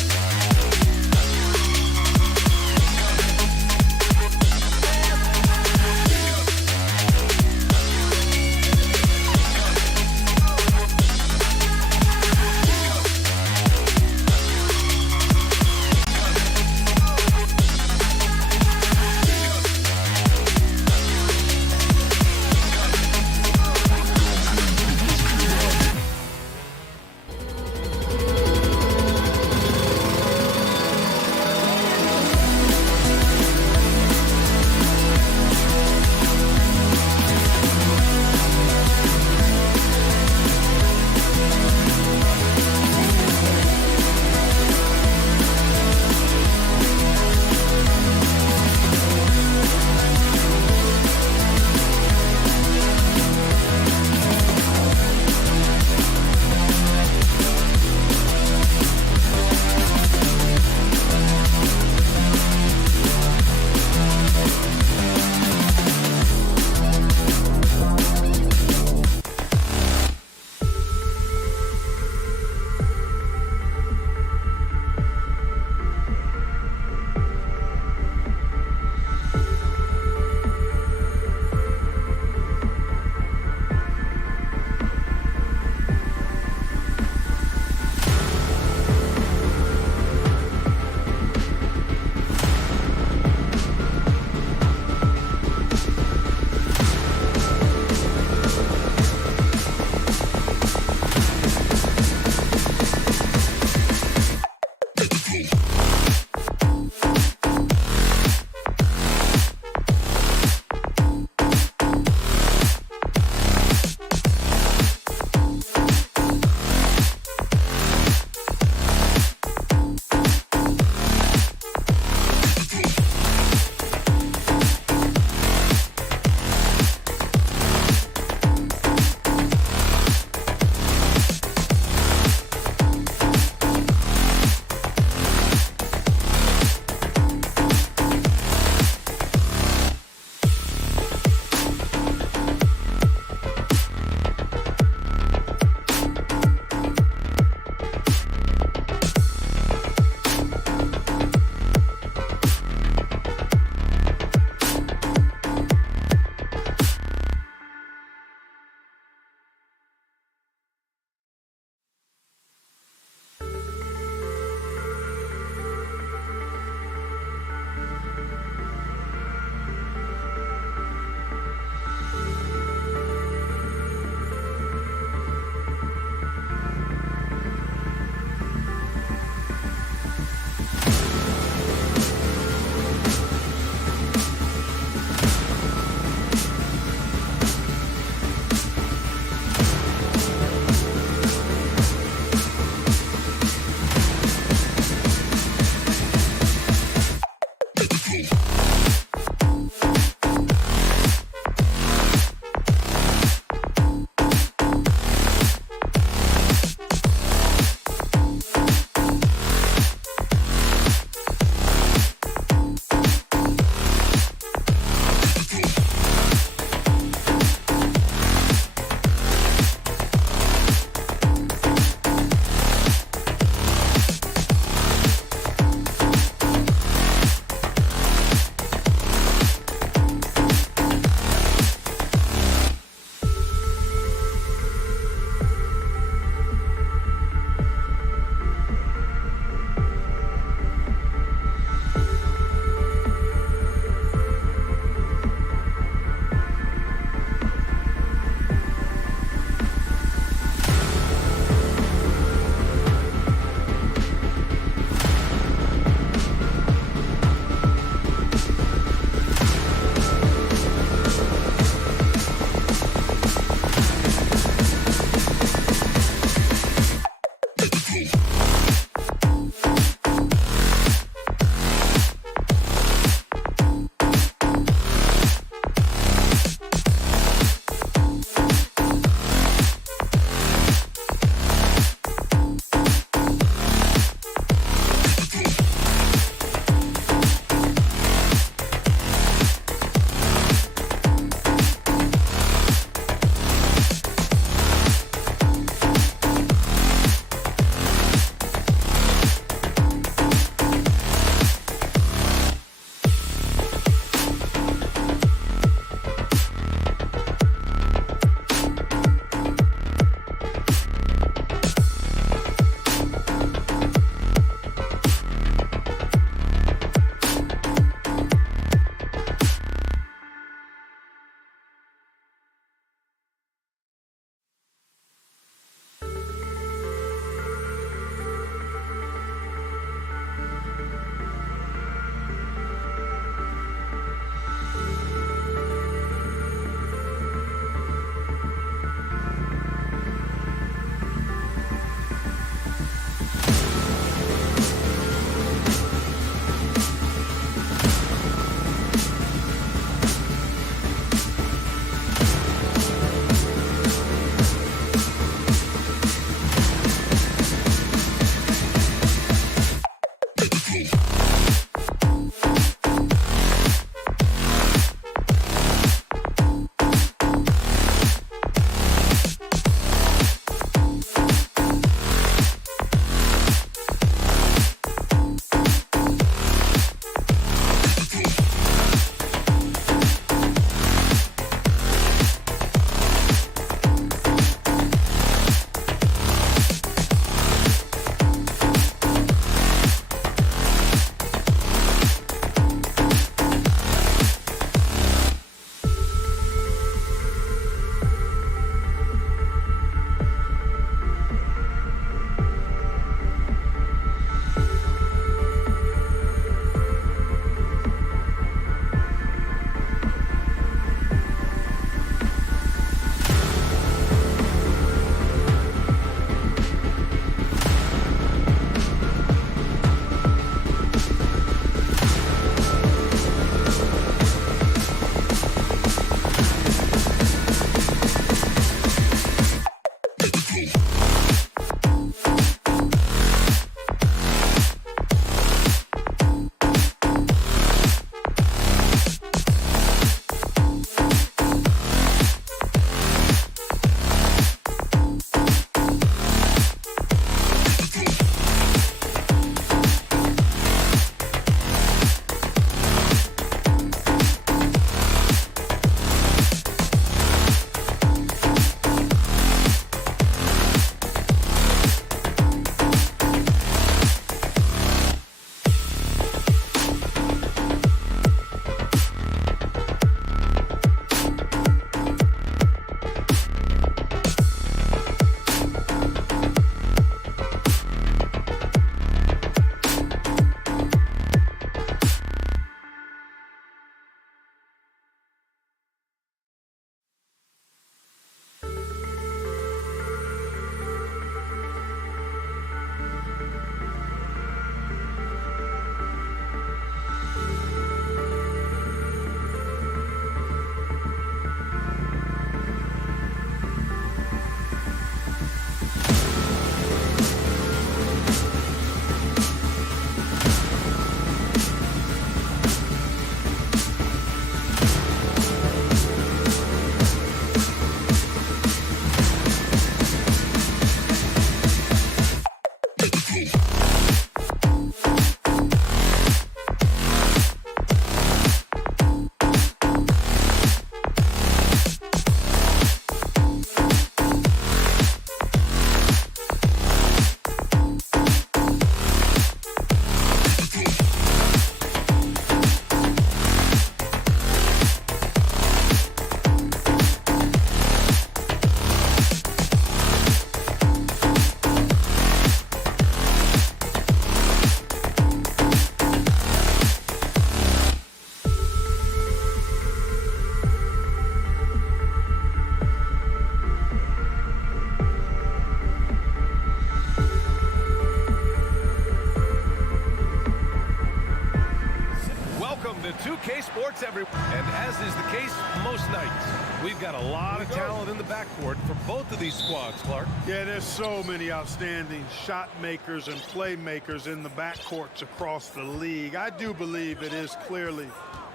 And as is the case most nights, we've got a lot of talent in the backcourt for both of these squads, Clark. Yeah, there's so many outstanding shot makers and playmakers in the backcourts across the league. I do believe it is clearly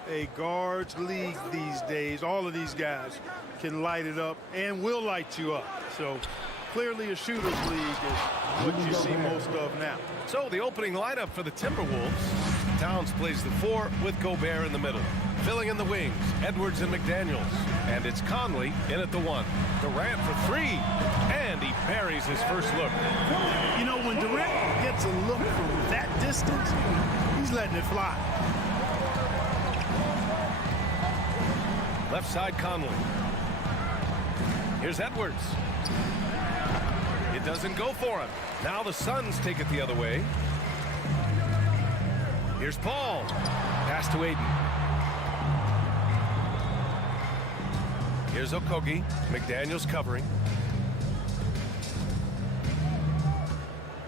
a guards league these days. All of these guys can light it up and will light you up. So clearly a shooter's league is what you see most of now. So the opening lineup for the Timberwolves. Towns plays the 4 with Gobert in the middle. Filling in the wings, Edwards and McDaniels. And it's Conley in at the 1. Durant for 3. And he buries his first look. You know, when Durant gets a look from that distance, he's letting it fly. Left side, Conley. Here's Edwards. It doesn't go for him. Now the Suns take it the other way. Here's Paul. Pass to Aiden. Here's Okogie. McDaniels covering.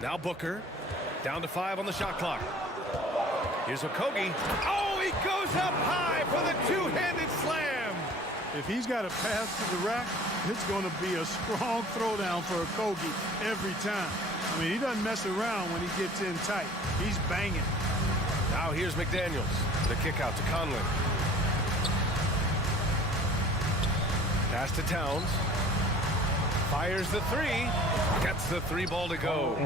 Now Booker. Down to 5 on the shot clock. Here's Okogie. Oh, he goes up high for the two-handed slam. If he's got a pass to the rack, it's going to be a strong throwdown for Okogie every time. I mean, he doesn't mess around when he gets in tight. He's banging. Now here's McDaniels. The kick out to Conley. Pass to Towns. Fires the 3. Gets the 3 ball to go.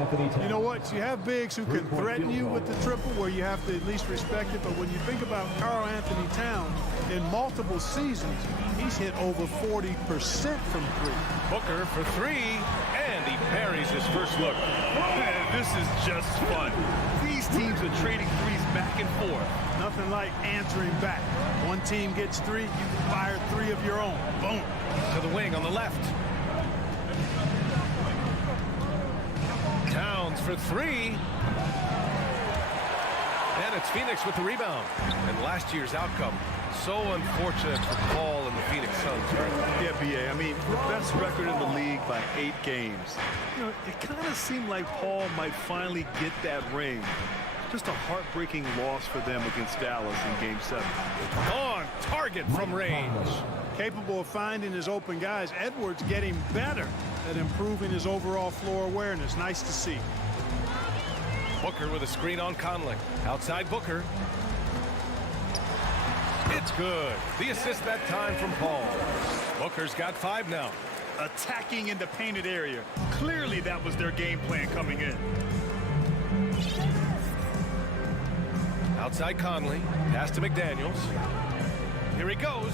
You know what? You have bigs who can threaten you with the triple where you have to at least respect it. But when you think about Karl Anthony Towns, in multiple seasons, he's hit over 40% from 3. Booker for 3. And he buries his first look. Man, this is just fun. These teams are trading threes back and forth. Nothing like answering back. One team gets 3, you can fire 3 of your own. Boom. To the wing on the left. Towns for 3. And it's Phoenix with the rebound. And last year's outcome, so unfortunate for Paul and the Phoenix Suns. Yeah, B.A. I mean, the best record in the league by 8 games. You know, it kind of seemed like Paul might finally get that ring. Just a heartbreaking loss for them against Dallas in Game 7. On target from range. Capable of finding his open guys. Edwards getting better at improving his overall floor awareness. Nice to see. Booker with a screen on Conley. Outside Booker. It's good. The assist that time from Paul. Booker's got 5 now. Attacking in the painted area. Clearly that was their game plan coming in. Outside Conley. Pass to McDaniels. Here he goes.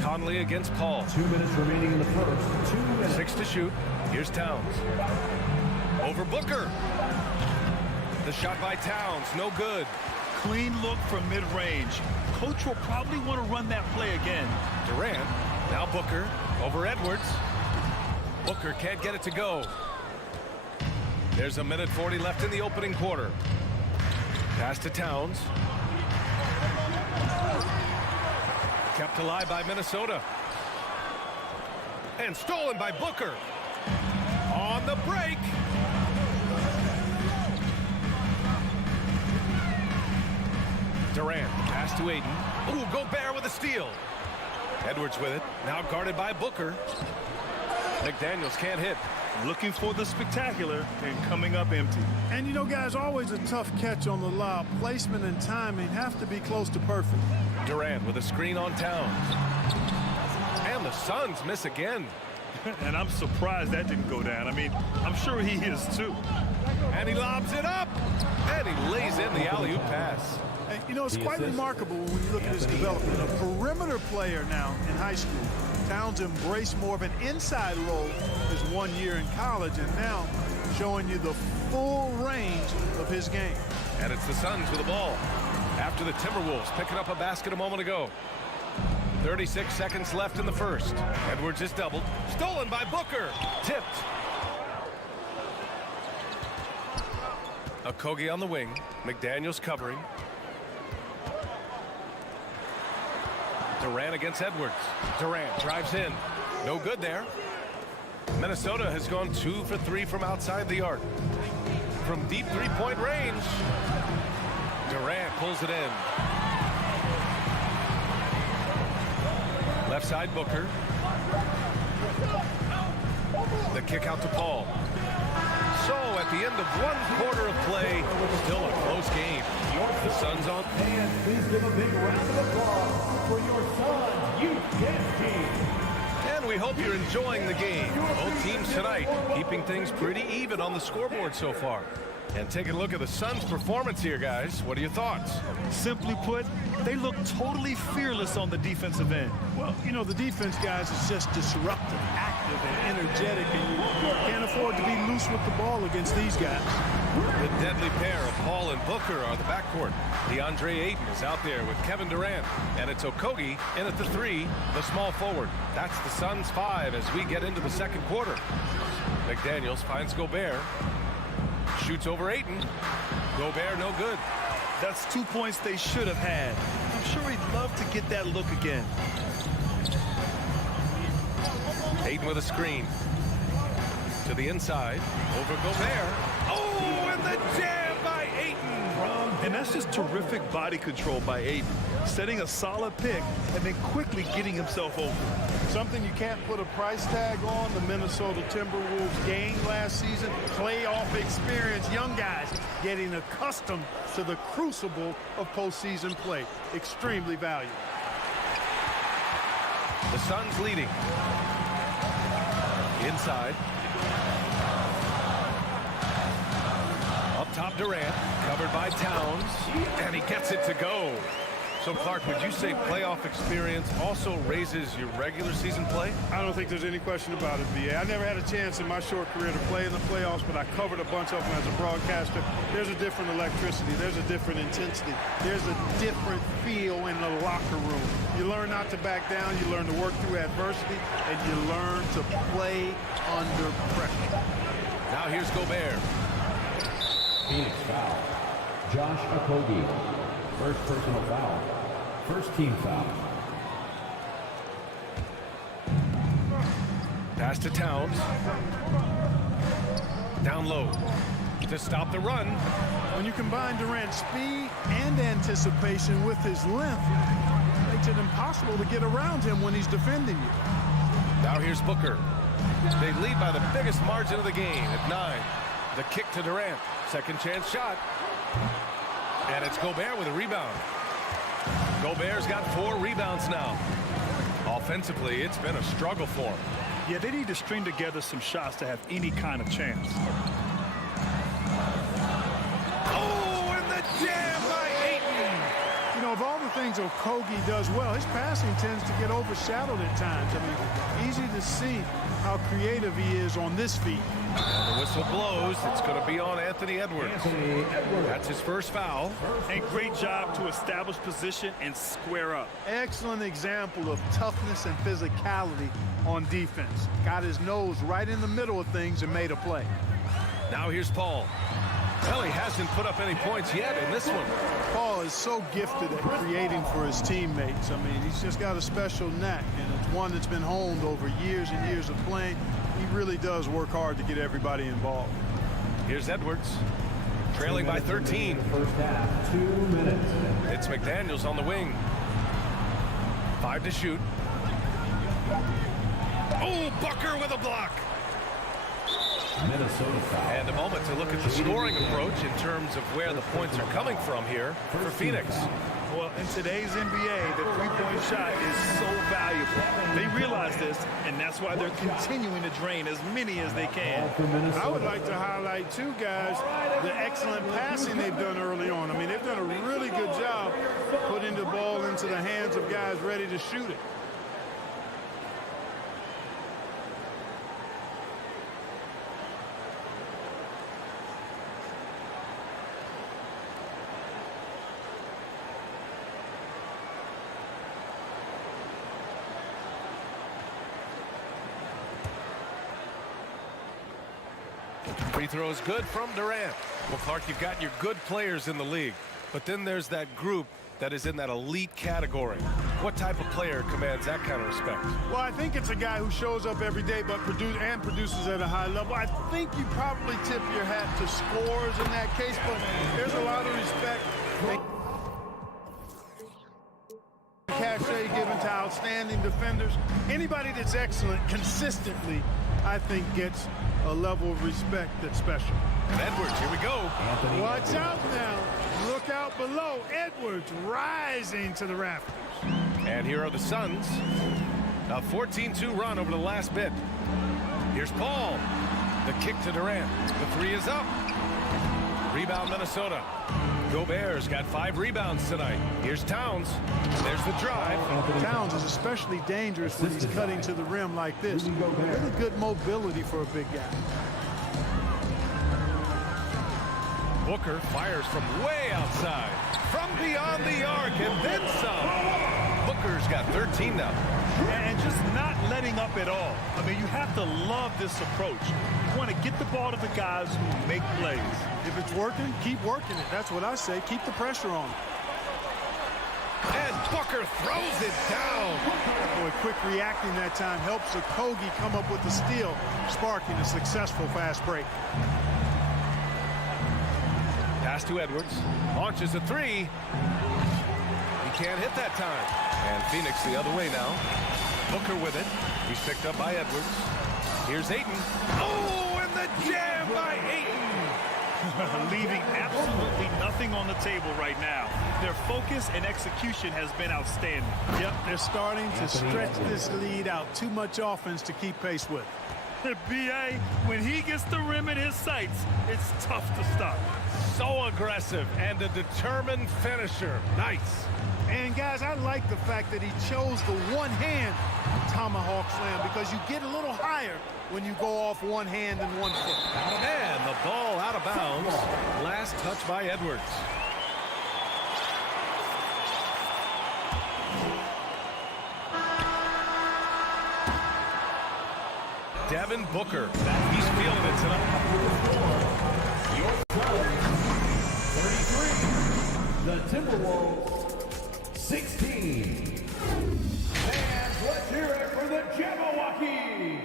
Conley against Paul. 2 minutes remaining in the first. 2 minutes. 6 to shoot. Here's Towns. Over Booker. The shot by Towns. No good. Clean look from mid-range. Coach will probably want to run that play again. Durant. Now Booker. Over Edwards. Booker can't get it to go. There's a minute 40 left in the opening quarter. Pass to Towns. Kept alive by Minnesota. And stolen by Booker. On the break. Durant. Pass to Aiden. Ooh, Gobert with a steal. Edwards with it. Now guarded by Booker. McDaniels can't hit. Looking for the spectacular and coming up empty. And you know, guys, always a tough catch on the lob. Placement and timing have to be close to perfect. Durant with a screen on Towns. And the Suns miss again. And I'm surprised that didn't go down. I mean, I'm sure he is too. And he lobs it up. And he lays in the alley-oop pass. And, you know, it's quite remarkable when you look at his development. A perimeter player now in high school. Towns embraced more of an inside role his 1 year in college, and now showing you the full range of his game. And it's the Suns with the ball after the Timberwolves picking up a basket a moment ago. 36 seconds left in the first. Edwards is doubled. Stolen by Booker. Tipped. Okogie on the wing. McDaniels covering. Durant against Edwards. Durant drives in. No good there. Minnesota has gone 2 for 3 from outside the arc. From deep three-point range. Durant pulls it in. Left side Booker. The kick out to Paul. So at the end of 1 quarter of play, still a close game. The Suns on. And please give a big round of applause for your Suns youth dance team. And we hope you're enjoying the game. Both teams tonight keeping things pretty even on the scoreboard so far. And taking a look at the Suns' performance here, guys. What are your thoughts? Simply put, they look totally fearless on the defensive end. Well, you know, the defense, guys, is just disruptive, active, and energetic, and you can't afford to be loose with the ball against these guys. The deadly pair of Paul and Booker are the backcourt. DeAndre Ayton is out there with Kevin Durant. And it's Okogie in at the 3, the small forward. That's the Suns' 5 as we get into the second quarter. McDaniels finds Gobert. Shoots over Ayton. Gobert no good. That's 2 points they should have had. I'm sure he'd love to get that look again. Ayton with a screen. To the inside. Over Gobert. Oh, and the jam by Ayton. And that's just terrific body control by Ayton. Setting a solid pick and then quickly getting himself open. Something you can't put a price tag on, the Minnesota Timberwolves gained last season. Playoff experience, young guys getting accustomed to the crucible of postseason play. Extremely valuable. The Suns leading. Inside. Up top Durant, covered by Towns, and he gets it to go. So, Clark, would you say playoff experience also raises your regular season play? I don't think there's any question about it, B.A. I never had a chance in my short career to play in the playoffs, but I covered a bunch of them as a broadcaster. There's a different electricity. There's a different intensity. There's a different feel in the locker room. You learn not to back down. You learn to work through adversity, and you learn to play under pressure. Now here's Gobert. Phoenix foul. Josh Okogie. First personal foul. First team foul. Pass to Towns. Down low. To stop the run. When you combine Durant's speed and anticipation with his length, it makes it impossible to get around him when he's defending you. Now here's Booker. They lead by the biggest margin of the game at 9. The kick to Durant. Second chance shot. And it's Gobert with a rebound. Gobert's got 4 rebounds now. Offensively, it's been a struggle for him. Yeah, they need to string together some shots to have any kind of chance. Oh, and the jam by Ayton. You know, of all the things Okogie does well, his passing tends to get overshadowed at times. I mean, easy to see how creative he is on this feat. And the whistle blows. It's going to be on Anthony Edwards. That's his first foul. And great job to establish position and square up. Excellent example of toughness and physicality on defense. Got his nose right in the middle of things and made a play. Now here's Paul. Well, he hasn't put up any points yet in this one. Paul is so gifted at creating for his teammates. I mean, he's just got a special knack, and it's one that's been honed over years and years of playing. He really does work hard to get everybody involved. Here's Edwards, trailing by 13. First half, 2 minutes. It's McDaniels on the wing. 5 to shoot. Oh, Booker with a block. Minnesota foul. And a moment to look at the scoring approach in terms of where the points are coming from here for Phoenix. Well, in today's NBA, the three-point shot is so valuable. They realize this, and that's why they're continuing to drain as many as they can. I would like to highlight, too, guys, the excellent passing they've done early on. I mean, they've done a really good job putting the ball into the hands of guys ready to shoot it. Free throw is good from Durant. Well, Clark, you've got your good players in the league, but then there's that group that is in that elite category. What type of player commands that kind of respect? Well, I think it's a guy who shows up every day but produces at a high level. I think you probably tip your hat to scores in that case, but there's a lot of respect. Cachet given to outstanding defenders. Anybody that's excellent consistently, I think, gets a level of respect that's special. And Edwards, here we go. Watch out now. Look out below. Edwards rising to the rafters. And here are the Suns. A 14-2 run over the last bit. Here's Paul. The kick to Durant. The three is up. Rebound Minnesota. Gobert's got 5 rebounds tonight. Here's Towns. There's the drive. Towns is especially dangerous when he's cutting to the rim like this. Really good mobility for a big guy. Booker fires from way outside. From beyond the arc and then some. Booker's got 13 now. And just not letting up at all. I mean, you have to love this approach. You want to get the ball to the guys who make plays. If it's working, keep working it. That's what I say. Keep the pressure on. And Booker throws it down. Boy, quick reacting that time helps Okogie come up with the steal, sparking a successful fast break. Pass to Edwards. Launches a three. He can't hit that time. And Phoenix the other way now. Booker with it. He's picked up by Edwards. Here's Ayton. Oh, and the jam by Ayton. Leaving absolutely nothing on the table right now. Their focus and execution has been outstanding. Yep, they're starting to stretch this lead out. Too much offense to keep pace with. B.A., when he gets the rim in his sights, it's tough to stop. So aggressive and a determined finisher. Nice. And, guys, I like the fact that he chose the one-hand tomahawk slam because you get a little higher when you go off one hand and 1 foot. And the ball out of bounds. Last touch by Edwards. Devin Booker. He's feeling it tonight. 33. The Timberwolves, 16. And let's hear it for the Jabberwockies.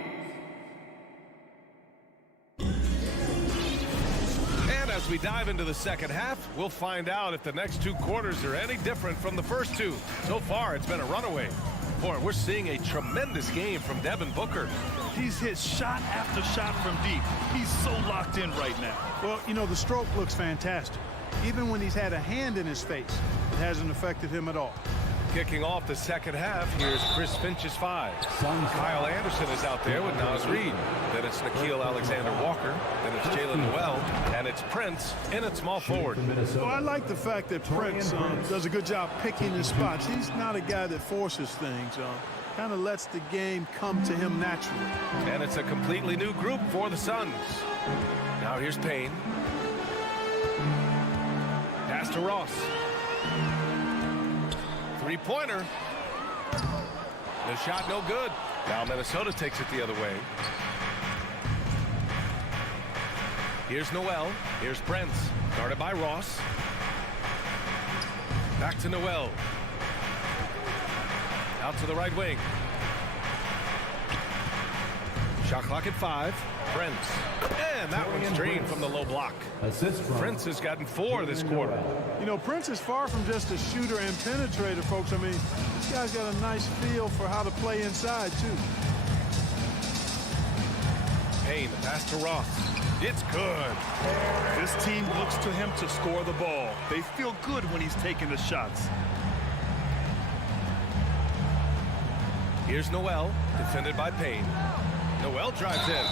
And as we dive into the second half, we'll find out if the next 2 quarters are any different from the first 2. So far, it's been a runaway. Boy, we're seeing a tremendous game from Devin Booker. He's hit shot after shot from deep. He's so locked in right now. Well, you know, the stroke looks fantastic. Even when he's had a hand in his face, it hasn't affected him at all. Kicking off the second half, here's Chris Finch's 5. Kyle Anderson is out there with Naz Reid. Then it's Nickeil Alexander-Walker. Then it's Jalen Noel. And it's Prince in at small forward. Well, I like the fact that Prince does a good job picking his spots. He's not a guy that forces things. Kind of lets the game come to him naturally. And it's a completely new group for the Suns. Now here's Payne. Pass to Ross. Three-pointer. The shot no good. Now Minnesota takes it the other way. Here's Noel. Here's Prince. Guarded by Ross. Back to Noel. Out to the right wing. Shot clock at 5. Prince. And that one's drained from the low block. Prince has gotten 4 this quarter. You know, Prince is far from just a shooter and penetrator, folks. I mean, this guy's got a nice feel for how to play inside, too. Payne, the pass to Ross. It's good. This team looks to him to score the ball. They feel good when he's taking the shots. Here's Noel, defended by Payne. Noel drives in.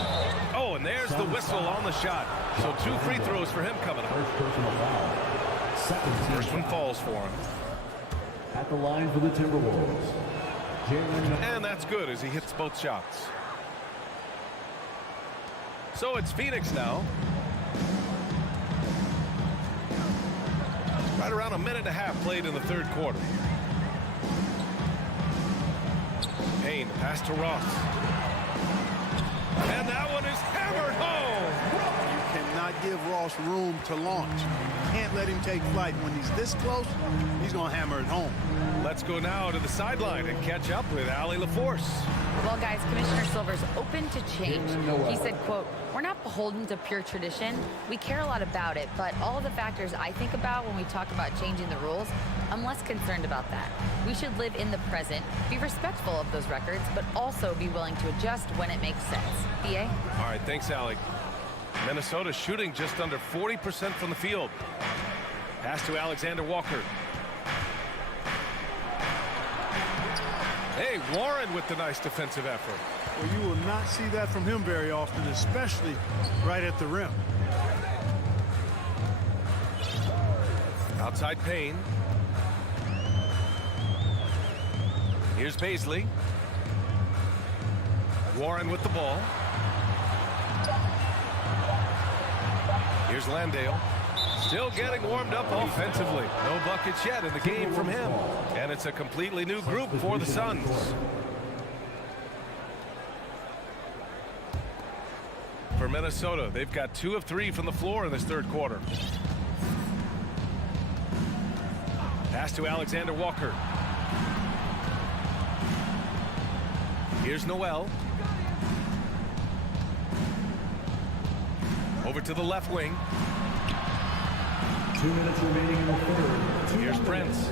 Oh, and there's the whistle on the shot. So 2 free throws for him coming up. First one falls for him. At the line for the Timberwolves, and that's good as he hits both shots. So it's Phoenix now. Right around a minute and a half played in the third quarter. Payne, the pass to Ross. And that one is hammered home. You cannot give Ross room to launch. Can't let him take flight. When he's this close, he's going to hammer it home. Let's go now to the sideline and catch up with Allie LaForce. Well, guys, Commissioner Silver's open to change. He said, quote, "We're not beholden to pure tradition. We care a lot about it, but all of the factors I think about when we talk about changing the rules, I'm less concerned about that. We should live in the present, be respectful of those records, but also be willing to adjust when it makes sense." BA? All right, thanks, Allie. Minnesota shooting just under 40% from the field. Pass to Alexander Walker. Hey, Warren with the nice defensive effort. Well, you will not see that from him very often, especially right at the rim. Outside Payne. Here's Baisley. Warren with the ball. Here's Landale. Still getting warmed up offensively. No buckets yet in the game from him. And it's a completely new group for the Suns. For Minnesota, they've got 2 of 3 from the floor in this third quarter. Pass to Alexander Walker. Here's Noel. Over to the left wing. 2 minutes remaining in the third. Here's Prince.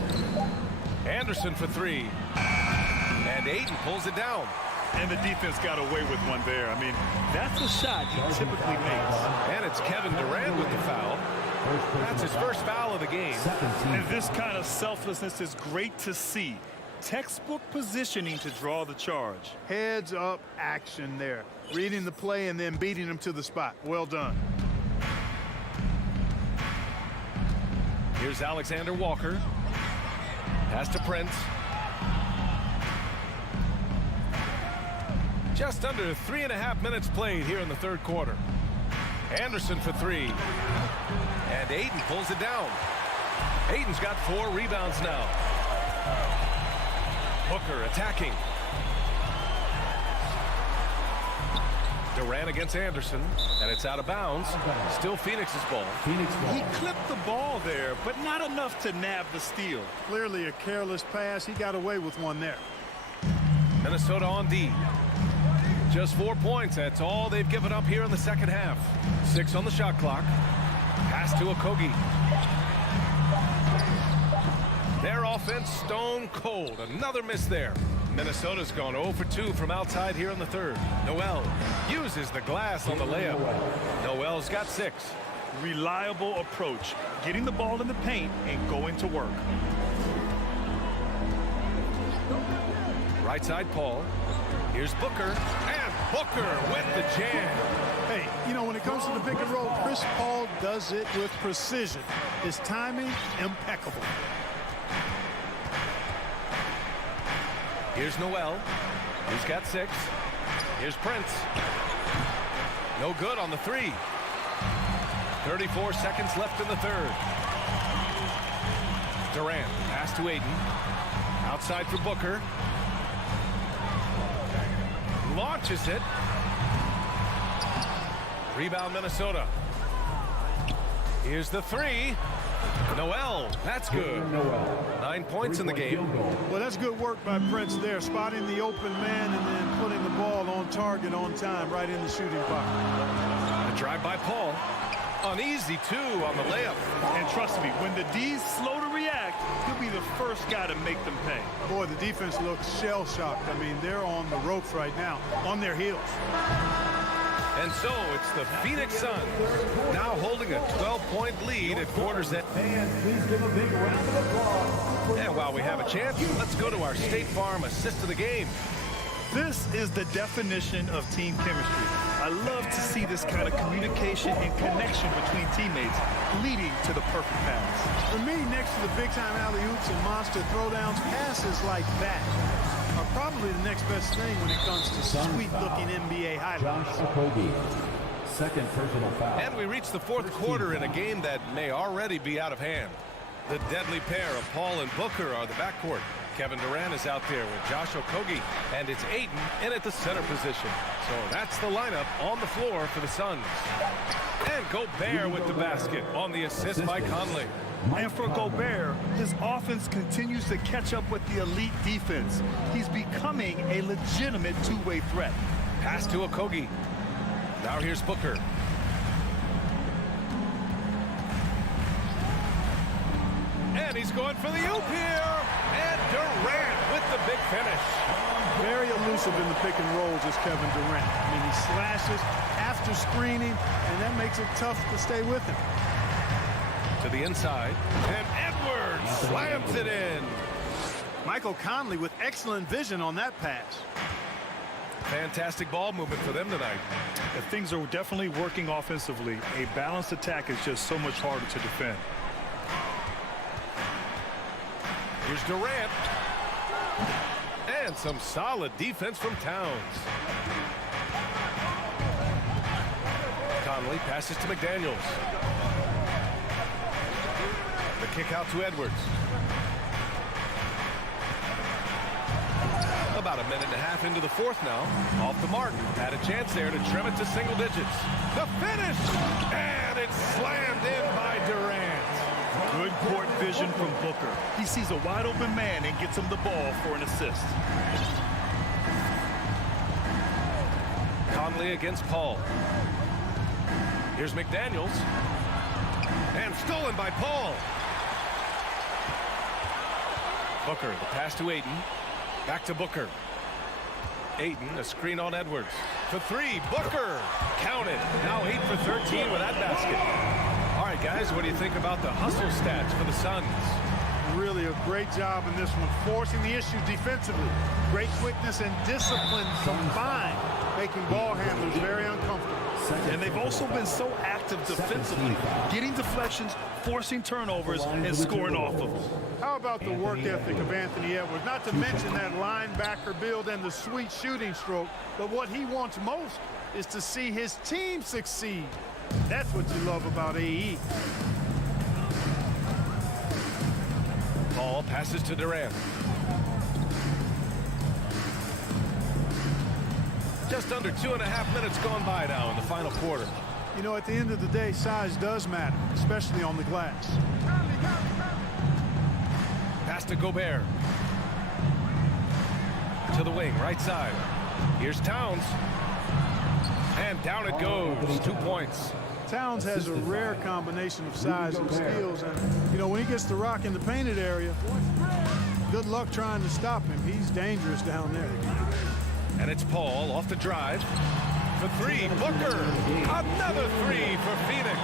Anderson for 3. And Ayton pulls it down. And the defense got away with one there. I mean, that's a shot he typically makes. And it's Kevin Durant with the foul. That's his first foul of the game. And this kind of selflessness is great to see. Textbook positioning to draw the charge. Heads up action there. Reading the play and then beating him to the spot. Well done. Here's Alexander Walker. Pass to Prince. Just under 3.5 minutes played here in the third quarter. Anderson for 3. And Ayton pulls it down. Ayton's got 4 rebounds now. Booker attacking. Durant against Anderson, and it's out of bounds. Still Phoenix's ball. He clipped the ball there, but not enough to nab the steal. Clearly a careless pass. He got away with one there. Minnesota on D. Just 4 points. That's all they've given up here in the second half. 6 on the shot clock. Pass to Okogie. Their offense stone cold. Another miss there. Minnesota's gone 0 for 2 from outside here in the third. Noel uses the glass on the layup. Noel's got 6. Reliable approach. Getting the ball in the paint and going to work. Right side Paul. Here's Booker. And Booker with the jam. Hey, you know, when it comes to the pick and roll, Chris Paul does it with precision. His timing, impeccable. Here's Noel. He's got 6. Here's Prince. No good on the 3. 34 seconds left in the third. Durant. Pass to Ayton. Outside for Booker. Launches it. Rebound Minnesota. Here's the 3. Noel, that's good. 9 points in the game. Well, that's good work by Prince there, spotting the open man and then putting the ball on target on time, right in the shooting pocket. A drive by Paul. Uneasy, too, on the layup. And trust me, when the D's slow to react, he'll be the first guy to make them pay. Boy, the defense looks shell-shocked. I mean, they're on the ropes right now, on their heels. And so it's the Phoenix Suns now holding holding a 12-point lead at quarter's end. Fans, please give a big round of applause. And while we have a chance, let's go to our State Farm assist of the game. This is the definition of team chemistry. I love to see this kind of communication and connection between teammates leading to the perfect pass. For me, next to the big-time alley-oops and monster throwdowns, passes like that are probably the next best thing when it comes to sweet-looking NBA highlights. Josh Okogie, second personal foul. And we reach the fourth quarter in a game that may already be out of hand. The deadly pair of Paul and Booker are the backcourt. Kevin Durant is out there with Josh Okogie, and it's Ayton in at the center position. So that's the lineup on the floor for the Suns. And Gobert with the basket on the assist by Conley. And for Gobert, his offense continues to catch up with the elite defense. He's becoming a legitimate two-way threat. Pass to Okogie. Now here's Booker. And he's going for the oop here. And Durant with the big finish. Very elusive in the pick and rolls is Kevin Durant. I mean, he slashes after screening, and that makes it tough to stay with him. To the inside. And Edwards slams it in. Michael Conley with excellent vision on that pass. Fantastic ball movement for them tonight. Things are definitely working offensively. A balanced attack is just so much harder to defend. Here's Durant. And some solid defense from Towns. Conley passes to McDaniels. The kick out to Edwards. About a minute and a half into the fourth now. Off the mark. Had a chance there to trim it to single digits. The finish! And it's slammed in by Durant. Good court vision from Booker. He sees a wide open man and gets him the ball for an assist. Conley against Paul. Here's McDaniels. And stolen by Paul. Booker, the pass to Ayton. Back to Booker. Ayton, a screen on Edwards. For three, Booker. Counted. Now 8 for 13 with that basket. All right, guys, what do you think about the hustle stats for the Suns? Really a great job in this one, forcing the issue defensively. Great quickness and discipline combined, making ball handlers very uncomfortable. And they've also been so active defensively, getting deflections, forcing turnovers, and scoring off of them. How about the work ethic of Anthony Edwards? Not to mention that linebacker build and the sweet shooting stroke, but what he wants most is to see his team succeed. That's what you love about AE. Paul passes to Durant. Just under 2.5 minutes gone by now in the final quarter. You know, at the end of the day, size does matter, especially on the glass. Pass to Gobert. To the wing, right side. Here's Towns. And down it goes. 2 points. Towns has a rare combination of size and skills. And, you know, when he gets the rock in the painted area, good luck trying to stop him. He's dangerous down there. And it's Paul off the drive. For three, Booker. Another three for Phoenix.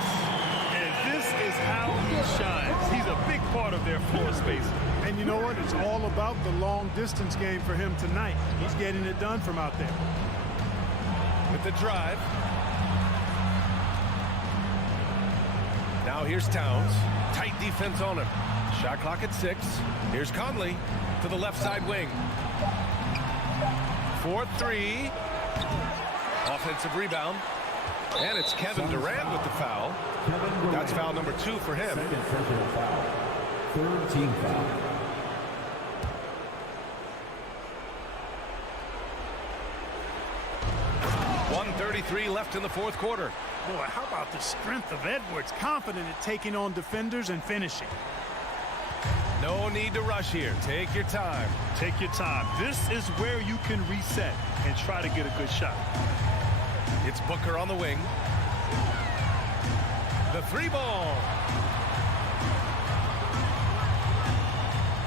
And this is how he shines. He's a big part of their floor space. And you know what? It's all about the long distance game for him tonight. He's getting it done from out there. With the drive. Now here's Towns. Tight defense on him. Shot clock at 6. Here's Conley to the left side wing. 4-3. Offensive rebound. And it's Kevin Durant with the foul. That's foul number 2 for him. Second personal foul. Third team foul. .133 left in the fourth quarter. Boy, how about the strength of Edwards? Confident at taking on defenders and finishing. No need to rush here. Take your time. Take your time. This is where you can reset and try to get a good shot. It's Booker on the wing. The 3-ball.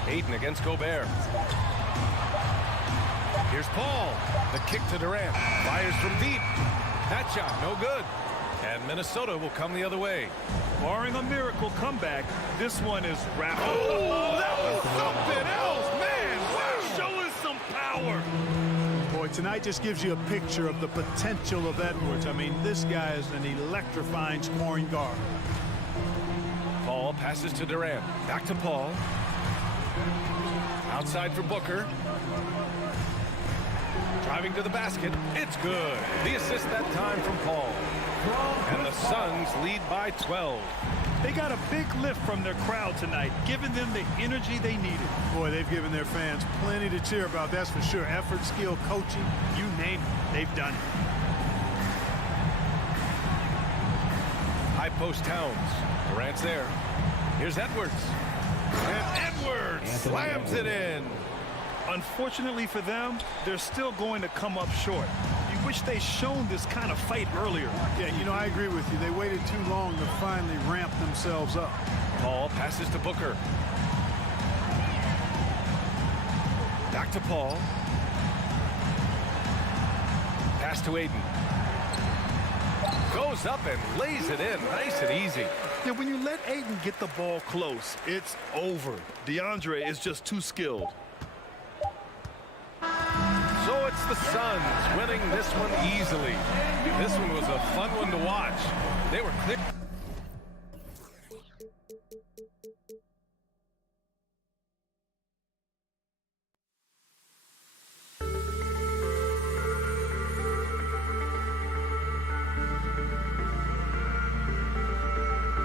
Ayton against Gobert. Here's Paul. The kick to Durant. Fires from deep. That shot, no good. And Minnesota will come the other way. Barring a miracle comeback, this one is wrapped. Oh, that was something else, man. Wow, showing some power. Boy, tonight just gives you a picture of the potential of Edwards. I mean, this guy is an electrifying scoring guard. Paul passes to Durant. Back to Paul. Outside for Booker. Driving to the basket. It's good. The assist that time from Paul. And the Suns lead by 12. They got a big lift from their crowd tonight, giving them the energy they needed. Boy, they've given their fans plenty to cheer about, that's for sure. Effort, skill, coaching, you name it, they've done it. High post Towns. Durant's there. Here's Edwards. And Edwards slams it in. Unfortunately for them, they're still going to come up short. You wish they shown this kind of fight earlier. Yeah, you know, I agree with you. They waited too long to finally ramp themselves up. Paul passes to Booker. Back to Paul. Pass to Aiden. Goes up and lays it in. Nice and easy. Yeah, when you let Aiden get the ball close, it's over. DeAndre is just too skilled. So it's the Suns winning this one easily. This one was a fun one to watch. They were clear.